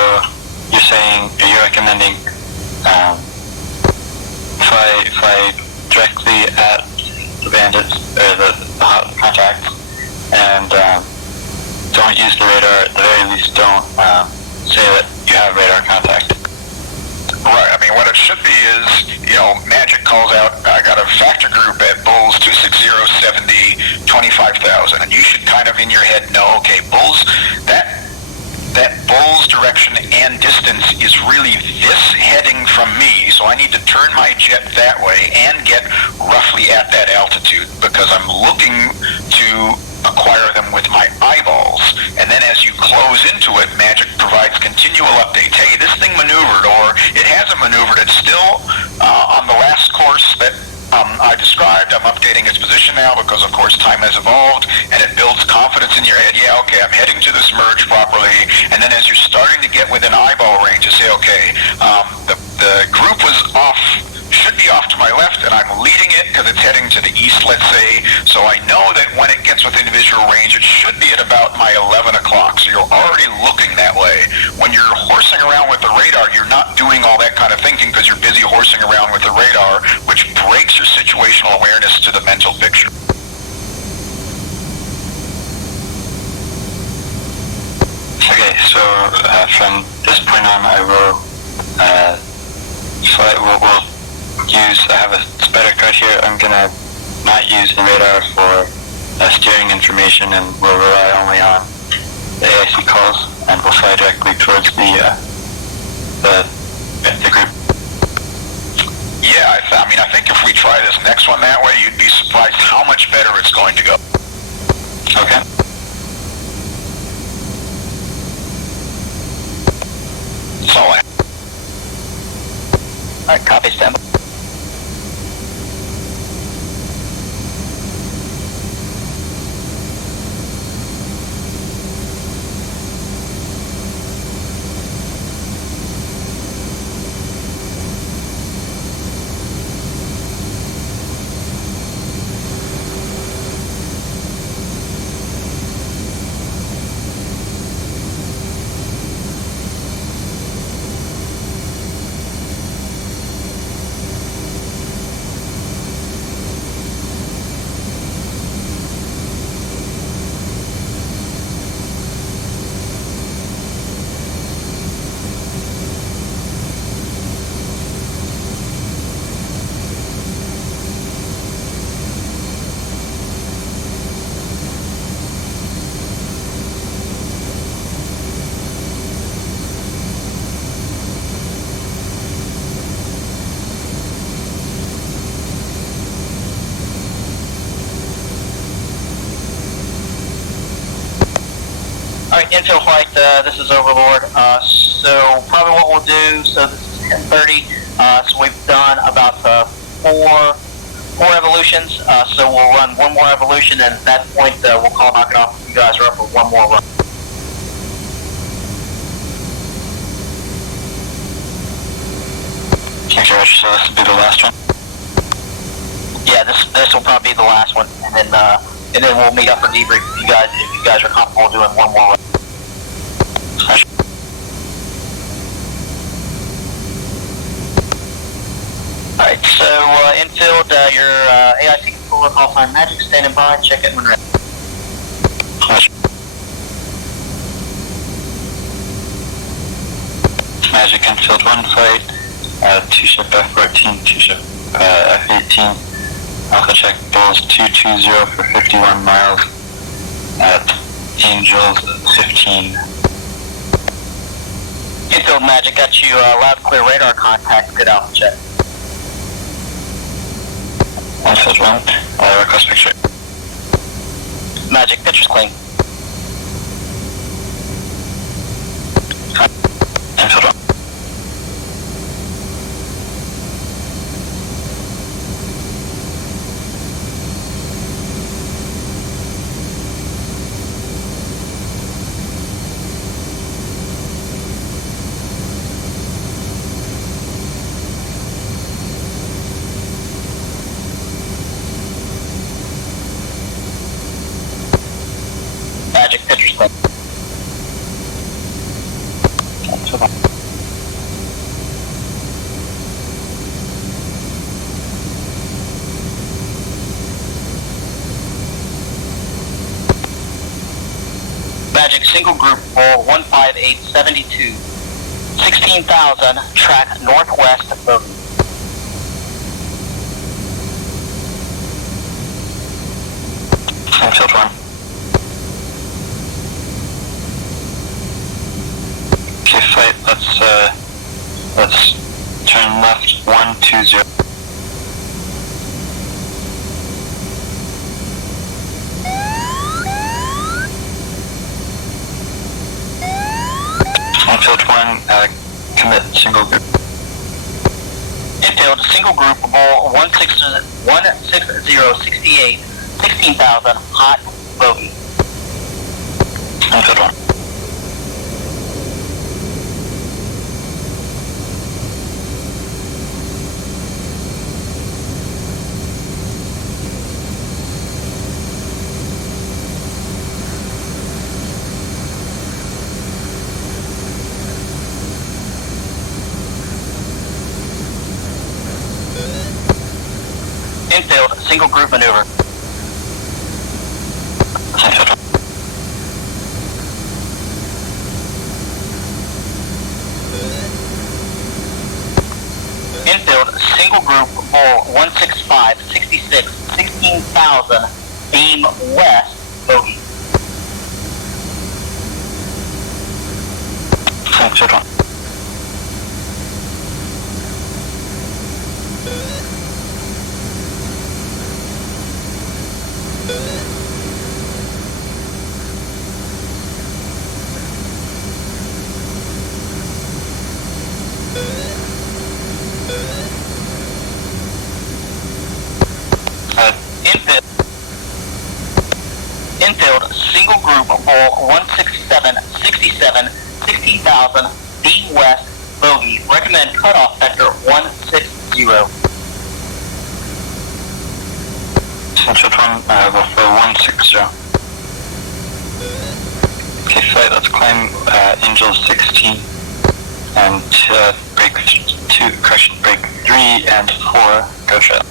you're recommending fly directly at the bandits, or the hot without contact, and don't use the radar. At the very least, don't say that you have radar contact. Right, I mean, what it should be is, Magic calls out, I got a factor group at Bulls 26070, 25,000, and you should kind of in your head know, okay, Bulls, that Bull's direction and distance is really this heading from me, so I need to turn my jet that way and get roughly at that altitude, because I'm looking to acquire them with my eyeballs. And then as you close into it, Magic provides continual updates. Hey, this thing maneuvered, or it hasn't maneuvered. It's still on the last course that I described. I'm updating its position now because, of course, time has evolved, and it builds confidence in your head. Yeah, okay, I'm heading to this merge properly. And then as you're starting to get within eyeball range, you say, okay, the group was off, should be off to my left, and I'm leading it because it's heading to the east, let's say. So I know that when it gets within visual range, it should be at about my 11 o'clock. So you're already looking that way. When you're horsing around with the radar, you're not doing all that kind of thinking because you're busy horsing around with the radar, which breaks your situational awareness to the mental picture. Okay, so from this point on, I will I have a spider card here. I'm gonna not use the radar for steering information, and we'll rely only on the AIC calls, and we'll fly directly towards the group. Yeah, I think if we try this next one that way, you'd be surprised how much better it's going to go. Okay. That's all I have. Alright, copy, stand by. Alright, infield flight, this is Overlord. So probably what we'll do, so this is 10:30, so we've done about four evolutions, so we'll run one more evolution, and at that point we'll call knock it off. You guys are up for one more run. Okay, Josh, so this will be the last one? Yeah, this will probably be the last one, and then we'll meet up for debrief if you guys are comfortable doing one more run. Alright, so infield, your AIC controller call sign Magic, standing by, check in when ready. Magic infield 1 flight, 2-ship F-14, 2-ship F-18, Alpha check Bulls 220 for 51 miles at Angels 15. Infield Magic got you loud clear radar contact, good Alpha check. Infield 1, request picture. Magic, picture's clean. Infield 1. Magic, picture's clean. Infield 1. Magic single group bull 15872, 16,000, track northwest of Bogey. Field 1. Okay, flight, let's turn left 120. Field 1, commit single group. Infield single group bull 16068, 16,000, hot Bogey. Field 1. Infield single group maneuver. Infield single group bull 165, 66, 16,000, beam west, Bogey. Field 1. Infield single group bull 167, 67, 16,000, beam west, Bogey. Recommend cutoff vector 160. Central 1, go for 160. Okay, flight, let's climb Angel 16 and break 2, correction, break 3 and 4, go shut.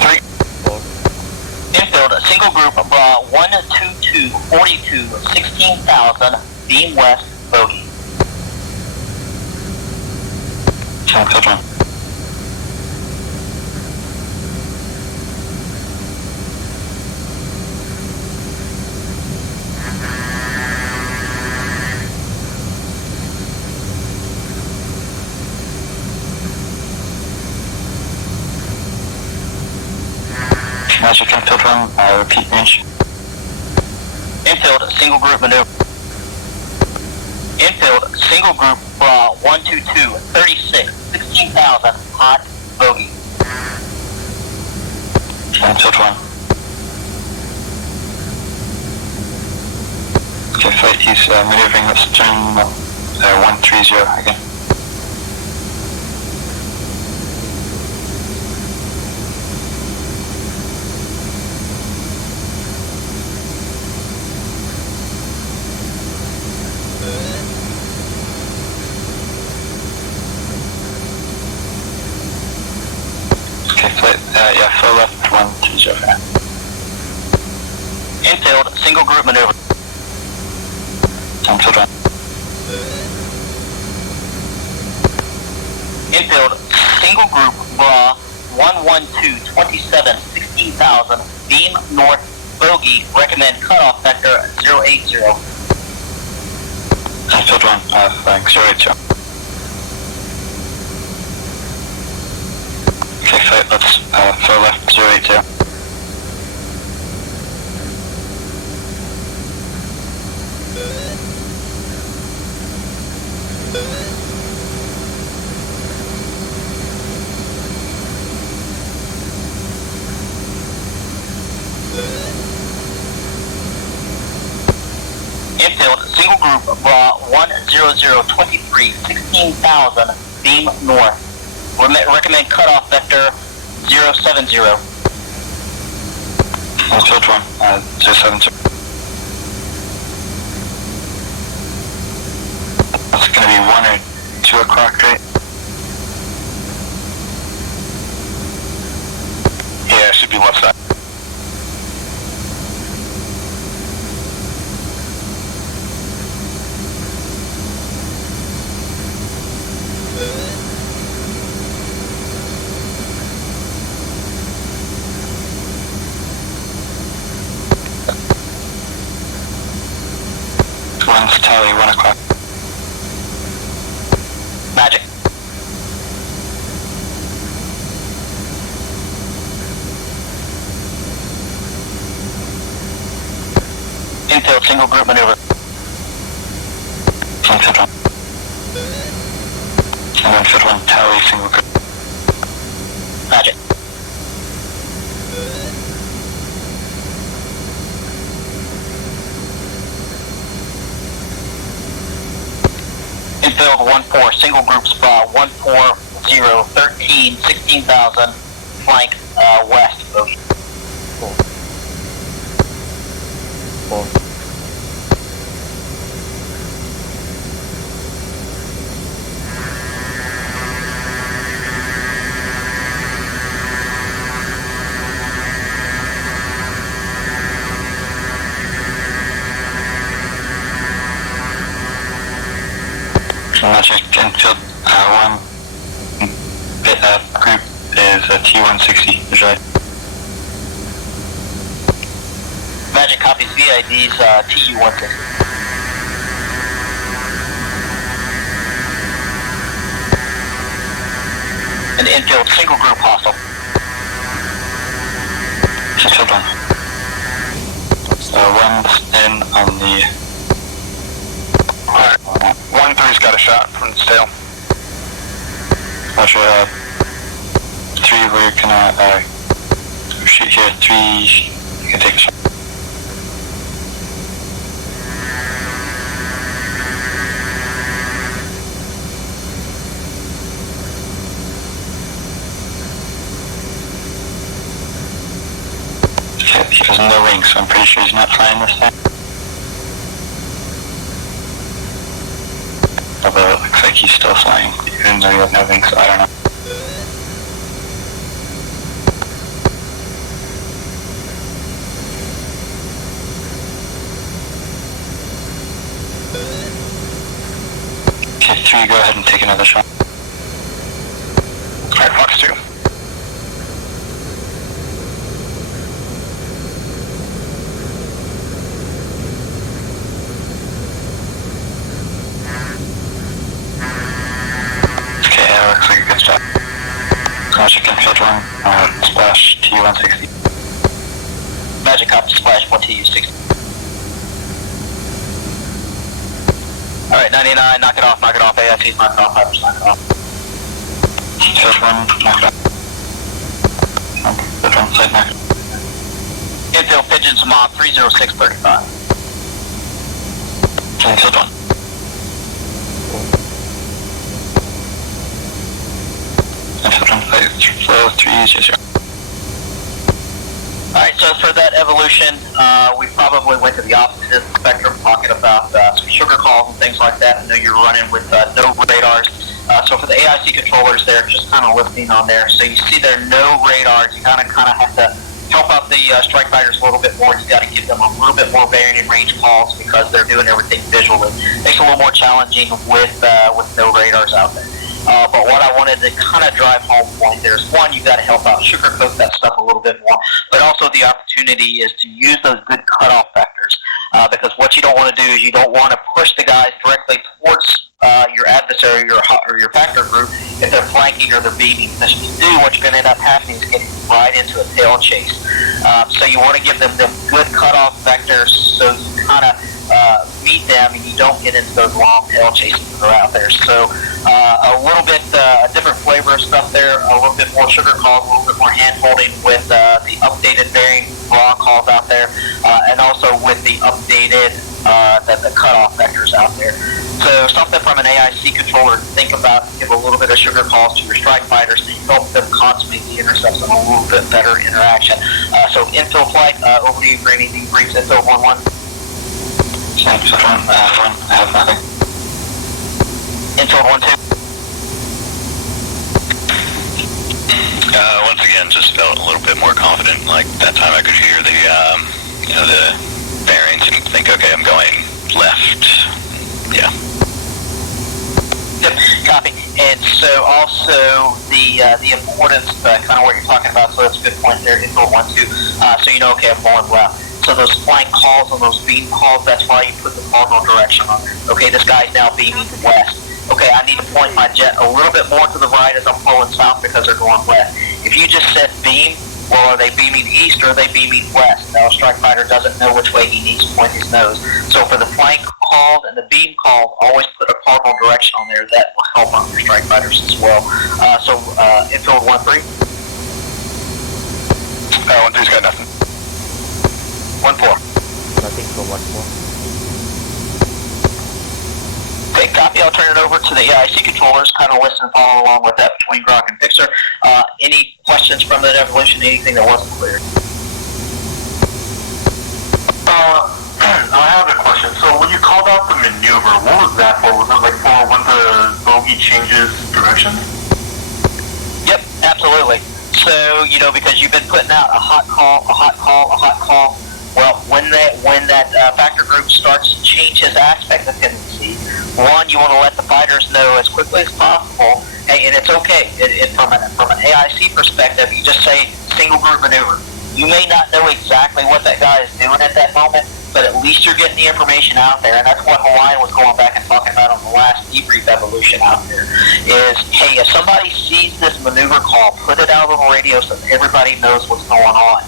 3. Infield single group bra 122, 42, 16,000, beam west, Bogey. Central 1. Magic infield 1, repeat range. Infield single group maneuver. Infield single group bra 122, 36, 16,000, hot Bogey. Infield 1. Okay, flight, he's maneuvering, let's turn 130 again. Okay, flight, yeah, full left 120. Infield single group maneuver. Infield 1. Infield single group bra 112, 27, 16,000, beam north, Bogey. Recommend cutoff vector 080. Infield 1, thanks, 080. Okay, flight, let's full left 080. Infield single group bra 10023, 16,000, beam north. Recommend cutoff vector 070. Infield 1, 070. That's going to be 1 or 2 o'clock, right? Yeah, it should be left side. One's tally, 1 o'clock. Magic. Infield single group maneuver. Infield 1. And then field 1 tally, single group. Magic. Infield 1-4, single group spot, 140, 13, 16,000, flank west of Ocean. Four. Magic infield 1 group is T160, visualize. Magic copies VID's TU-160. An infield single group hostile. Infield 1. One's in on the... Alright, 1-3's got a shot from the stale. Roger, 3, we're gonna shoot here, 3, you can take a shot. Okay, he doesn't know wings, so I'm pretty sure he's not flying this time. Although it looks like he's still flying, even though he has no wings, so I don't know. Okay, 3, go ahead and take another shot. Alright, Fox 2. Looks like a good shot. Magic infield 1, splash TU-160. Magic copy splash 1 TU-60. Alright, 99, knock it off, AIC's knock it off, Hyper's knock it off. Infield 1, knock it off. Infield 1, side knock it off. Infield pigeons mob 30635. Infield 1. Flow 3 is yes, sir. Alright, so for that evolution, we probably went to the opposite spectrum, talking about some sugar calls and things like that. I know you're running with no radars. So for the AIC controllers, they're just kind of listening on there. So you see there are no radars. You kind of have to help out the strike fighters a little bit more. You got to give them a little bit more bearing and range calls because they're doing everything visually. Makes it a little more challenging with no radars out there. But what I wanted to kind of drive home point there is, one, you got to help out sugarcoat that stuff a little bit more, but also the opportunity is to use those good cutoff vectors, because what you don't want to do is you don't want to push the guys directly towards your adversary or your factor group if they're flanking or they're beating. Because if you do, what you're going to end up happening is getting right into a tail chase. So you want to give them good cutoff vectors so you kind of meet them and you don't get into those long tail chases that are out there. So a little bit a different flavor of stuff there, a little bit more sugar calls, a little bit more hand holding with the updated bearing raw calls out there, and also with the updated the cutoff vectors out there. So something from an AIC controller to think about, give a little bit of sugar calls to your strike fighters to help them consummate the intercepts and a little bit better interaction. So infill flight, over to you for any debriefs. Infill 1-1. Thanks, 1, I have nothing. Infill 1-2. Once again, just felt a little bit more confident. Like that time I could hear the, the bearings and think, okay, I'm going left. Yeah. Yep, copy. And so also the importance, kind of what you're talking about, so that's a good point there, infill 1-2. So you know, okay, I'm going left. So those flank calls and those beam calls, that's why you put the cardinal direction on there. Okay, this guy's now beaming west. Okay, I need to point my jet a little bit more to the right as I'm pulling south because they're going west. If you just said beam, well, are they beaming east or are they beaming west? Now, a strike fighter doesn't know which way he needs to point his nose. So for the flank calls and the beam calls, always put a cardinal direction on there. That will help on your strike fighters as well. Infield 1-3. 1-3's got nothing. 1-4. Nothing for 1-4. Okay, copy. I'll turn it over to the AIC controllers, kind of listen and follow along with that between Grok and Fixer. Any questions from that evolution, anything that wasn't clear? I have a question. So when you called out the maneuver, what was that for? Was it like for when the bogey changes direction? Yep, absolutely. So, because you've been putting out a hot call, a hot call, a hot call. Well, when that factor group starts to change his aspect of tendency, one, you want to let the fighters know as quickly as possible. Hey, and it's okay. From an AIC perspective, you just say single group maneuver. You may not know exactly what that guy is doing at that moment, but at least you're getting the information out there, and that's what Hawaiian was going back and talking about on the last debrief evolution out there, is, hey, if somebody sees this maneuver call, put it out on the radio so everybody knows what's going on.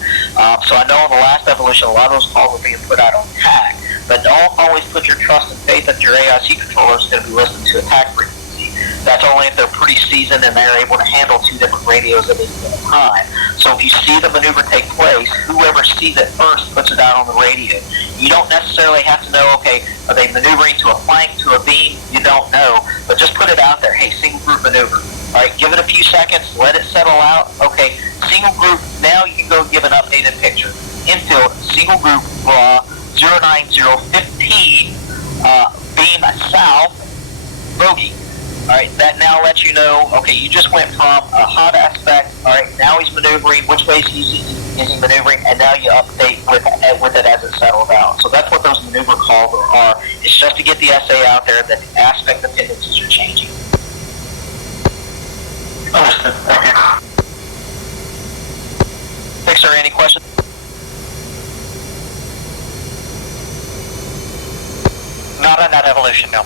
So I know on the last evolution, a lot of those calls were being put out on attack, but don't always put your trust and faith that your AIC controller is going to be listening to attack frequency. That's only if they're pretty seasoned and they're able to handle two different radios at a time. So if you see the maneuver take place, whoever sees it first puts it out on the radio. You don't necessarily have to know, okay, are they maneuvering to a flank, to a beam? You don't know, but just put it out there. Hey, single group maneuver. All right, give it a few seconds, let it settle out. Okay, single group, now you can go give an updated picture. Infield, single group, raw, 09015, beam south, bogey. All right, that now lets you know, okay, you just went from a hot aspect, all right, now he's maneuvering, which way is he maneuvering, and now you update with it as it settles out. So that's what those maneuver calls are. It's just to get the SA out there that the aspect dependencies are changing. Understood. Thank you. Fixer, any questions? Not on that evolution, no.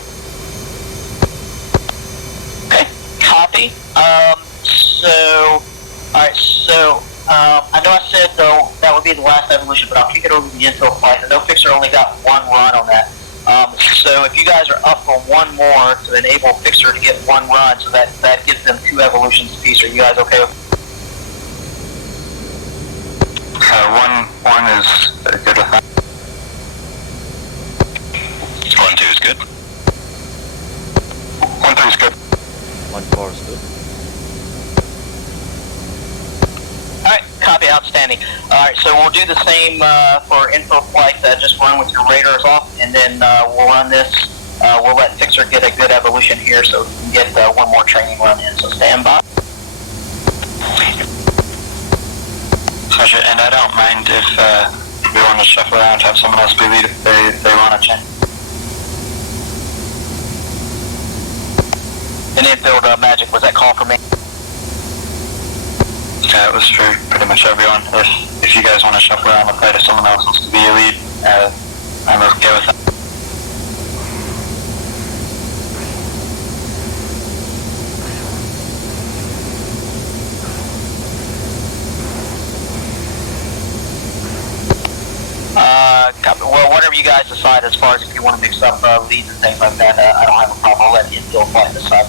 Okay, copy. I know I said, though, that would be the last evolution, but I'll kick it over to the infield flight. I know Fixer only got one run on that. So if you guys are up for one more to enable Fixer to get one run, so that gives them two evolutions apiece. Are you guys okay with One is good with that. 1-2 is good. 1-3 is good. 1-4 is good. Alright, copy, outstanding. Alright, so we'll do the same for info flight, just run with your radars off, and then we'll run this. We'll let Fixer get a good evolution here so we can get one more training run in, so stand by. Pleasure, and I don't mind if we want to shuffle around, have someone else be lead if they want to change. And infield magic, was that call for me? It was for pretty much everyone. If you guys want to shuffle around the fight, if someone else wants to be a lead, I'm okay with that. Well, whatever you guys decide as far as if you want to mix up leads and things like that, I don't have a problem. I'll let the infield flight decide.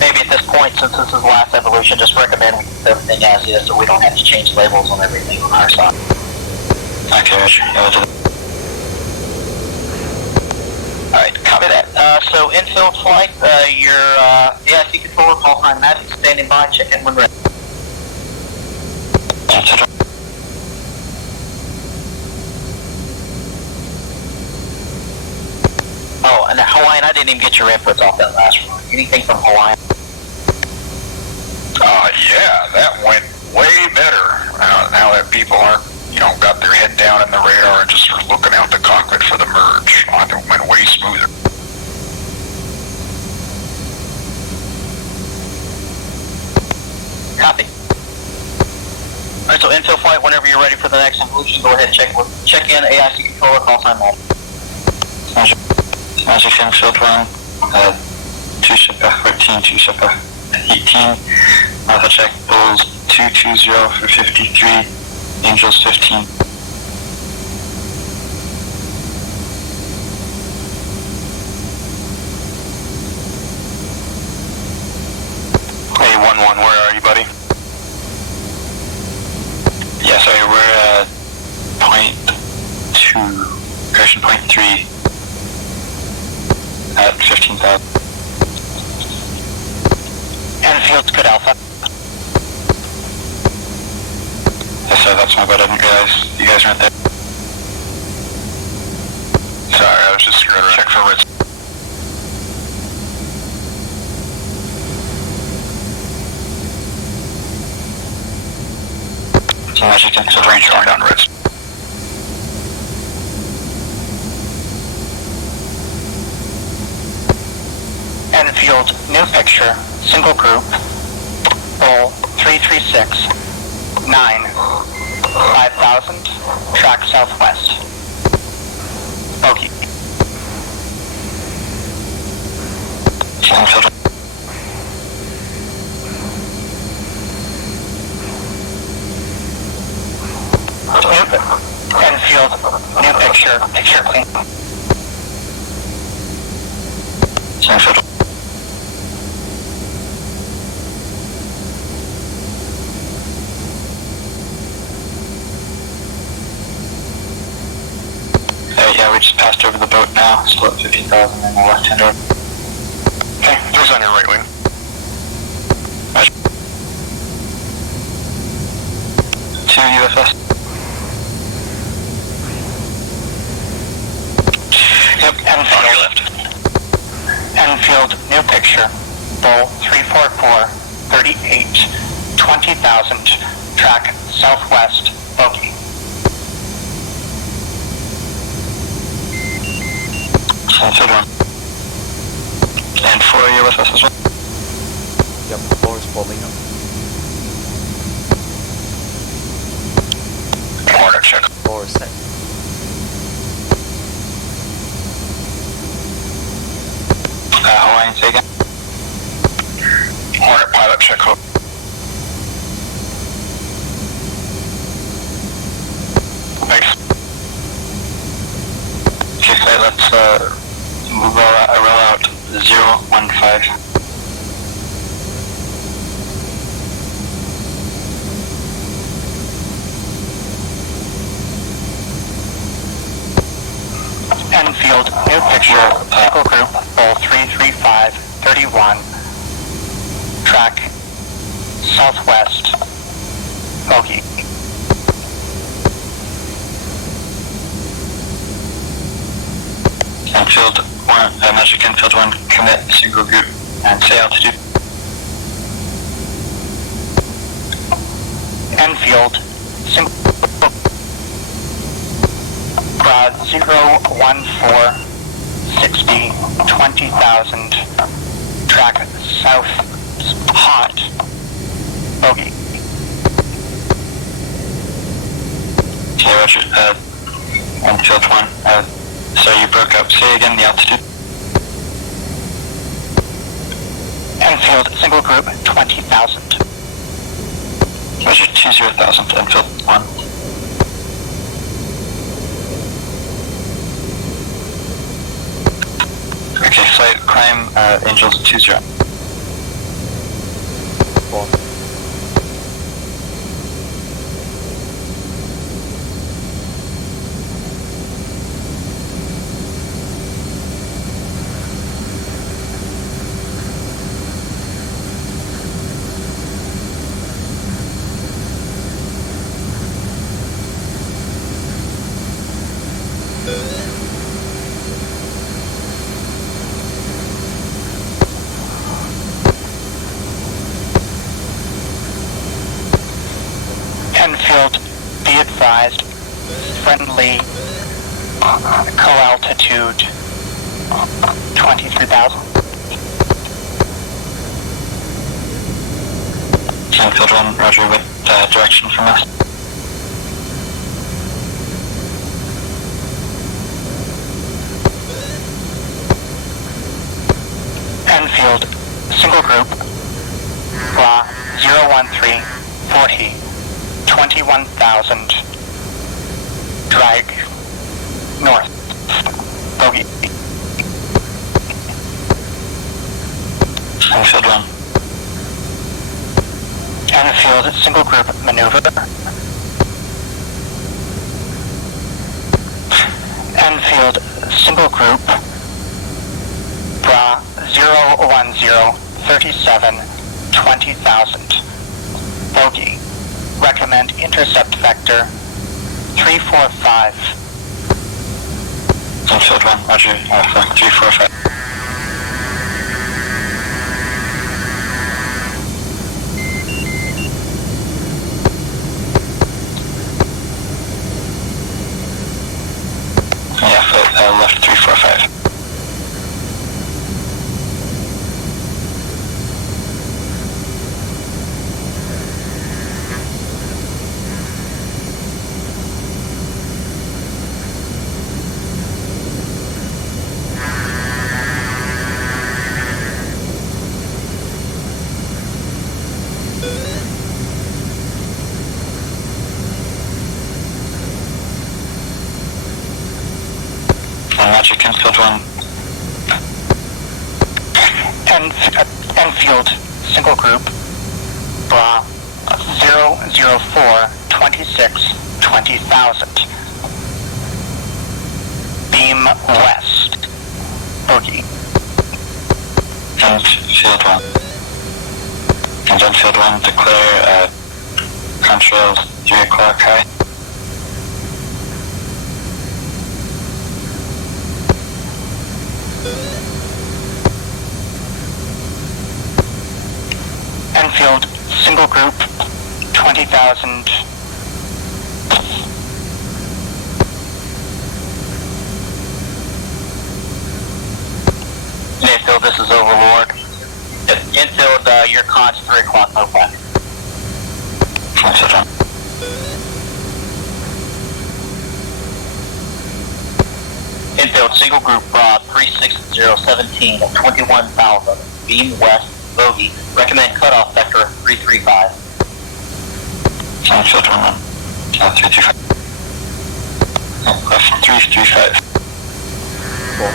Maybe at this point, since this is the last evolution, just recommend we keep everything as is so we don't have to change labels on everything on our side. Okay, Alright, copy that. So infield flight, your AIC controller, call sign magic, standing by, check in when ready. Oh, and Hawaiian, I didn't even get your inputs off that last one. Anything from Hawaiian? Yeah, that went way better. Now that people aren't, got their head down in the radar and just sort of looking out the cockpit for the merge. It went way smoother. 1-4, Copy. Alright, so infill flight, whenever you're ready for the next evolution, go ahead and check in AIC controller, call sign model. Magic infield 1, 2 shipper 14, 2 shipper 18, Alpha check Bulls 220 for 53, Angels 15. Hey, 1-1, where are you, buddy? Yeah, sorry, we're at point 2, correction, point 3 at 15,000. Enfield's good, Alpha. Yes, sir, that's my bad, I didn't realize you guys weren't there. Sorry, I was just screwing around. Check for Ritz. So Magic infield 1, Rejoin on Ritz. Enfield, new picture, single group, Bull 336, 9, 5,000, track southwest. Bogey. infield Enfield, new picture, picture clean. infield yeah, we just passed over the boat now, still at 15,000 in the left-hand door. Okay, who's on your right wing? Two UFS. Yep, On your left. Enfield, new picture, Bull 344, 38, 20,000, track southwest, Bogey. Infield 1. And 4 UFS as well. Yep, 4 is folding up. Hornet check. 4 is set. Hawaiian, say again. Hornet pilot check. Thanks. Okay, so let's roll out 015. Enfield, new picture, single group, Bull 335, 31, track southwest, Bogey. Infield 1, Magic Infield 1, commit single group and say altitude. Enfield, single 01460, 20,000, track south, hot, Bogey. Okay, Roger. Infield 1, sorry, you broke up. Say again the altitude. Enfield, single group, 20,000. Roger, 20,000, Enfield 1. Okay, flight climb, Angels 20. 4. Enfield, be advised, friendly, co-altitude, 23,000. Enfield 1, roger, with direction from us. Enfield, single group, blah, 013, 40, 21,000, drag, north, bogey. Enfield 1. Enfield, single group, maneuver. Enfield, single group, bra, 010, 37, 20,000. Bogey. Recommend intercept vector 345. Enfield 1, roger, Alpha 345. Yeah, left 345. Roger, Enfield 1. Enfield, single group, bra, 004, 26, 20,000. Beam west, bogey. Enfield 1. And Enfield 1, declare contrails 3 o'clock high. Enfield, single group, 20,000. Enfield, this is Overlord. Enfield, your con's 3 o'clock, no plan. Enfield 1. Enfield, single group, 36017 at 21,000. Beam west, bogey. Recommend cutoff vector 335. Enfield 1, 325. Left 335. Cool.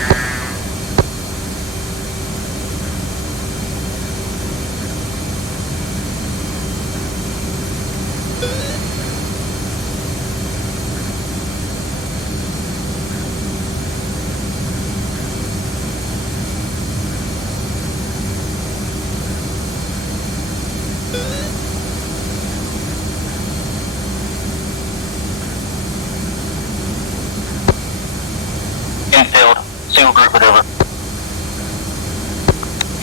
Enfield, single group maneuver.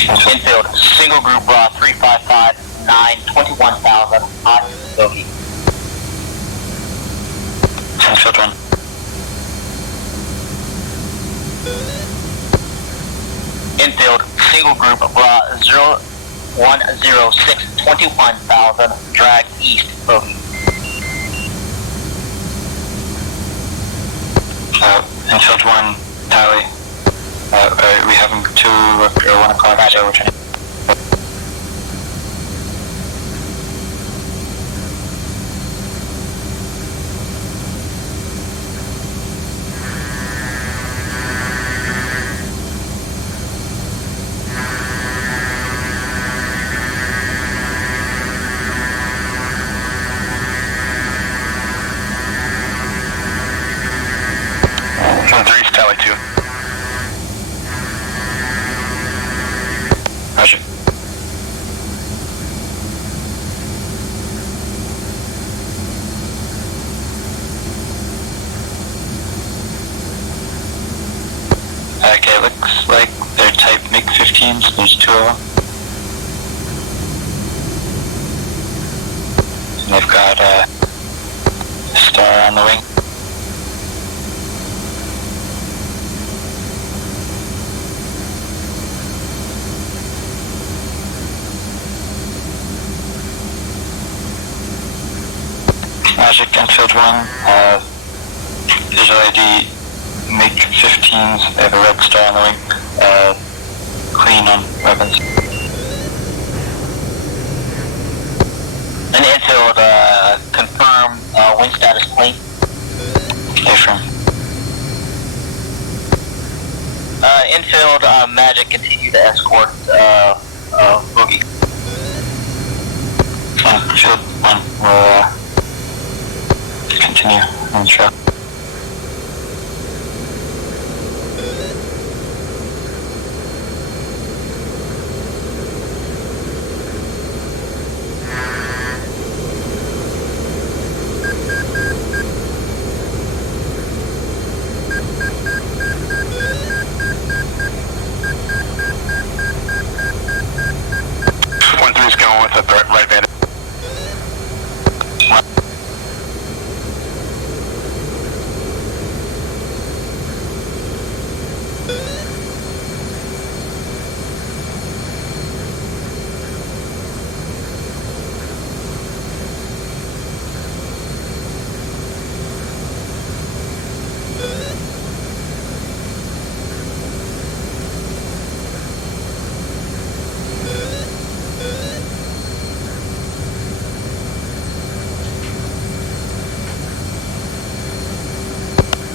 Enfield, single group 355, 9, 21,000, hot bogey. Enfield 1. Enfield, single group 0106, 21,000, drag east bogey. Enfield 1, tally. We have them 2 or 1 o'clock, so we're trying. Three's tally 2. Roger. Okay, looks like they're type MiG-15s. There's 2 of them. And they've got a star on the wing. Magic Enfield 1, visual ID, MiG-15s, they have a red star on the wing, clean on weapons. And Enfield, confirm, wing status clean. Affirm. Enfield, Magic, continue to escort, Boogie. Field 1 will, continue on the trail. Going with the right bandit.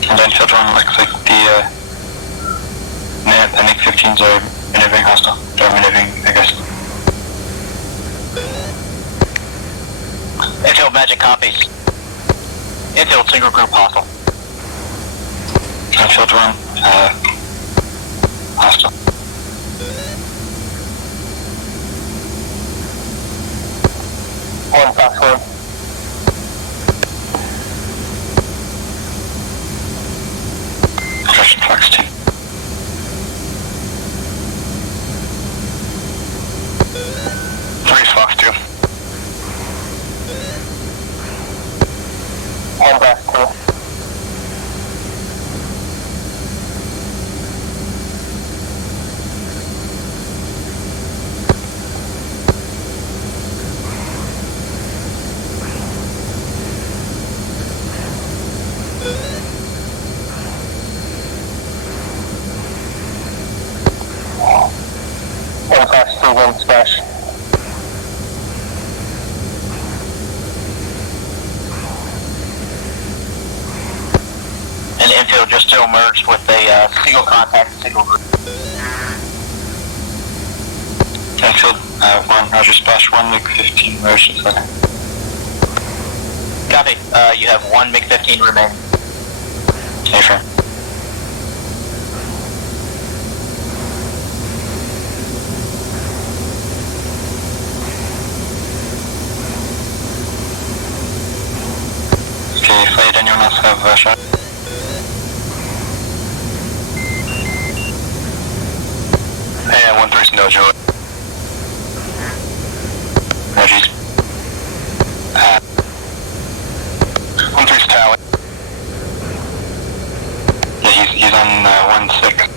And Enfield 1 looks like the MiG-15s are maneuvering hostile. Or maneuvering, I guess. Enfield, Magic copies. Enfield, single group hostile. Enfield 1, hostile. One Foxtrot. Russian Fox 2. Three's Fox 2. One Fox 2. One Fox 2, one splash. And Enfield just still merged with a single contact, single group. Enfield 1, Roger, splash 1, MiG-15 merged with second. Copy. You have one MiG-15 remaining. Affirm. Okay, Fayed, anyone else have a shot? And 1-3's no joy. Regis. 1-3's tally. Yeah, he's on 1-6.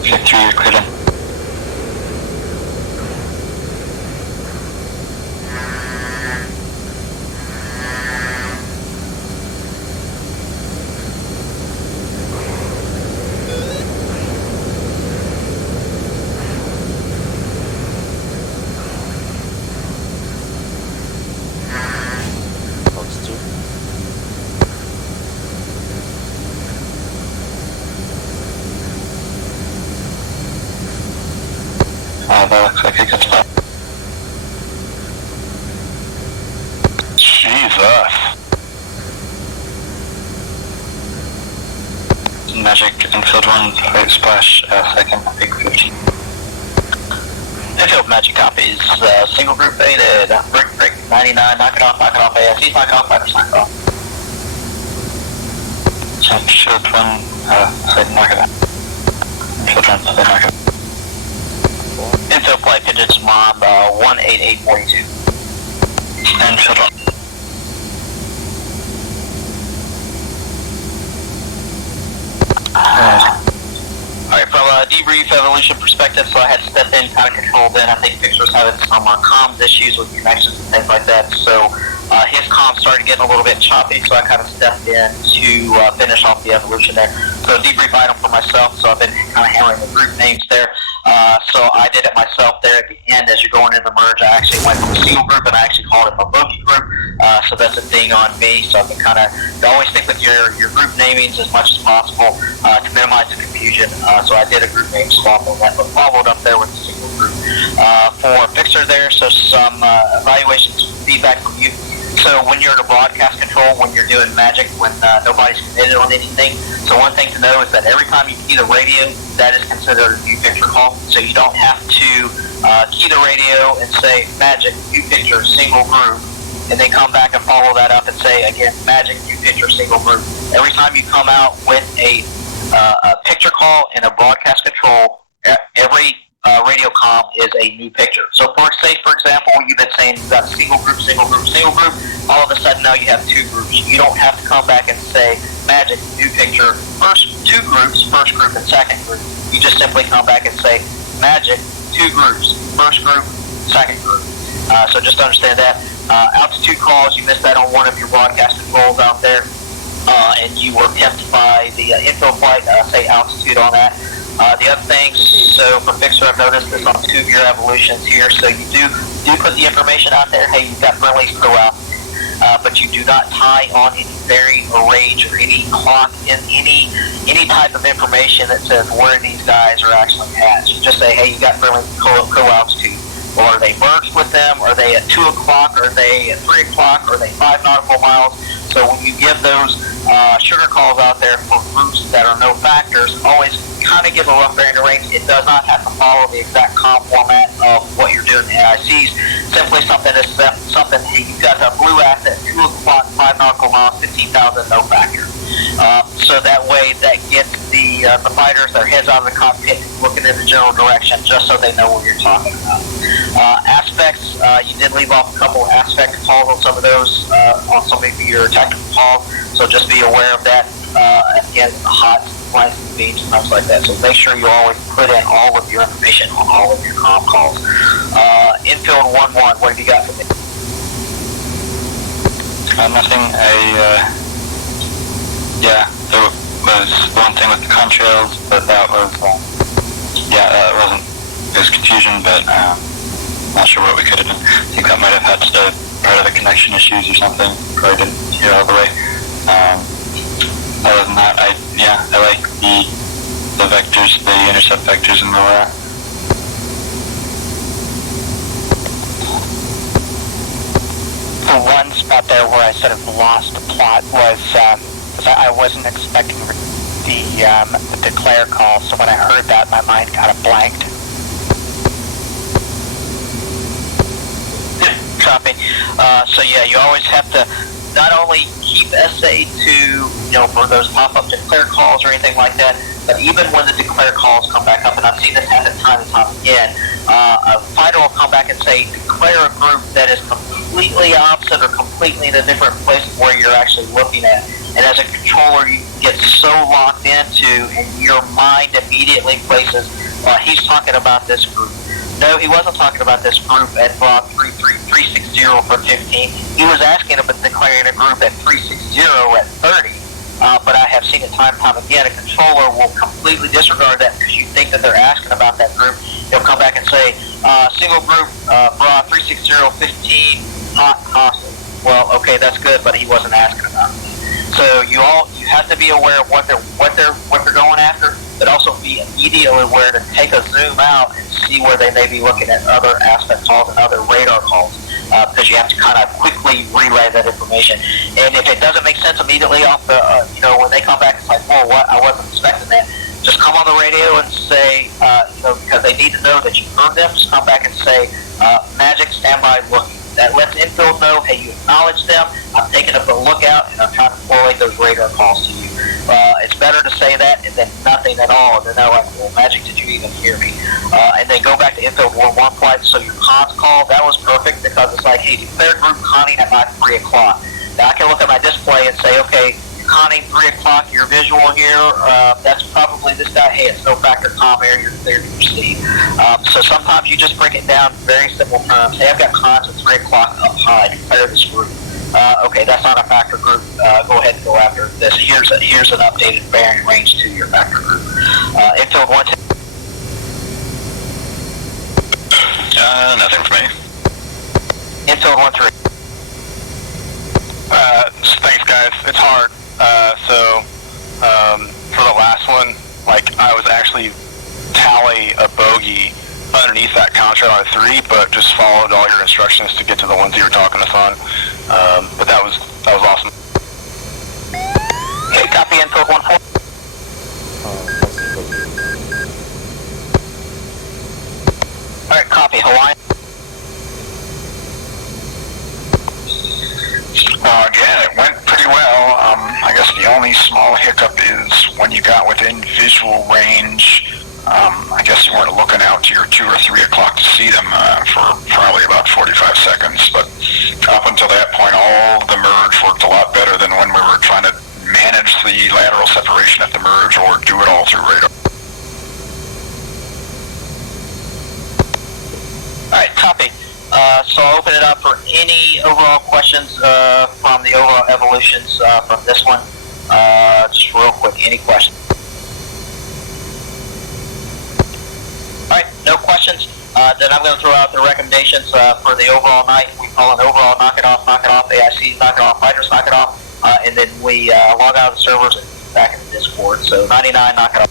Okay, 3, you're cleared in. Fox 2. That looks like a good spot. Jesus. Magic Enfield 1, Fayed splash, second, MiG-15. Enfield, Magic copies. Single group faded. Break, 99, knock it off, ASC, knock it off, fighters, knock it off. Enfield 1, Fayed, knock it off. Enfield 1, Fayed, knock it off. Enfield flight pigeons mob 18842. Enfield 1. Alright, from debrief evolution perspective, so I had to step in, kind of control then. I think Fixer was having some comms issues with connections and things like that, so his comms started getting a little bit choppy, so I kind of stepped in to finish off the evolution there. So debrief item for myself, so I've been kind of handling the group names there. So I did it myself there at the end as you're going into the merge. I actually went from a single group and I actually called it a bogey group. So that's a thing on me. So I've been kind of, you always stick with your group namings as much as possible to minimize the confusion. So I did a group name swap on that, but followed up there with a single group. For Fixer there, so some evaluations, feedback from you. So when you're in a broadcast control, when you're doing magic, when nobody's committed on anything, so one thing to know is that every time you key the radio, that is considered a new picture call. So you don't have to key the radio and say, magic, new picture, single group, and then come back and follow that up and say, again, magic, new picture, single group. Every time you come out with a picture call in a broadcast control, every radio comm is a new picture. So for example, you've been saying you've got single group, single group, single group. All of a sudden now you have two groups. You don't have to come back and say, magic, new picture, first two groups, first group and second group. You just simply come back and say, magic, two groups, first group, second group. So just understand that. Altitude calls, you missed that on one of your broadcast controls out there. And you were pimped by the infill flight, say altitude on that. The other things, so for Fixer, I've noticed this on two of your evolutions here, so you do put the information out there, hey, you've got friendlies throughout, but you do not tie on any bearing or range or any clock in any type of information that says where these guys are actually at. You just say, hey, you got friendly co-altitude. Or are they merged with them? Are they at 2 o'clock? Are they at 3 o'clock? Are they 5 nautical miles? So when you give those sugar calls out there for groups that are no factors, always kind of give a rough bearing range. It does not have to follow the exact comp format of what you're doing in AICs. Simply something that's something, hey, you've got a blue asset, 2 o'clock, 5 nautical miles, 15,000, no factor. So that way that gets the fighters, their heads out of the cockpit, looking in the general direction, just so they know what you're talking about. Aspects, you did leave off a couple of aspect calls on some of those, on some of your technical calls, so just be aware of that. Again, hot, lights, beams, and stuff like that. So make sure you always put in all of your information on all of your comm calls. Infield 1-1, what have you got for me? Nothing. Yeah, there was one thing with the contrails, but that was, it was confusion, but not sure what we could have done. I think that might have had to do part of the connection issues or something. Probably didn't hear all the way. Other than that, I like the vectors, the intercept vectors and all that. The one spot there where I sort of lost the plot was I wasn't expecting the declare call, so when I heard that, my mind kind of blanked. Copy. So yeah, you always have to not only keep SA to, for those pop-up declare calls or anything like that, but even when the declare calls come back up, and I've seen this happen time and time again, a fighter will come back and say, declare a group that is completely opposite or completely in a different place where you're actually looking at. And as a controller, you get so locked into, and your mind immediately places, he's talking about this group. No, he wasn't talking about this group at block 360 for 15. He was asking about declaring a group at 360 at 30. But I have seen it time and time again. A controller will completely disregard that because you think that they're asking about that group. He'll come back and say, single group, bra 360, 15, hot, hostile. Well, okay, that's good, but he wasn't asking about it. So you have to be aware of what they're going after, but also be immediately aware to take a zoom out and see where they may be looking at other aspect calls and other radar calls, because you have to kind of quickly relay that information. And if it doesn't make sense immediately off the, when they come back, it's like, whoa, what? I wasn't expecting that. Just come on the radio and say, because they need to know that you heard them. Just come back and say, magic, standby, looking. That lets infield know, hey, you acknowledge them, I'm taking a lookout, and I'm trying to correlate those radar calls to you. It's better to say that than nothing at all, and then they're like, well, magic, did you even hear me? And then go back to infield 1-1 flight, so your comms call, that was perfect, because it's like, hey, declare group conning at my 3 o'clock. Now I can look at my display and say, okay, your Connie, 3 o'clock, your visual here, that's probably this guy. Hey, it's no factor comm air, you're clear to proceed. So sometimes you just break it down in very simple terms. Hey, I've got cons at 3 o'clock up high, declare this group. Okay, that's not a factor group. Go ahead and go after this. Here's an updated bearing range to your factor group. Infield 110. Nothing for me. Infield 1-3. Thanks, guys. It's hard. For the last one, like, I was actually tally a bogey underneath that contrail at 3, but just followed all your instructions to get to the ones you were talking us on. But that was awesome. Okay, copy infield 1-4. All right, copy Hawaiian. Again, it went pretty well. I guess the only small hiccup is when you got within visual range, I guess you weren't looking out to your 2 or 3 o'clock to see them for probably about 45 seconds. But up until that point, all the merge worked a lot better than when we were trying to manage the lateral separation at the merge or do it all through radar. All right, copy. So I'll open it up for any overall questions from the overall evolutions from this one. Just real quick, any questions? All right, no questions. Then I'm going to throw out the recommendations for the overall night. We call it overall knock it off, AIC, knock it off, fighters, knock it off, and then we log out of the servers and back in the Discord. So 99, knock it off.